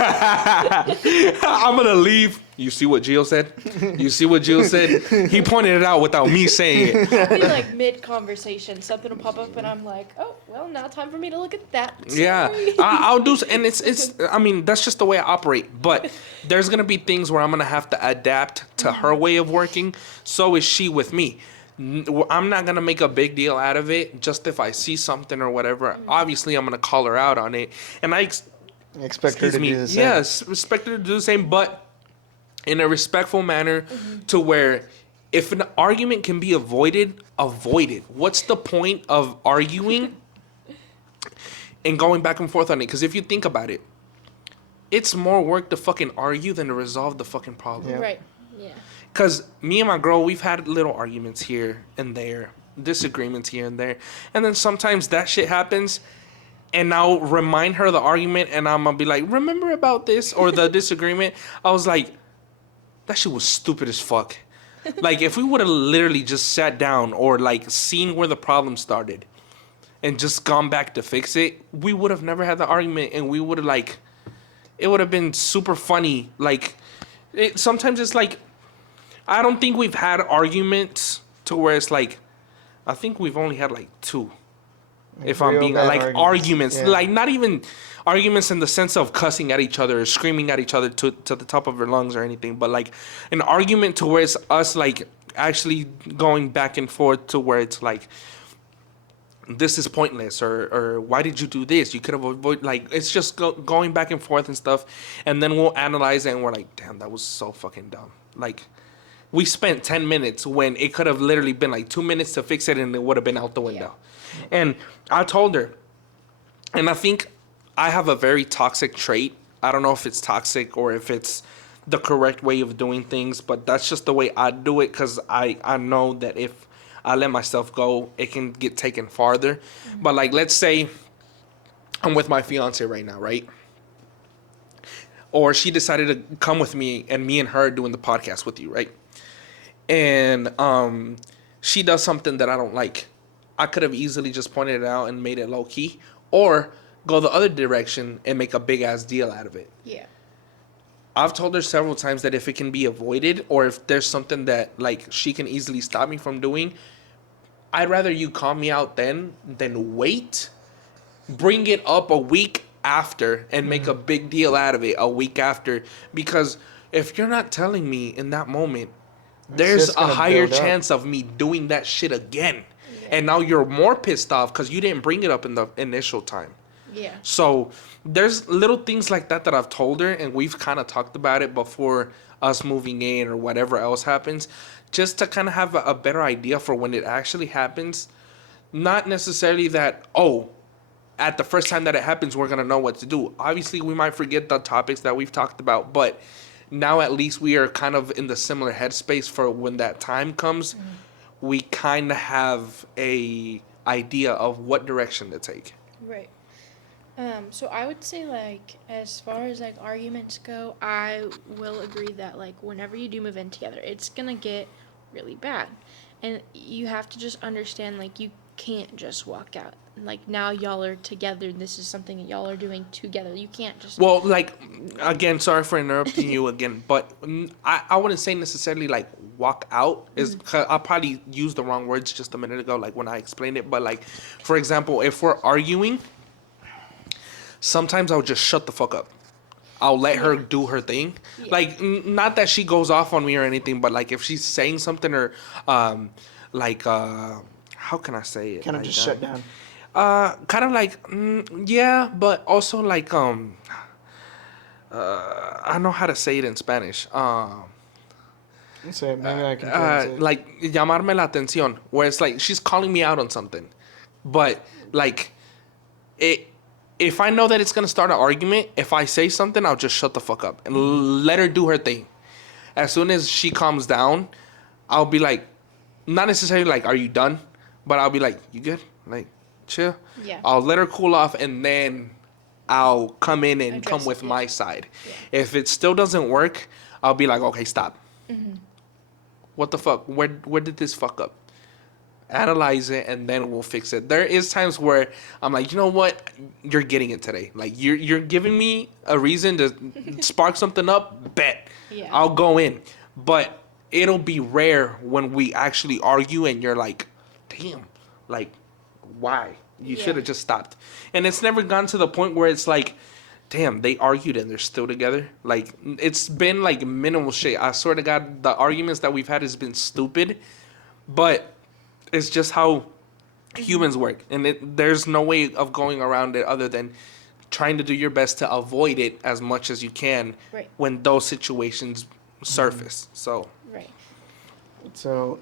I'm gonna leave. You see what Gio said? You see what Gio said? He pointed it out without me saying it. I'll be like mid-conversation, something will pop up, and I'm like, oh, well, now time for me to look at that. Yeah, Sorry. I'll do, and it's. I mean, that's just the way I operate. But there's gonna be things where I'm gonna have to adapt to her way of working. So is she with me. I'm not gonna make a big deal out of it. Just if I see something or whatever, obviously I'm gonna call her out on it, and I Expect her to do the same. Yes, expect her to do the same, but in a respectful manner, to where if an argument can be avoided, avoid it. What's the point of arguing and going back and forth on it? Because if you think about it, it's more work to fucking argue than to resolve the fucking problem. Yeah. Right, yeah. Because me and my girl, we've had little arguments here and there, disagreements here and there, and then sometimes that shit happens, and I'll remind her of the argument, and I'm gonna be like, remember about this or the disagreement? I was like, that shit was stupid as fuck. Like, if we would have literally just sat down or, like, seen where the problem started and just gone back to fix it, we would have never had the argument, and we would have, like, it would have been super funny. Like, sometimes it's like, I don't think we've had arguments to where it's like, I think we've only had, like, two. If I'm Real being bad like arguments, Yeah. like not even arguments in the sense of cussing at each other or screaming at each other to the top of our lungs or anything, but like an argument to where it's us like actually going back and forth to where it's like, this is pointless, or why did you do this? You could have avoided, like, it's just going back and forth and stuff, and then we'll analyze it and we're like, damn, that was so fucking dumb. Like, we spent 10 minutes when it could have literally been like 2 minutes to fix it, and it would have been out the window. And I told her, and I think I have a very toxic trait. I don't know if it's toxic or if it's the correct way of doing things, but that's just the way I do it, because I know that if I let myself go, it can get taken farther. Mm-hmm. But like, let's say I'm with my fiance right now, right? Or she decided to come with me, and me and her doing the podcast with you, right? And she does something that I don't like. I could have easily just pointed it out and made it low key, or go the other direction and make a big ass deal out of it. Yeah. I've told her several times that if it can be avoided, or if there's something that like she can easily stop me from doing, I'd rather you call me out then than wait, bring it up a week after, and make a big deal out of it a week after. Because if you're not telling me in that moment, there's a higher chance of me doing that shit again. And now you're more pissed off because you didn't bring it up in the initial time. Yeah. So there's little things like that I've told her, and we've kind of talked about it before us moving in or whatever else happens, just to kind of have a better idea for when it actually happens. Not necessarily that, oh, at the first time that it happens, we're going to know what to do. Obviously, we might forget the topics that we've talked about, but now at least we are kind of in the similar headspace for when that time comes. We kind of have a idea of what direction to take. Right. So I would say, like, as far as, like, arguments go, I will agree that, like, whenever you do move in together, it's gonna get really bad. And you have to just understand, like, you can't just walk out. Like, now y'all are together, this is something that y'all are doing together. You can't just... Well, like, again, sorry for interrupting you again, but I wouldn't say necessarily, like, walk out. I probably used the wrong words just a minute ago, like, when I explained it. But, like, for example, if we're arguing, sometimes I'll just shut the fuck up. I'll let her do her thing. Yeah. Like, not that she goes off on me or anything, but, like, if she's saying something or, how can I say it? Kind of like, just shut down. Kind of like, yeah, but also like, I know how to say it in Spanish. Say, maybe I can translate. Like, llamarme la atención, where it's like she's calling me out on something, but like, if I know that it's gonna start an argument, if I say something, I'll just shut the fuck up and let her do her thing. As soon as she calms down, I'll be like, not necessarily like, are you done? But I'll be like, you good? Like, chill. Yeah. I'll let her cool off, and then I'll come in and come with it. my side. Yeah. If it still doesn't work, I'll be like, okay, stop. Mm-hmm. What the fuck? Where did this fuck up? Analyze it, and then we'll fix it. There is times where I'm like, you know what? You're getting it today. Like, you're giving me a reason to spark something up. Bet. Yeah. I'll go in. But it'll be rare when we actually argue and you're like, damn, like, why? You should have just stopped. And it's never gone to the point where it's like, damn, they argued and they're still together. Like, it's been like minimal shit. I swear to God, the arguments that we've had has been stupid, but it's just how humans work. And there's no way of going around it other than trying to do your best to avoid it as much as you can when those situations surface. So. Right. So,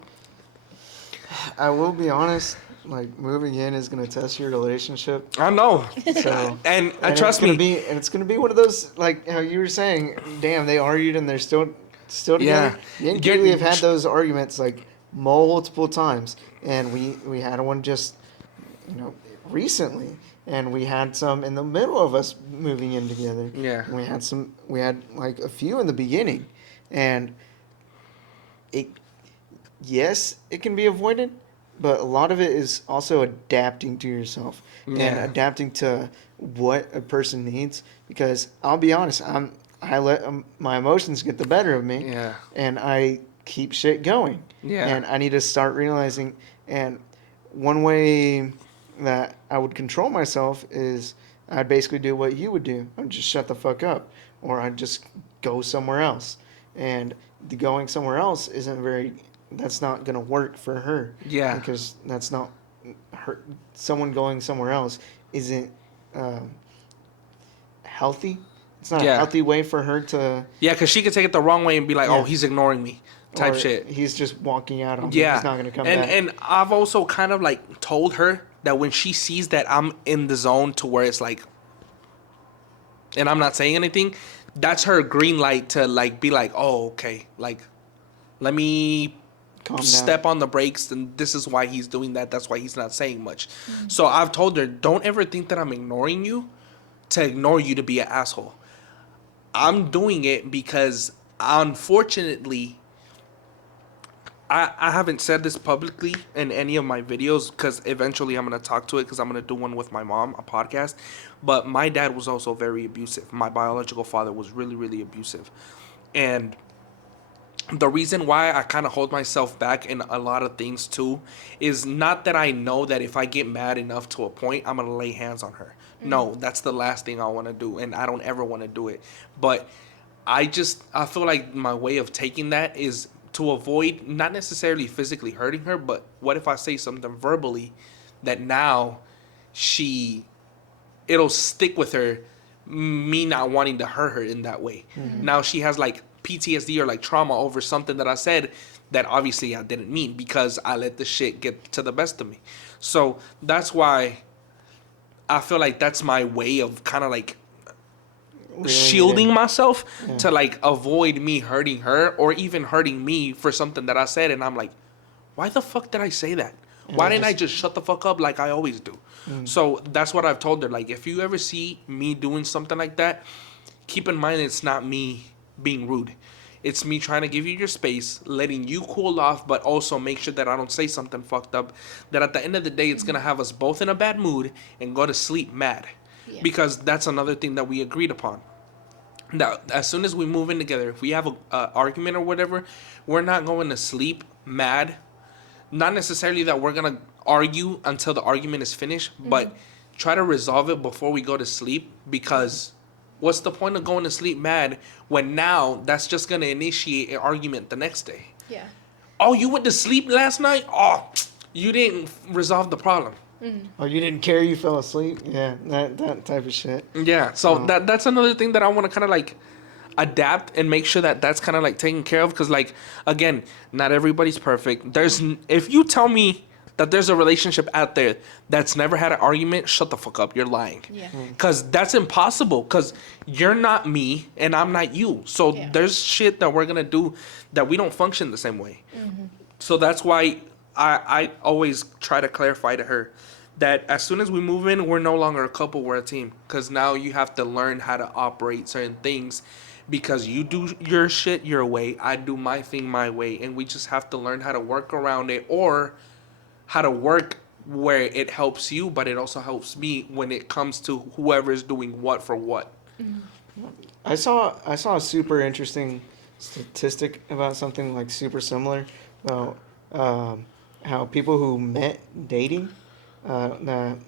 I will be honest, like, moving in is going to test your relationship. I know. So, and trust me. And it's going to be one of those, like, how you were saying, damn, they argued and they're still together. Yeah. Me and Kaylee have had those arguments, like, multiple times. And we had one just, recently. And we had some in the middle of us moving in together. Yeah. And we had like a few in the beginning. And yes, it can be avoided, but a lot of it is also adapting to yourself and Yeah. adapting to what a person needs. Because I'll be honest, I let my emotions get the better of me, Yeah. and I keep shit going. Yeah. And I need to start realizing. And one way that I would control myself is I'd basically do what you would do. I'd just shut the fuck up, or I'd just go somewhere else. And the going somewhere else isn't very. That's not gonna work for her. Yeah. Because that's not her. Someone going somewhere else isn't um, healthy. It's not a Yeah. healthy way for her to. Yeah, because she could take it the wrong way and be like, Yeah. "Oh, he's ignoring me," type Or shit. He's just walking out on me. Yeah, He's not gonna come and back. and I've also kind of like told her that when she sees that I'm in the zone to where it's like, and I'm not saying anything, that's her green light to like be like, "Oh, okay, like, let me Calm down. step on the brakes, and this is why he's doing that. That's why he's not saying much." So I've told her, don't ever think that I'm ignoring you to ignore you to be an asshole. I'm doing it because unfortunately I haven't said this publicly in any of my videos because eventually I'm going to talk to it because I'm going to do one with my mom, a podcast. But my dad was also very abusive. My biological father was really, really abusive. And the reason why I kind of hold myself back in a lot of things too is not that I know that if I get mad enough to a point, I'm going to lay hands on her. No, that's the last thing I want to do. And I don't ever want to do it. But I feel like my way of taking that is to avoid not necessarily physically hurting her, but what if I say something verbally that now it'll stick with her, me not wanting to hurt her in that way. Now she has like PTSD or like trauma over something that I said that obviously I didn't mean because I let the shit get to the best of me. So that's why I feel like that's my way of kind of like shielding myself to like avoid me hurting her or even hurting me for something that I said, and I'm like, why the fuck did I say that? Why didn't I just shut the fuck up like I always do? So that's what I've told her. Like, if you ever see me doing something like that, keep in mind it's not me being rude. It's me trying to give you your space, letting you cool off, but also make sure that I don't say something fucked up, that at the end of the day, it's going to have us both in a bad mood and go to sleep mad. Yeah. Because that's another thing that we agreed upon. Now, as soon as we move in together, if we have a argument or whatever, we're not going to sleep mad. Not necessarily that we're going to argue until the argument is finished, but try to resolve it before we go to sleep, because what's the point of going to sleep mad when now that's just going to initiate an argument the next day? Yeah. Oh, you went to sleep last night? Oh, you didn't resolve the problem. Oh, you didn't care you fell asleep? Yeah, that type of shit. Yeah, so that's another thing that I want to kind of like adapt and make sure that that's kind of like taken care of, because like, again, not everybody's perfect. If you tell me that there's a relationship out there that's never had an argument, shut the fuck up, you're lying. Yeah. Because that's impossible, because you're not me and I'm not you. So Yeah. there's shit that we're gonna do that we don't function the same way. So that's why I always try to clarify to her that as soon as we move in, we're no longer a couple, we're a team. Because now you have to learn how to operate certain things, because you do your shit your way, I do my thing my way, and we just have to learn how to work around it, or how to work where it helps you, but it also helps me when it comes to whoever's doing what for what. I saw a super interesting statistic about something like super similar about how people who met dating that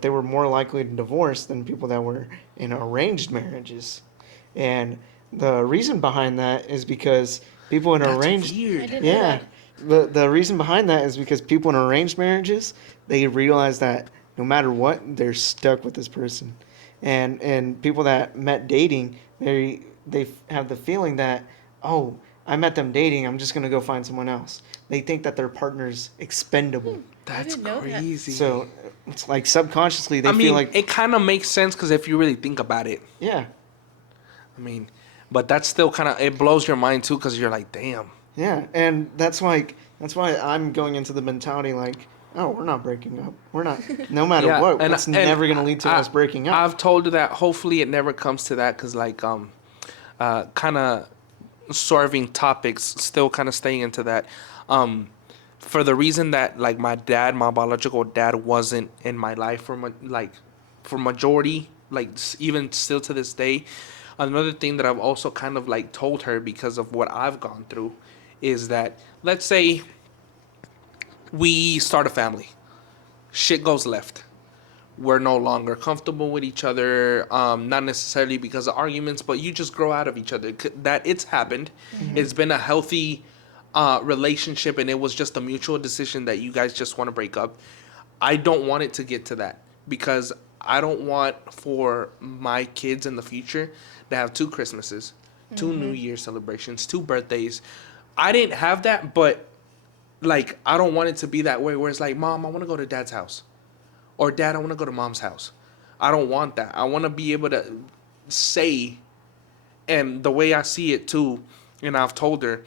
they were more likely to divorce than people that were in arranged marriages, and the reason behind that is because people in arranged I Weird. didn't know yeah the reason behind that is because people in arranged marriages, they realize that no matter what, they're stuck with this person, and people that met dating, they have the feeling that, oh, I met them dating, I'm just gonna go find someone else. They think that their partner's expendable. That's didn't know that. crazy. So it's like subconsciously they I mean, feel like, it kind of makes sense, because if you really think about it, yeah, I mean, but that's still kind of, it blows your mind too, because you're like, damn. yeah, and that's why I'm going into the mentality like, oh, we're not breaking up. We're not, no matter Yeah, what. and- It's and never gonna lead to us breaking up. I've told her that hopefully it never comes to that, because like kind of swerving topics, still kind of staying into that. For the reason that like my biological dad, wasn't in my life for majority, like even still to this day. Another thing that I've also kind of like told her because of what I've gone through is that, let's say we start a family, shit goes left, we're no longer comfortable with each other, not necessarily because of arguments, but you just grow out of each other. That it's happened. It's been a healthy relationship, and it was just a mutual decision that you guys just want to break up. I don't want it to get to that, because I don't want for my kids in the future to have 2 Christmases, 2 New Year celebrations, 2 birthdays. I didn't have that, but like I don't want it to be that way where it's like, Mom, I want to go to Dad's house, or Dad, I want to go to Mom's house. I don't want that. I want to be able to say, and the way I see it too, and I've told her,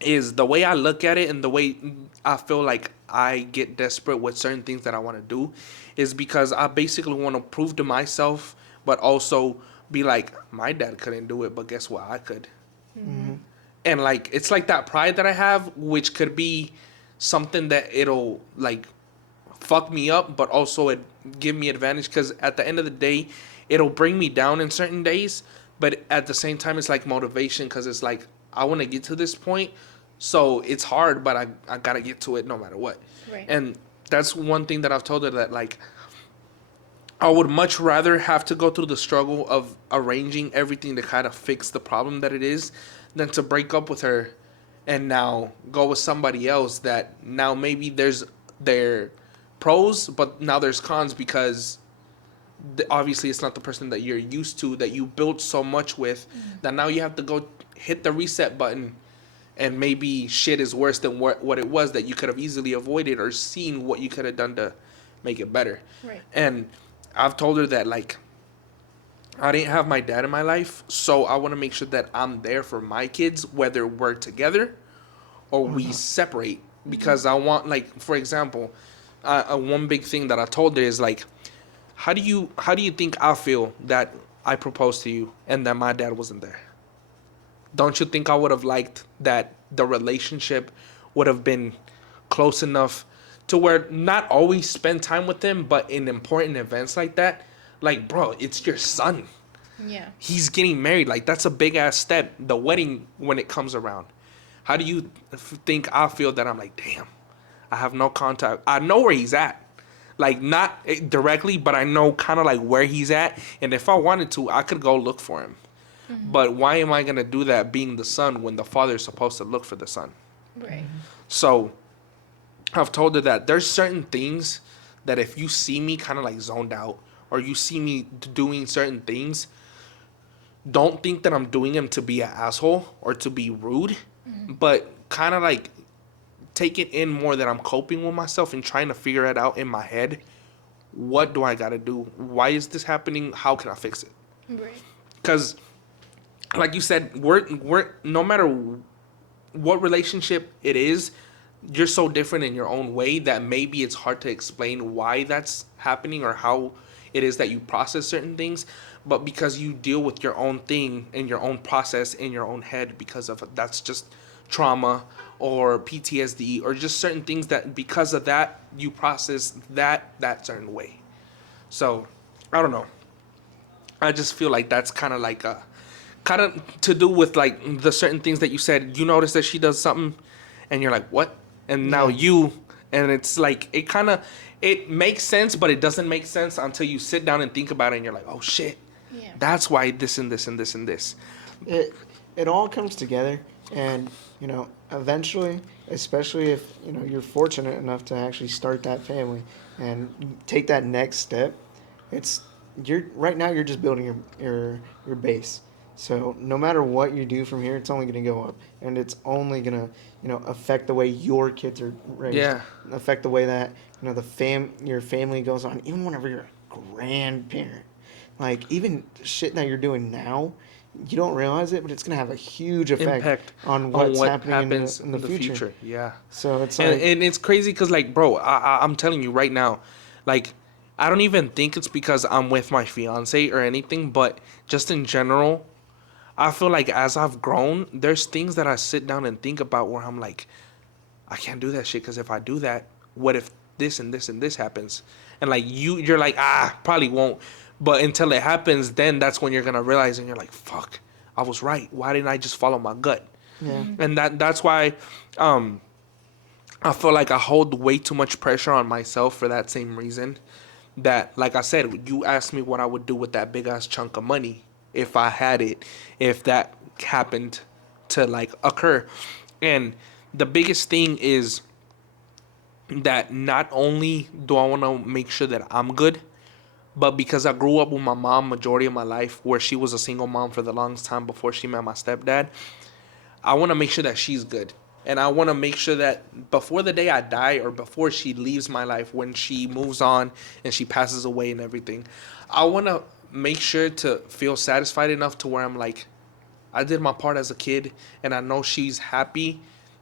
is the way I look at it and the way I feel like I get desperate with certain things that I want to do is because I basically want to prove to myself, but also be like, my dad couldn't do it, but guess what? I could. And like, it's like that pride that I have, which could be something that it'll like fuck me up, but also it give me advantage, because at the end of the day, it'll bring me down in certain days, but at the same time, it's like motivation, because it's like, I want to get to this point, so it's hard, but I gotta get to it no matter what. Right. And that's one thing that I've told her, that like I would much rather have to go through the struggle of arranging everything to kind of fix the problem that it is, than to break up with her and now go with somebody else that now maybe there's their pros, but now there's cons, because obviously it's not the person that you're used to, that you built so much with, that now you have to go hit the reset button, and maybe shit is worse than what it was, that you could have easily avoided, or seen what you could have done to make it better. Right. And I've told her that like I didn't have my dad in my life, so I want to make sure that I'm there for my kids, whether we're together or we separate, because I want, like, for example, one big thing that I told her is like, how do you think I feel that I proposed to you and that my dad wasn't there? Don't you think I would have liked that the relationship would have been close enough to where not always spend time with him, but in important events like that? Like, bro, it's your son. Yeah. He's getting married. Like, that's a big ass step. The wedding, when it comes around. How do you think I feel that I'm like, damn, I have no contact. I know where he's at. Like, not directly, but I know kind of like where he's at. And if I wanted to, I could go look for him. But why am I going to do that being the son when the father is supposed to look for the son? Right. So I've told her that there's certain things that if you see me kind of like zoned out, or you see me doing certain things, don't think that I'm doing them to be an asshole or to be rude, but kind of like take it in more that I'm coping with myself and trying to figure it out in my head. What do I got to do? Why is this happening? How can I fix it? Right. Because like you said, we're no matter what relationship it is, you're so different in your own way that maybe it's hard to explain why that's happening or how it is that you process certain things, but because you deal with your own thing and your own process in your own head, because of that's just trauma or PTSD or just certain things that because of that you process that certain way. So I don't know. I just feel like that's kind of like a kind of to do with like the certain things that you said. You notice that she does something and you're like, what? And now and it's like it makes sense, but it doesn't make sense until you sit down and think about it and you're like, oh shit, that's why this and this and this and this. It all comes together, and eventually, especially if you're fortunate enough to actually start that family and take that next step, right now you're just building your base. So no matter what you do from here, it's only going to go up, and it's only going to affect the way your kids are raised, affect the way that your family goes on, even whenever you're a grandparent. Like, even shit that you're doing now, you don't realize it, but it's going to have a huge effect on what happens in the future. Yeah. So it's and it's crazy because, like, bro, I'm telling you right now, like, I don't even think it's because I'm with my fiance or anything, but just in general, I feel like as I've grown, there's things that I sit down and think about where I'm like, I can't do that shit because if I do that, what if this and this and this happens? And like you're like, probably won't. But until it happens, then that's when you're gonna realize and you're like, fuck, I was right. Why didn't I just follow my gut? Yeah. And that's why I feel like I hold way too much pressure on myself for that same reason. That, like I said, you asked me what I would do with that big ass chunk of money if I had it, if that happened to like occur. And the biggest thing is that not only do I want to make sure that I'm good, but because I grew up with my mom majority of my life, where she was a single mom for the longest time before she met my stepdad, I want to make sure that she's good. And I want to make sure that before the day I die or before she leaves my life, when she moves on and she passes away and everything, I want to make sure to feel satisfied enough to where I'm like, I did my part as a kid and I know she's happy,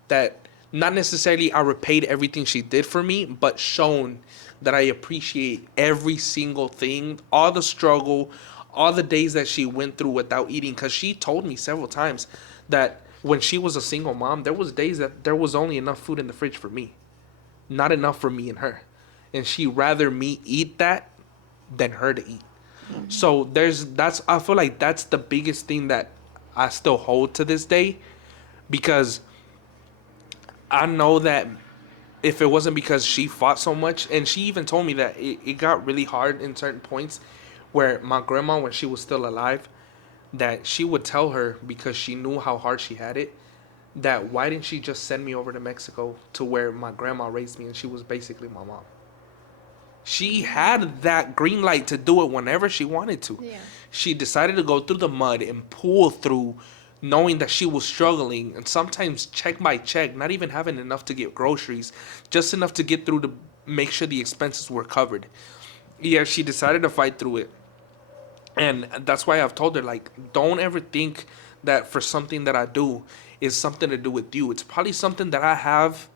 that not necessarily I repaid everything she did for me, but shown that I appreciate every single thing, all the struggle, all the days that she went through without eating. Because she told me several times that when she was a single mom, there was days that there was only enough food in the fridge for me, not enough for me and her. And she rather me eat that than her to eat. Mm-hmm. So I feel like that's the biggest thing that I still hold to this day, because I know that if it wasn't because she fought so much, and she even told me that it got really hard in certain points where my grandma, when she was still alive, that she would tell her, because she knew how hard she had it, that why didn't she just send me over to Mexico to where my grandma raised me and she was basically my mom. She had that green light to do it whenever she wanted to. Yeah. She decided to go through the mud and pull through, knowing that she was struggling, and sometimes check by check, not even having enough to get groceries, just enough to get through to make sure the expenses were covered. Yeah, she decided to fight through it. And that's why I've told her, like, don't ever think that for something that I do is something to do with you. It's probably something that I have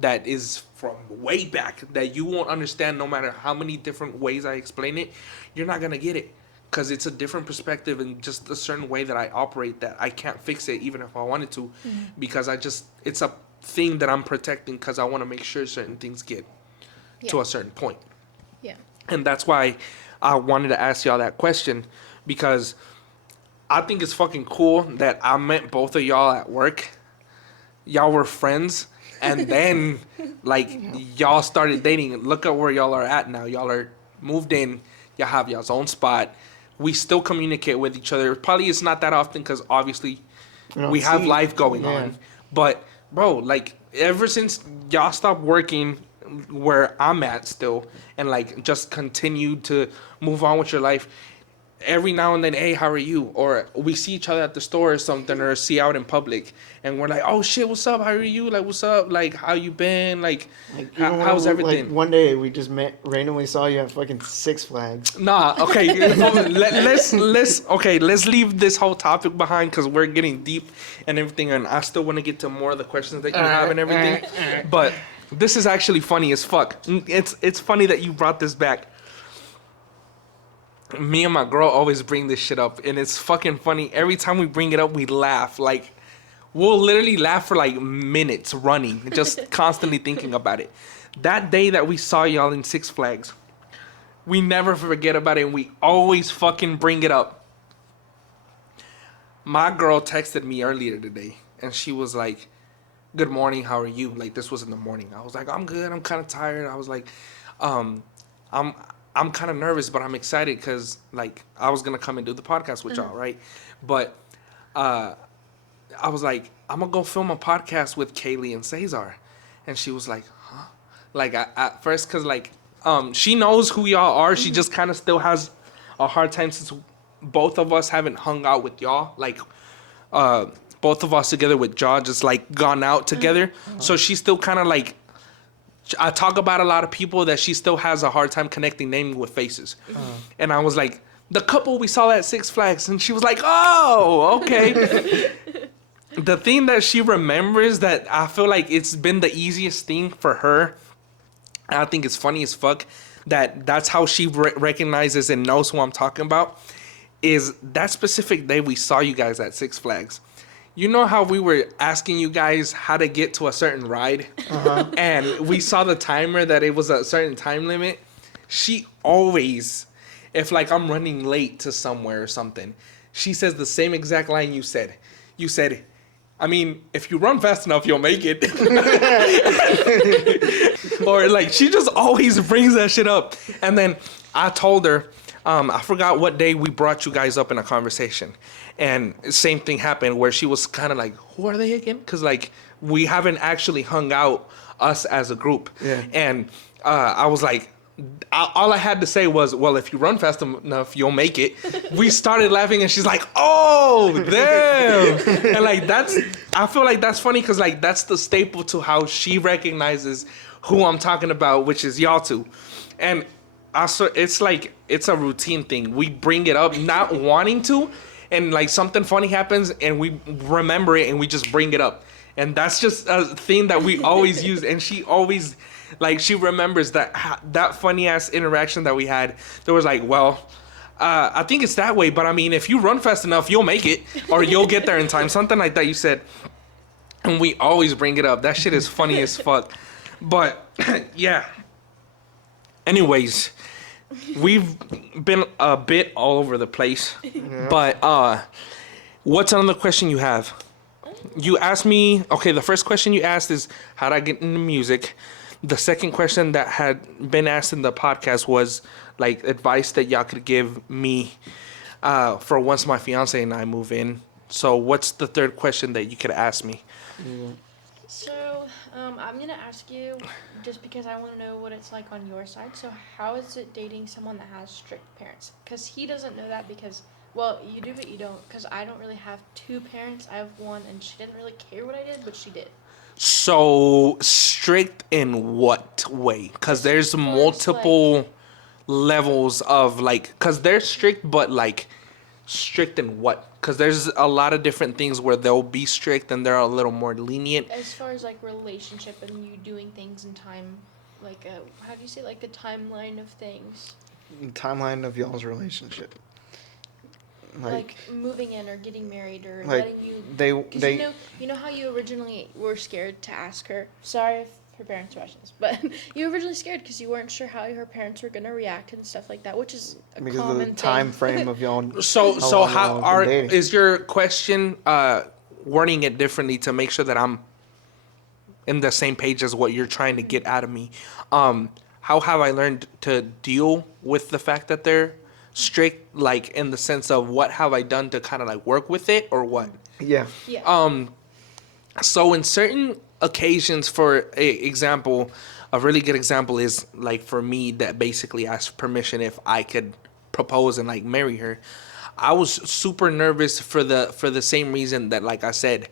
that is from way back that you won't understand no matter how many different ways I explain it. You're not going to get it because it's a different perspective and just a certain way that I operate that I can't fix it even if I wanted to, because it's a thing that I'm protecting because I want to make sure certain things get to a certain point. Yeah. And that's why I wanted to ask y'all that question, because I think it's fucking cool that I met both of y'all at work. Y'all were friends, and then like y'all started dating. Look at where y'all are at now. Y'all are moved in. Y'all have y'all's own spot. We still communicate with each other. Probably it's not that often because obviously we have life going on. But bro, like ever since y'all stopped working where I'm at still, and like just continue to move on with your life, every now and then, hey, how are you? Or we see each other at the store or something, or see out in public, and we're like, oh shit, what's up? How are you? Like, what's up? Like, how you been? Like how's everything? Like, one day we just randomly saw you at fucking Six Flags. Nah, okay, let's leave this whole topic behind because we're getting deep and everything, and I still want to get to more of the questions that you have and everything. But this is actually funny as fuck. It's funny that you brought this back. Me and my girl always bring this shit up, and it's fucking funny. Every time we bring it up, we laugh. Like, we'll literally laugh for like minutes running, just constantly thinking about it. That day that we saw y'all in Six Flags, we never forget about it, and we always fucking bring it up. My girl texted me earlier today, and she was like, good morning, how are you? Like, this was in the morning. I was like, I'm good, I'm kind of tired. I was like, I'm kind of nervous, but I'm excited because, like, I was going to come and do the podcast with y'all, right? But I was like, I'm going to go film a podcast with Kaleigh and Cesar. And she was like, huh? Like, at first, because, like, she knows who y'all are. She just kind of still has a hard time since both of us haven't hung out with y'all. Like, both of us together with Jaw just, like, gone out together. So she's still kind of, like, I talk about a lot of people that she still has a hard time connecting naming with faces. And I was like, the couple we saw at Six Flags. And she was like, oh, okay. The thing that she remembers that I feel like it's been the easiest thing for her, and I think it's funny as fuck, that's how she recognizes and knows who I'm talking about, is that specific day we saw you guys at Six Flags. You know how we were asking you guys how to get to a certain ride? And we saw the timer that it was a certain time limit? She always, if like I'm running late to somewhere or something, she says the same exact line you said. You said, I mean, if you run fast enough, you'll make it. Or like, she just always brings that shit up. And then I told her, I forgot what day we brought you guys up in a conversation. And same thing happened where she was kind of like, who are they again? Because like, we haven't actually hung out, us as a group. Yeah. And I was like, all I had to say was, well, if you run fast enough, you'll make it. We started laughing and she's like, oh, damn. And like, I feel like that's funny because like, that's the staple to how she recognizes who I'm talking about, which is y'all two. And also, it's like, it's a routine thing. We bring it up, not wanting to, and like something funny happens and we remember it and we just bring it up. And that's just a thing that we always use. And she always, like, she remembers that funny ass interaction that we had. There was like, well, I think it's that way, but I mean, if you run fast enough, you'll make it, or you'll get there in time. Something like that you said. And we always bring it up. That shit is funny as fuck. But yeah. Anyways, we've been a bit all over the place. Yeah. But what's another question you have? You asked me, okay, the first question you asked is, how'd I get into music? The second question that had been asked in the podcast was, like, advice that y'all could give me for once my fiance and I move in. So what's the third question that you could ask me? So, I'm going to ask you, just because I want to know what it's like on your side. So how is it dating someone that has strict parents? Because he doesn't know that because... Well, you do, but you don't, because I don't really have two parents. I have one, and she didn't really care what I did, but she did. So, strict in what way? Because there's multiple levels of, like, because they're strict, but, like, strict in what? Because there's a lot of different things where they'll be strict and they're a little more lenient. As far as, like, relationship and you doing things in time, like, how do you say, like, the timeline of things? Timeline of y'all's relationship. Like moving in or getting married or like letting you... They you know how you originally were scared to ask her? Sorry if her parents are watching this, but you were originally scared because you weren't sure how her parents were going to react and stuff like that, which is a because common of the time frame of y'all. So how is your question wording it differently to make sure that I'm in the same page as what you're trying to get out of me? How have I learned to deal with the fact that they're strict, like in the sense of what have I done to kind of like work with it or what? Yeah. So in certain occasions, for example, a really good example is like for me that basically asked permission if I could propose and like marry her. I was super nervous for the same reason that, like I said,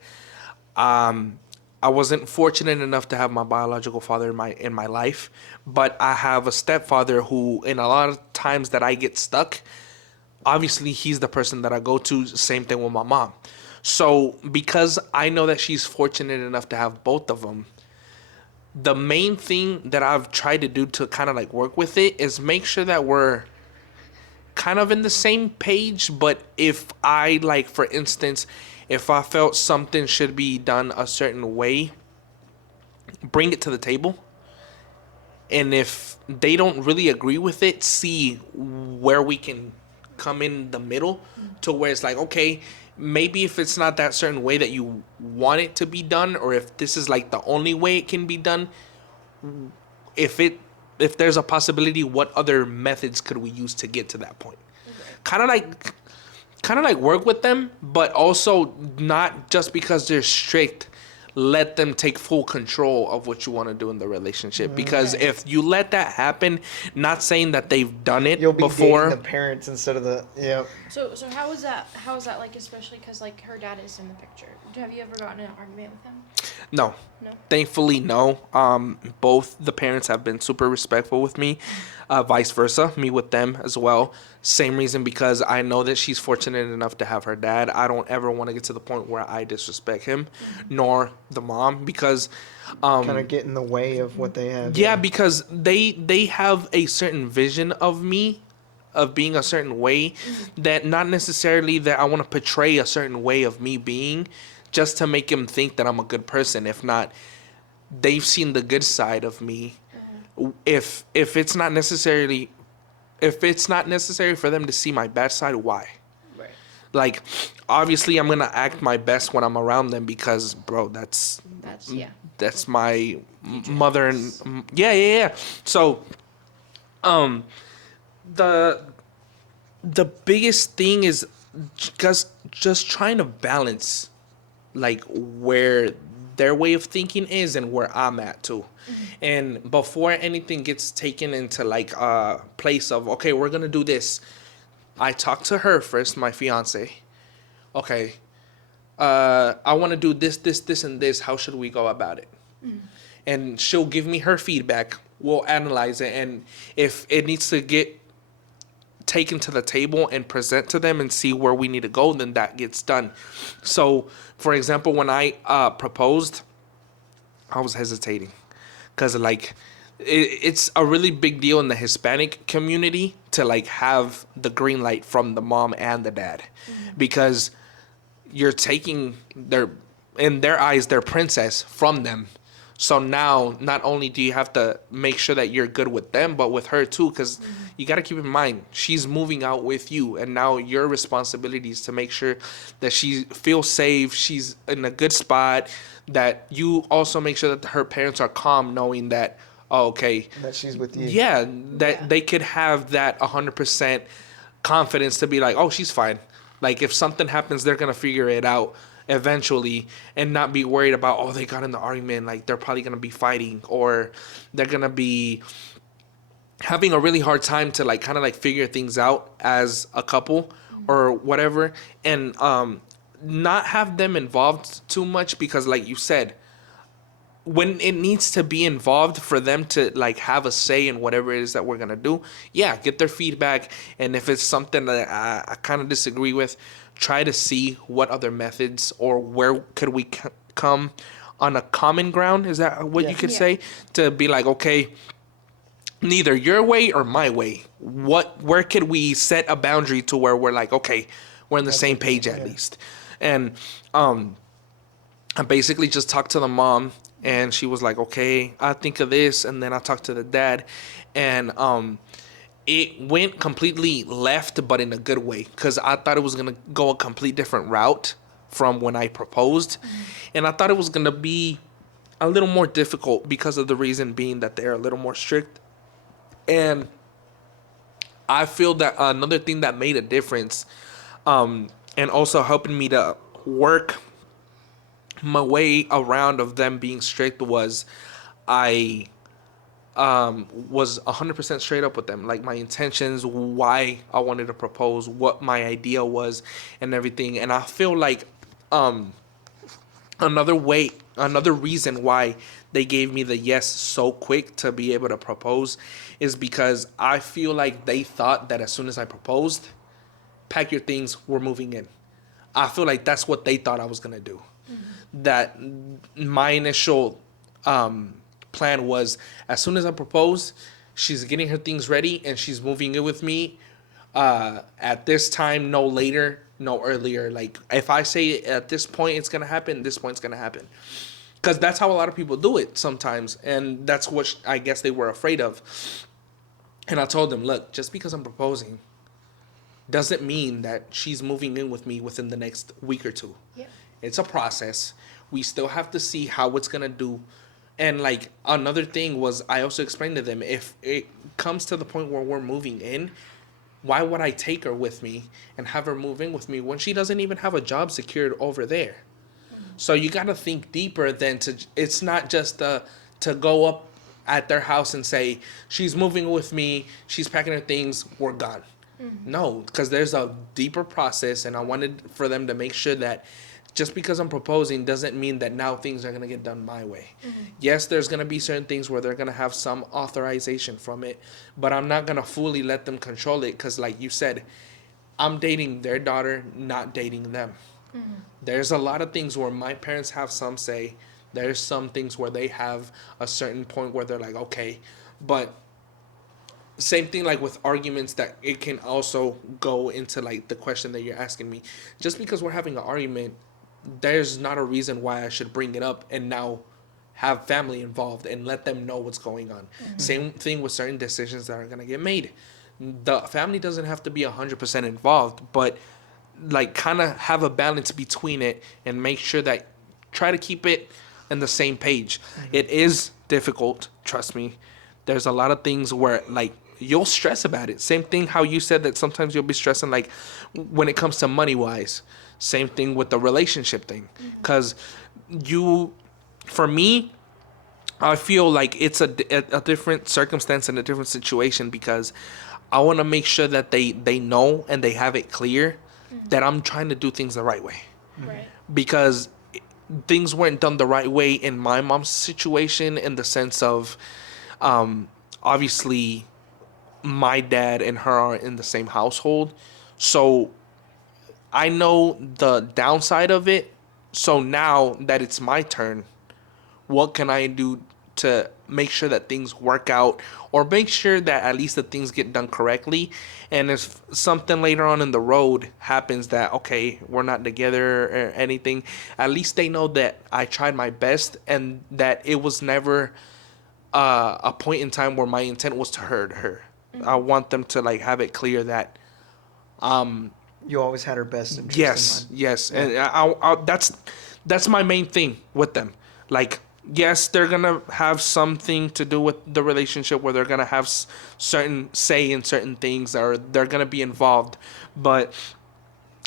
I wasn't fortunate enough to have my biological father in my life, but I have a stepfather who, in a lot of times that I get stuck, obviously he's the person that I go to. Same thing with my mom. So because I know that she's fortunate enough to have both of them, the main thing that I've tried to do to kind of like work with it is make sure that we're kind of in the same page. But if I, like, for instance, if I felt something should be done a certain way, bring it to the table. And if they don't really agree with it, see where we can come in the middle to where it's like, okay, maybe if it's not that certain way that you want it to be done, or if this is like the only way it can be done, if there's a possibility, what other methods could we use to get to that point? Kind of like work with them, but also not just because they're strict, let them take full control of what you want to do in the relationship. Because if you let that happen, not saying that they've done it you'll be before. dating the parents instead of the So how is that like, especially because like her dad is in the picture? Have you ever gotten in an argument with him? No. Thankfully, no. Both the parents have been super respectful with me. Vice versa, me with them as well. Same reason, because I know that she's fortunate enough to have her dad. I don't ever want to get to the point where I disrespect him, nor the mom, because kind of get in the way of what they have. Yeah, because they have a certain vision of me, of being a certain way, that not necessarily that I want to portray a certain way of me being just to make him think that I'm a good person. If not, they've seen the good side of me. If it's not necessarily for them to see my bad side, why? Right. Like, obviously I'm gonna act my best when I'm around them because, bro, that's Yeah. that's my mother and yeah. So, the biggest thing is just trying to balance like where their way of thinking is and where I'm at too. And before anything gets taken into like a place of, okay, we're gonna do this, I talk to her first, my fiance. Okay, I want to do this, and this. How should we go about it? And she'll give me her feedback. We'll analyze it, and if it needs to get taken to the table and present to them and see where we need to go, then that gets done. So, for example, when I proposed, I was hesitating because like it's a really big deal in the Hispanic community to like have the green light from the mom and the dad, because you're taking in their eyes, their princess from them. So now, not only do you have to make sure that you're good with them, but with her too, because you got to keep in mind, she's moving out with you. And now your responsibility is to make sure that she feels safe, she's in a good spot, that you also make sure that her parents are calm knowing that, oh, okay. That she's with you. Yeah, that they could have that 100% confidence to be like, oh, she's fine. Like, if something happens, they're going to figure it out eventually and not be worried about, oh, they got in the argument, like they're probably going to be fighting, or they're going to be having a really hard time to like kind of like figure things out as a couple or whatever. And not have them involved too much, because like you said, when it needs to be involved for them to like have a say in whatever it is that we're gonna do, yeah, get their feedback. And if it's something that I kind of disagree with, try to see what other methods or where could we come on a common ground. Is that what you could say? To be like, okay, neither your way or my way. Where could we set a boundary to where we're like, okay, we're on the same page at least. And I basically just talked to the mom, and she was like, okay, I think of this. And then I talked to the dad, and it went completely left, but in a good way, because I thought it was going to go a complete different route from when I proposed. And I thought it was going to be a little more difficult because of the reason being that they're a little more strict. And I feel that another thing that made a difference, and also helping me to work my way around of them being strict, was I was 100% straight up with them, like my intentions, why I wanted to propose, what my idea was, and everything. And I feel like another reason why they gave me the yes so quick to be able to propose is because I feel like they thought that as soon as I proposed, pack your things, we're moving in. I feel like that's what they thought I was gonna do. That my initial plan was, as soon as I propose, she's getting her things ready and she's moving in with me at this time, no later, no earlier. Like, if I say at this point it's gonna happen, this point's gonna happen, because that's how a lot of people do it sometimes, and that's what I guess they were afraid of. And I told them, look, just because I'm proposing doesn't mean that she's moving in with me within the next week or two. Yeah. It's a process. We still have to see how it's gonna do. And like, another thing was, I also explained to them, if it comes to the point where we're moving in, why would I take her with me and have her move in with me when she doesn't even have a job secured over there? So you got to think deeper than it's not just to go up at their house and say, she's moving with me, she's packing her things, we're gone. No, because there's a deeper process, and I wanted for them to make sure that just because I'm proposing doesn't mean that now things are going to get done my way. Yes, there's going to be certain things where they're going to have some authorization from it, but I'm not going to fully let them control it, because like you said, I'm dating their daughter, not dating them. There's a lot of things where my parents have some say. There's some things where they have a certain point where they're like, okay, but same thing like with arguments, that it can also go into like the question that you're asking me. Just because we're having an argument, there's not a reason why I should bring it up and now have family involved and let them know what's going on. Same thing with certain decisions that are going to get made. The family doesn't have to be 100% involved, but like kind of have a balance between it and make sure that try to keep it in the same page. It is difficult, trust me. There's a lot of things where like you'll stress about it. Same thing how you said that sometimes you'll be stressing like when it comes to money wise. Same thing with the relationship thing. Cuz you for me, I feel like it's a different circumstance and a different situation because I want to make sure that they know and they have it clear that I'm trying to do things the right way. Right. Because things weren't done the right way in my mom's situation, in the sense of obviously my dad and her are in the same household, so I know the downside of it. So now that it's my turn, what can I do to make sure that things work out, or make sure that at least the things get done correctly? And if something later on in the road happens that, okay, we're not together or anything, at least they know that I tried my best and that it was never a point in time where my intent was to hurt her. I want them to like have it clear that You always had her best interest yes, in mind. yes, Yeah. and that's my main thing with them. Like, yes, they're gonna have something to do with the relationship, where they're gonna have certain say in certain things, or they're gonna be involved, but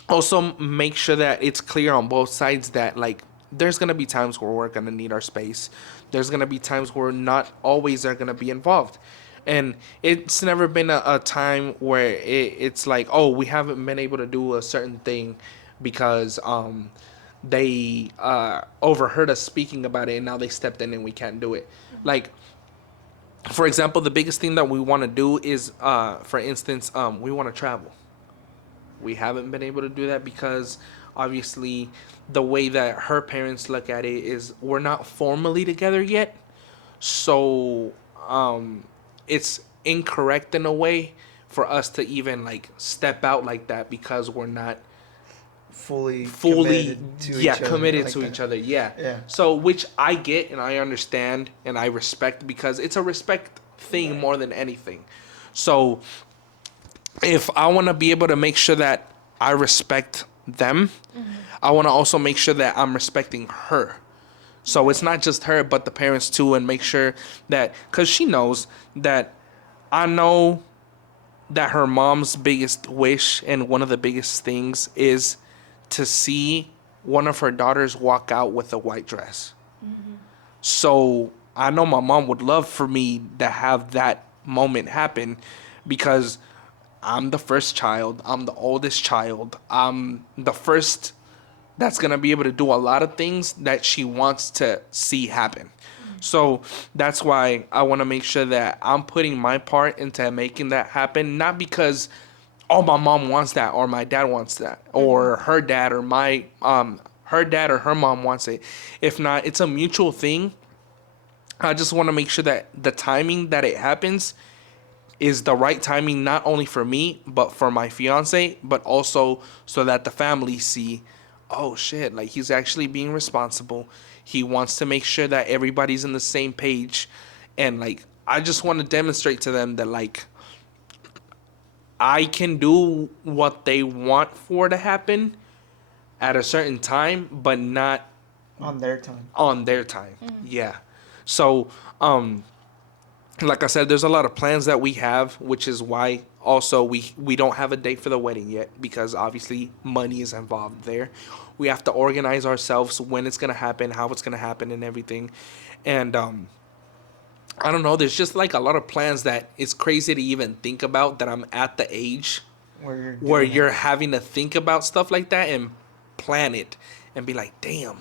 also make sure that it's clear on both sides that like there's gonna be times where we're gonna need our space. There's gonna be times where not always are gonna be involved. And it's never been a time where it's like, oh, we haven't been able to do a certain thing because they overheard us speaking about it and now they stepped in and we can't do it. Like, for example, the biggest thing that we want to do is, for instance, we want to travel. We haven't been able to do that because obviously the way that her parents look at it is we're not formally together yet. So it's incorrect in a way for us to even like step out like that because we're not Fully committed to each other. committed like to that. each other. Yeah. Yeah. So which I get and I understand and I respect, because it's a respect thing more than anything. So if I want to be able to make sure that I respect them, I want to also make sure that I'm respecting her. So it's not just her, but the parents too, and make sure that, because she knows that I know that her mom's biggest wish and one of the biggest things is to see one of her daughters walk out with a white dress. So I know my mom would love for me to have that moment happen because I'm the first child. I'm the oldest child. I'm the first that's going to be able to do a lot of things that she wants to see happen. So that's why I want to make sure that I'm putting my part into making that happen. Not because, oh, my mom wants that or my dad wants that or her dad or her dad or her mom wants it. If not, it's a mutual thing. I just want to make sure that the timing that it happens is the right timing, not only for me, but for my fiance, but also so that the family see, oh shit, like he's actually being responsible. He wants to make sure that everybody's in the same page. And like, I just want to demonstrate to them that like, I can do what they want for to happen at a certain time, but not On their time. on their time. Yeah. So, like I said, there's a lot of plans that we have, which is why also we don't have a date for the wedding yet, because obviously money is involved there. We have to organize ourselves when it's going to happen, how it's going to happen and everything. And I don't know, there's just like a lot of plans that it's crazy to even think about, that I'm at the age where you're having to think about stuff like that and plan it and be like, damn,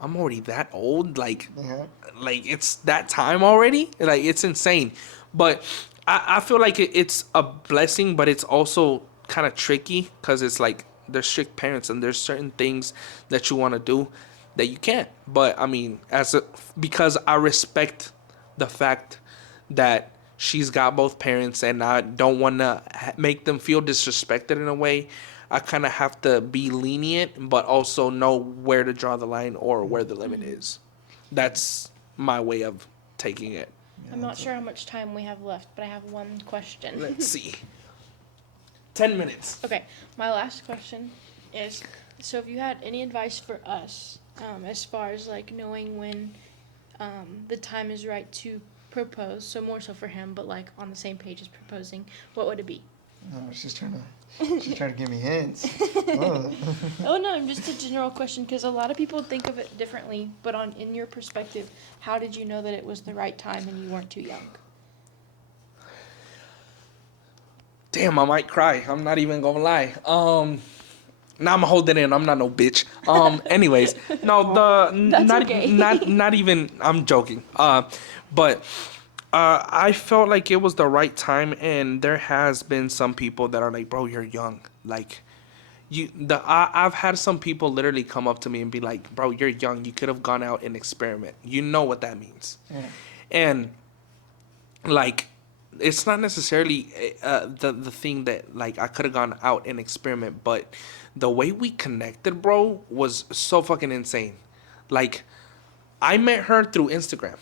I'm already that old. Like, Yeah. like it's that time already. Like, it's insane. But I feel like it's a blessing, but it's also kind of tricky because it's like there's strict parents and there's certain things that you want to do that you can't. But I mean, because I respect the fact that she's got both parents, and I don't want to make them feel disrespected in a way. I kind of have to be lenient, but also know where to draw the line or where the limit is. That's my way of taking it. I'm not sure how much time we have left, but I have one question. Let's see. 10 minutes. Okay, my last question is, so if you had any advice for us, as far as like knowing when the time is right to propose, so more so for him, but like on the same page as proposing, what would it be? No, she's trying to give me hints. Oh. Oh no, just a general question, because a lot of people think of it differently, but in your perspective, how did you know that it was the right time and you weren't too young? Damn, I might cry. I'm not even gonna lie. Now I'm holding in. I'm not no bitch. Anyways, no, not even. I'm joking. But I felt like it was the right time, and there has been some people that are like, bro, you're young. Like, I've had some people literally come up to me and be like, bro, you're young. You could have gone out and experiment. You know what that means. Yeah. And like, it's not necessarily the thing that like I could have gone out and experiment, but the way we connected, bro, was so fucking insane. Like, I met her through Instagram,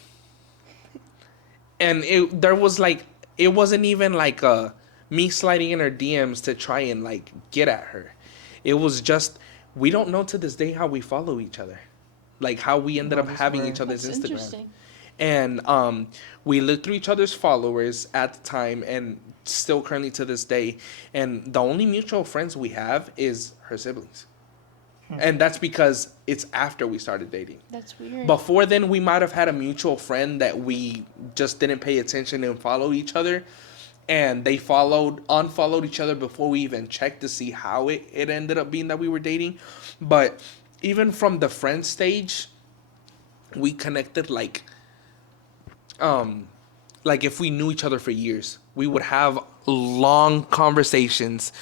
and it wasn't even like me sliding in her DMs to try and like get at her. It was just, we don't know to this day how we follow each other, like how we ended up having each other's That's Instagram. interesting. And we looked through each other's followers at the time, and still currently to this day. And the only mutual friends we have is her siblings. And that's because it's after we started dating. That's weird. Before then, we might have had a mutual friend that we just didn't pay attention and follow each other. And they unfollowed each other before we even checked to see how it ended up being that we were dating. But even from the friend stage, we connected like if we knew each other for years. We would have long conversations.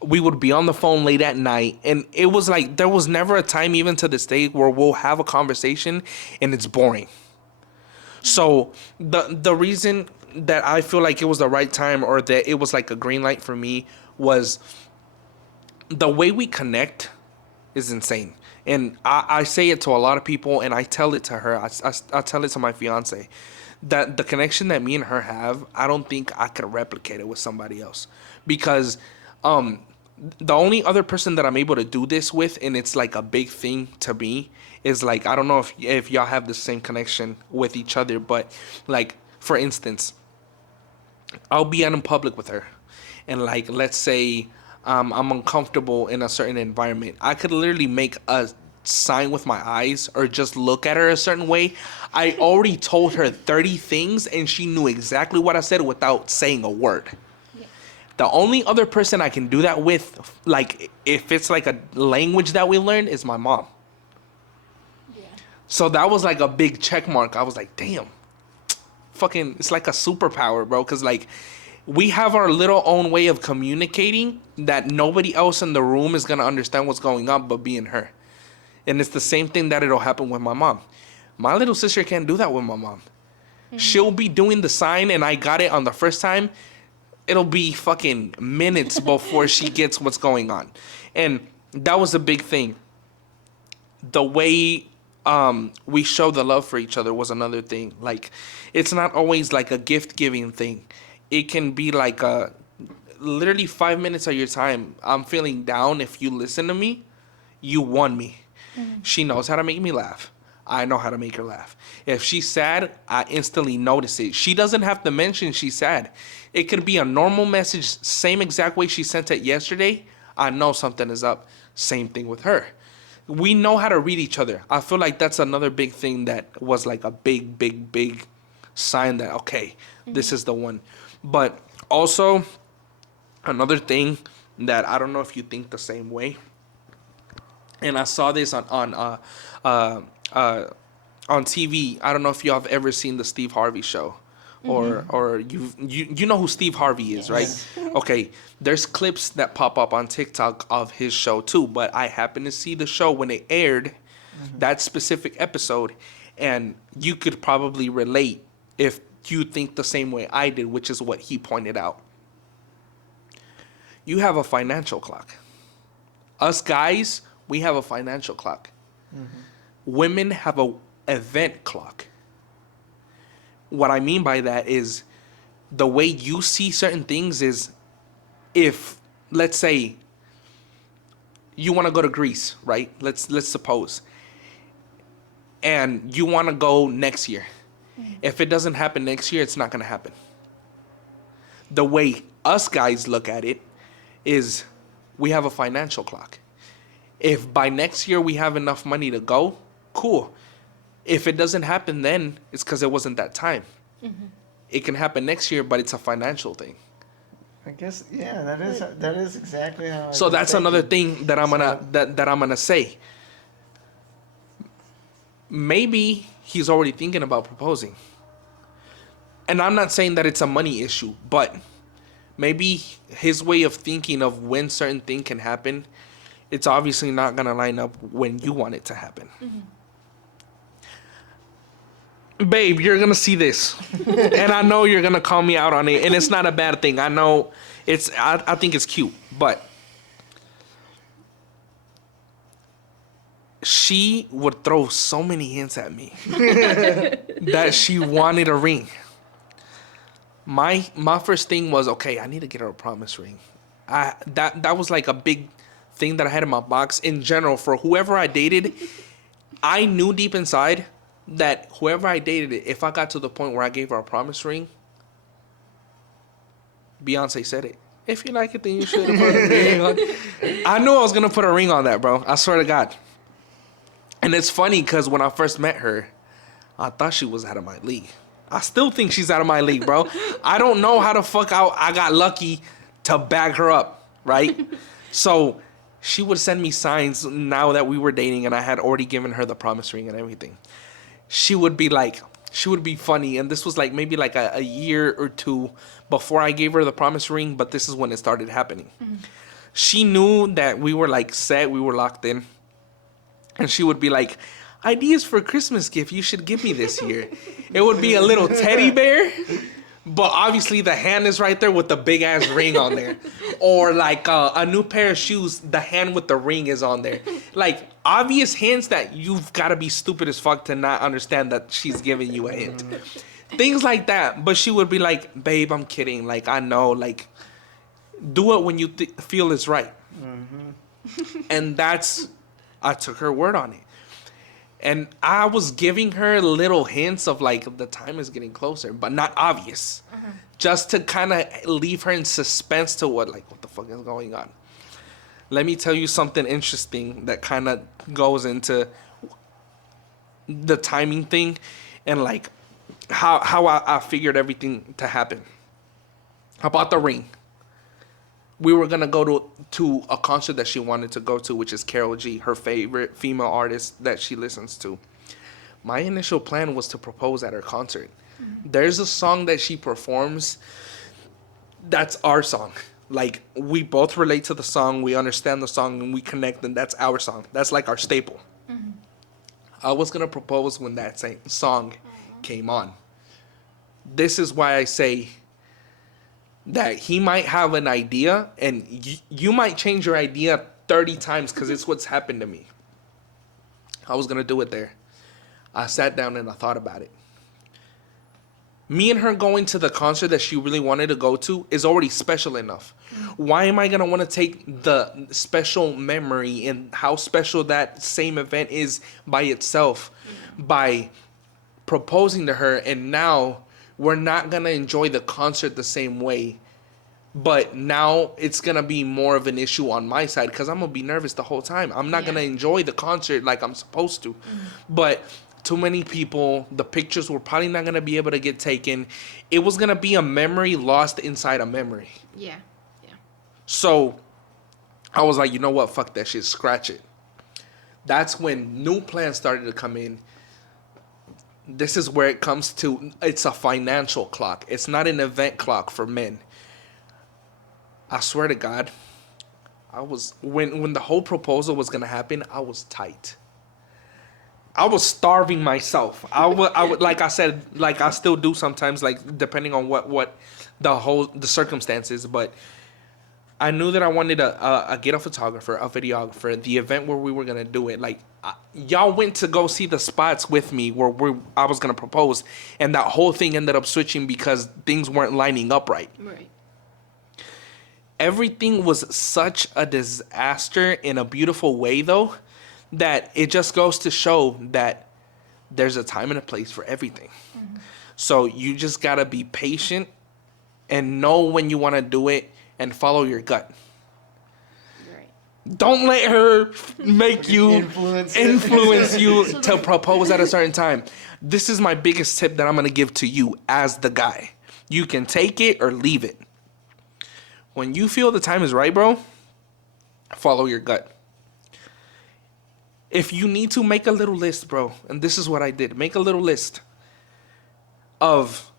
We would be on the phone late at night, and it was like there was never a time, even to this day, where we'll have a conversation and it's boring. So the reason that I feel like it was the right time, or that it was like a green light for me, was the way we connect is insane. And I say it to a lot of people, and I tell it to her. I tell it to my fiance, that the connection that me and her have, I don't think I could replicate it with somebody else. Because the only other person that I'm able to do this with, and it's like a big thing to me, is like, I don't know if y'all have the same connection with each other, but like, for instance, I'll be out in public with her, and like, let's say I'm uncomfortable in a certain environment. I could literally make a sign with my eyes or just look at her a certain way. I already told her 30 things, and she knew exactly what I said without saying a word. Yeah. The only other person I can do that with, like if it's like a language that we learned, is my mom. Yeah. So that was like a big check mark. I was like, damn, fucking, it's like a superpower, bro. Because like, we have our little own way of communicating that nobody else in the room is going to understand what's going on but being her. And it's the same thing that it'll happen with my mom. My little sister can't do that with my mom. Mm-hmm. She'll be doing the sign, and I got it on the first time. It'll be fucking minutes before she gets what's going on. And that was a big thing. The way we show the love for each other was another thing. Like, it's not always like a gift-giving thing. It can be like literally 5 minutes of your time. I'm feeling down. If you listen to me, you won me. Mm-hmm. She knows how to make me laugh. I know how to make her laugh. If she's sad, I instantly notice it. She doesn't have to mention she's sad. It could be a normal message, same exact way she sent it yesterday. I know something is up. Same thing with her. We know how to read each other. I feel like that's another big thing that was like a big, big, big sign that, okay, this is the one. But also, another thing that I don't know if you think the same way, and I saw this on TV. I don't know if y'all have ever seen the Steve Harvey show, or you know who Steve Harvey is, right? Okay, there's clips that pop up on TikTok of his show too, but I happened to see the show when it aired, that specific episode, and you could probably relate if you think the same way I did, which is what he pointed out. You have a financial clock. Us guys, we have a financial clock. Women have a event clock. What I mean by that is the way you see certain things is, if, let's say, you want to go to Greece, right? Let's suppose. And you want to go next year. If it doesn't happen next year, it's not going to happen. The way us guys look at it is we have a financial clock. If by next year we have enough money to go, cool. If it doesn't happen then, it's because it wasn't that time. It can happen next year, but it's a financial thing. I guess, yeah, that is exactly how. So that's another thing that I'm gonna say. Maybe he's already thinking about proposing. And I'm not saying that it's a money issue, but maybe his way of thinking of when certain thing can happen, it's obviously not gonna line up when you want it to happen. Babe, you're gonna see this, and I know you're gonna call me out on it, and it's not a bad thing. I know I think it's cute, but she would throw so many hints at me that she wanted a ring. My first thing was, okay, I need to get her a promise ring. That was like a big thing that I had in my box in general for whoever I dated. I knew deep inside that whoever I dated, if I got to the point where I gave her a promise ring, Beyonce said it. If you like it, then you should put a ring on. I knew I was gonna put a ring on that, bro. I swear to God. And it's funny because when I first met her, I thought she was out of my league. I still think she's out of my league, bro. I don't know how the fuck I got lucky to bag her up, right? So she would send me signs now that we were dating and I had already given her the promise ring and everything. She would be funny, and this was like maybe like a year or two before I gave her the promise ring, but this is when it started happening. She knew that we were like set, we were locked in, and she would be like, ideas for Christmas gift you should give me this year. It would be a little teddy bear, but obviously the hand is right there with the big ass ring on there. Or like a new pair of shoes, the hand with the ring is on there. Like obvious hints that you've got to be stupid as fuck to not understand that she's giving you a hint. Things like that. But she would be like, babe, I'm kidding. Like, I know, like, do it when you feel it's right. And I took her word on it. And I was giving her little hints of like the time is getting closer, but not obvious. Just to kind of leave her in suspense to what the fuck is going on. Let me tell you something interesting that kind of goes into the timing thing and like how I figured everything to happen. About the ring. We were going to go to a concert that she wanted to go to, which is Karol G, her favorite female artist that she listens to. My initial plan was to propose at her concert. There's a song that she performs that's our song. Like, we both relate to the song, we understand the song, and we connect, and that's our song. That's like our staple. I was going to propose when that same song came on. This is why I say that he might have an idea, and you might change your idea 30 times because it's what's happened to me. I was going to do it there. I sat down and I thought about it. Me and her going to the concert that she really wanted to go to is already special enough. Why am I going to want to take the special memory and how special that same event is by itself by proposing to her, and now we're not going to enjoy the concert the same way. But now it's going to be more of an issue on my side because I'm going to be nervous the whole time. I'm not going to enjoy the concert like I'm supposed to. But too many people, the pictures were probably not going to be able to get taken. It was going to be a memory lost inside a memory. Yeah. So I was like, you know what? Fuck that shit. Scratch it. That's when new plans started to come in. This is where it comes to, it's a financial clock. It's not an event clock for men. I swear to God, I was, when the whole proposal was going to happen, I was tight. I was starving myself. I would, like I said, like I still do sometimes, like depending on what the circumstances. But I knew that I wanted get a photographer, a videographer. The event where we were gonna do it, like y'all went to go see the spots with me where I was gonna propose, and that whole thing ended up switching because things weren't lining up right. Right. Everything was such a disaster in a beautiful way, though, that it just goes to show that there's a time and a place for everything. Mm-hmm. So you just gotta be patient and know when you want to do it and follow your gut. Right. Don't let her make you Influence you to propose at a certain time. This is my biggest tip that I'm gonna give to you as the guy. You can take it or leave it. When you feel the time is right, bro, follow your gut. If you need to, make a little list, bro. And this is what I did. Make a little list of,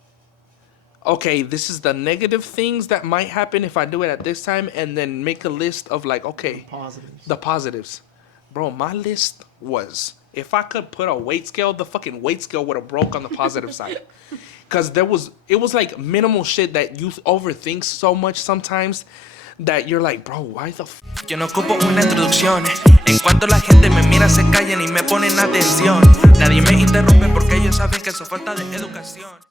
okay, this is the negative things that might happen if I do it at this time. And then make a list of like, okay, the positives. Bro, my list was, if I could put a weight scale, the fucking weight scale would have broke on the positive side. Because it was like minimal shit that you overthink so much sometimes that you're like, bro, why the f? Yo no ocupo una introducción. En cuanto la gente me mira, se callan y me ponen atención. Nadie me interrumpe porque ellos saben que eso falta de educación.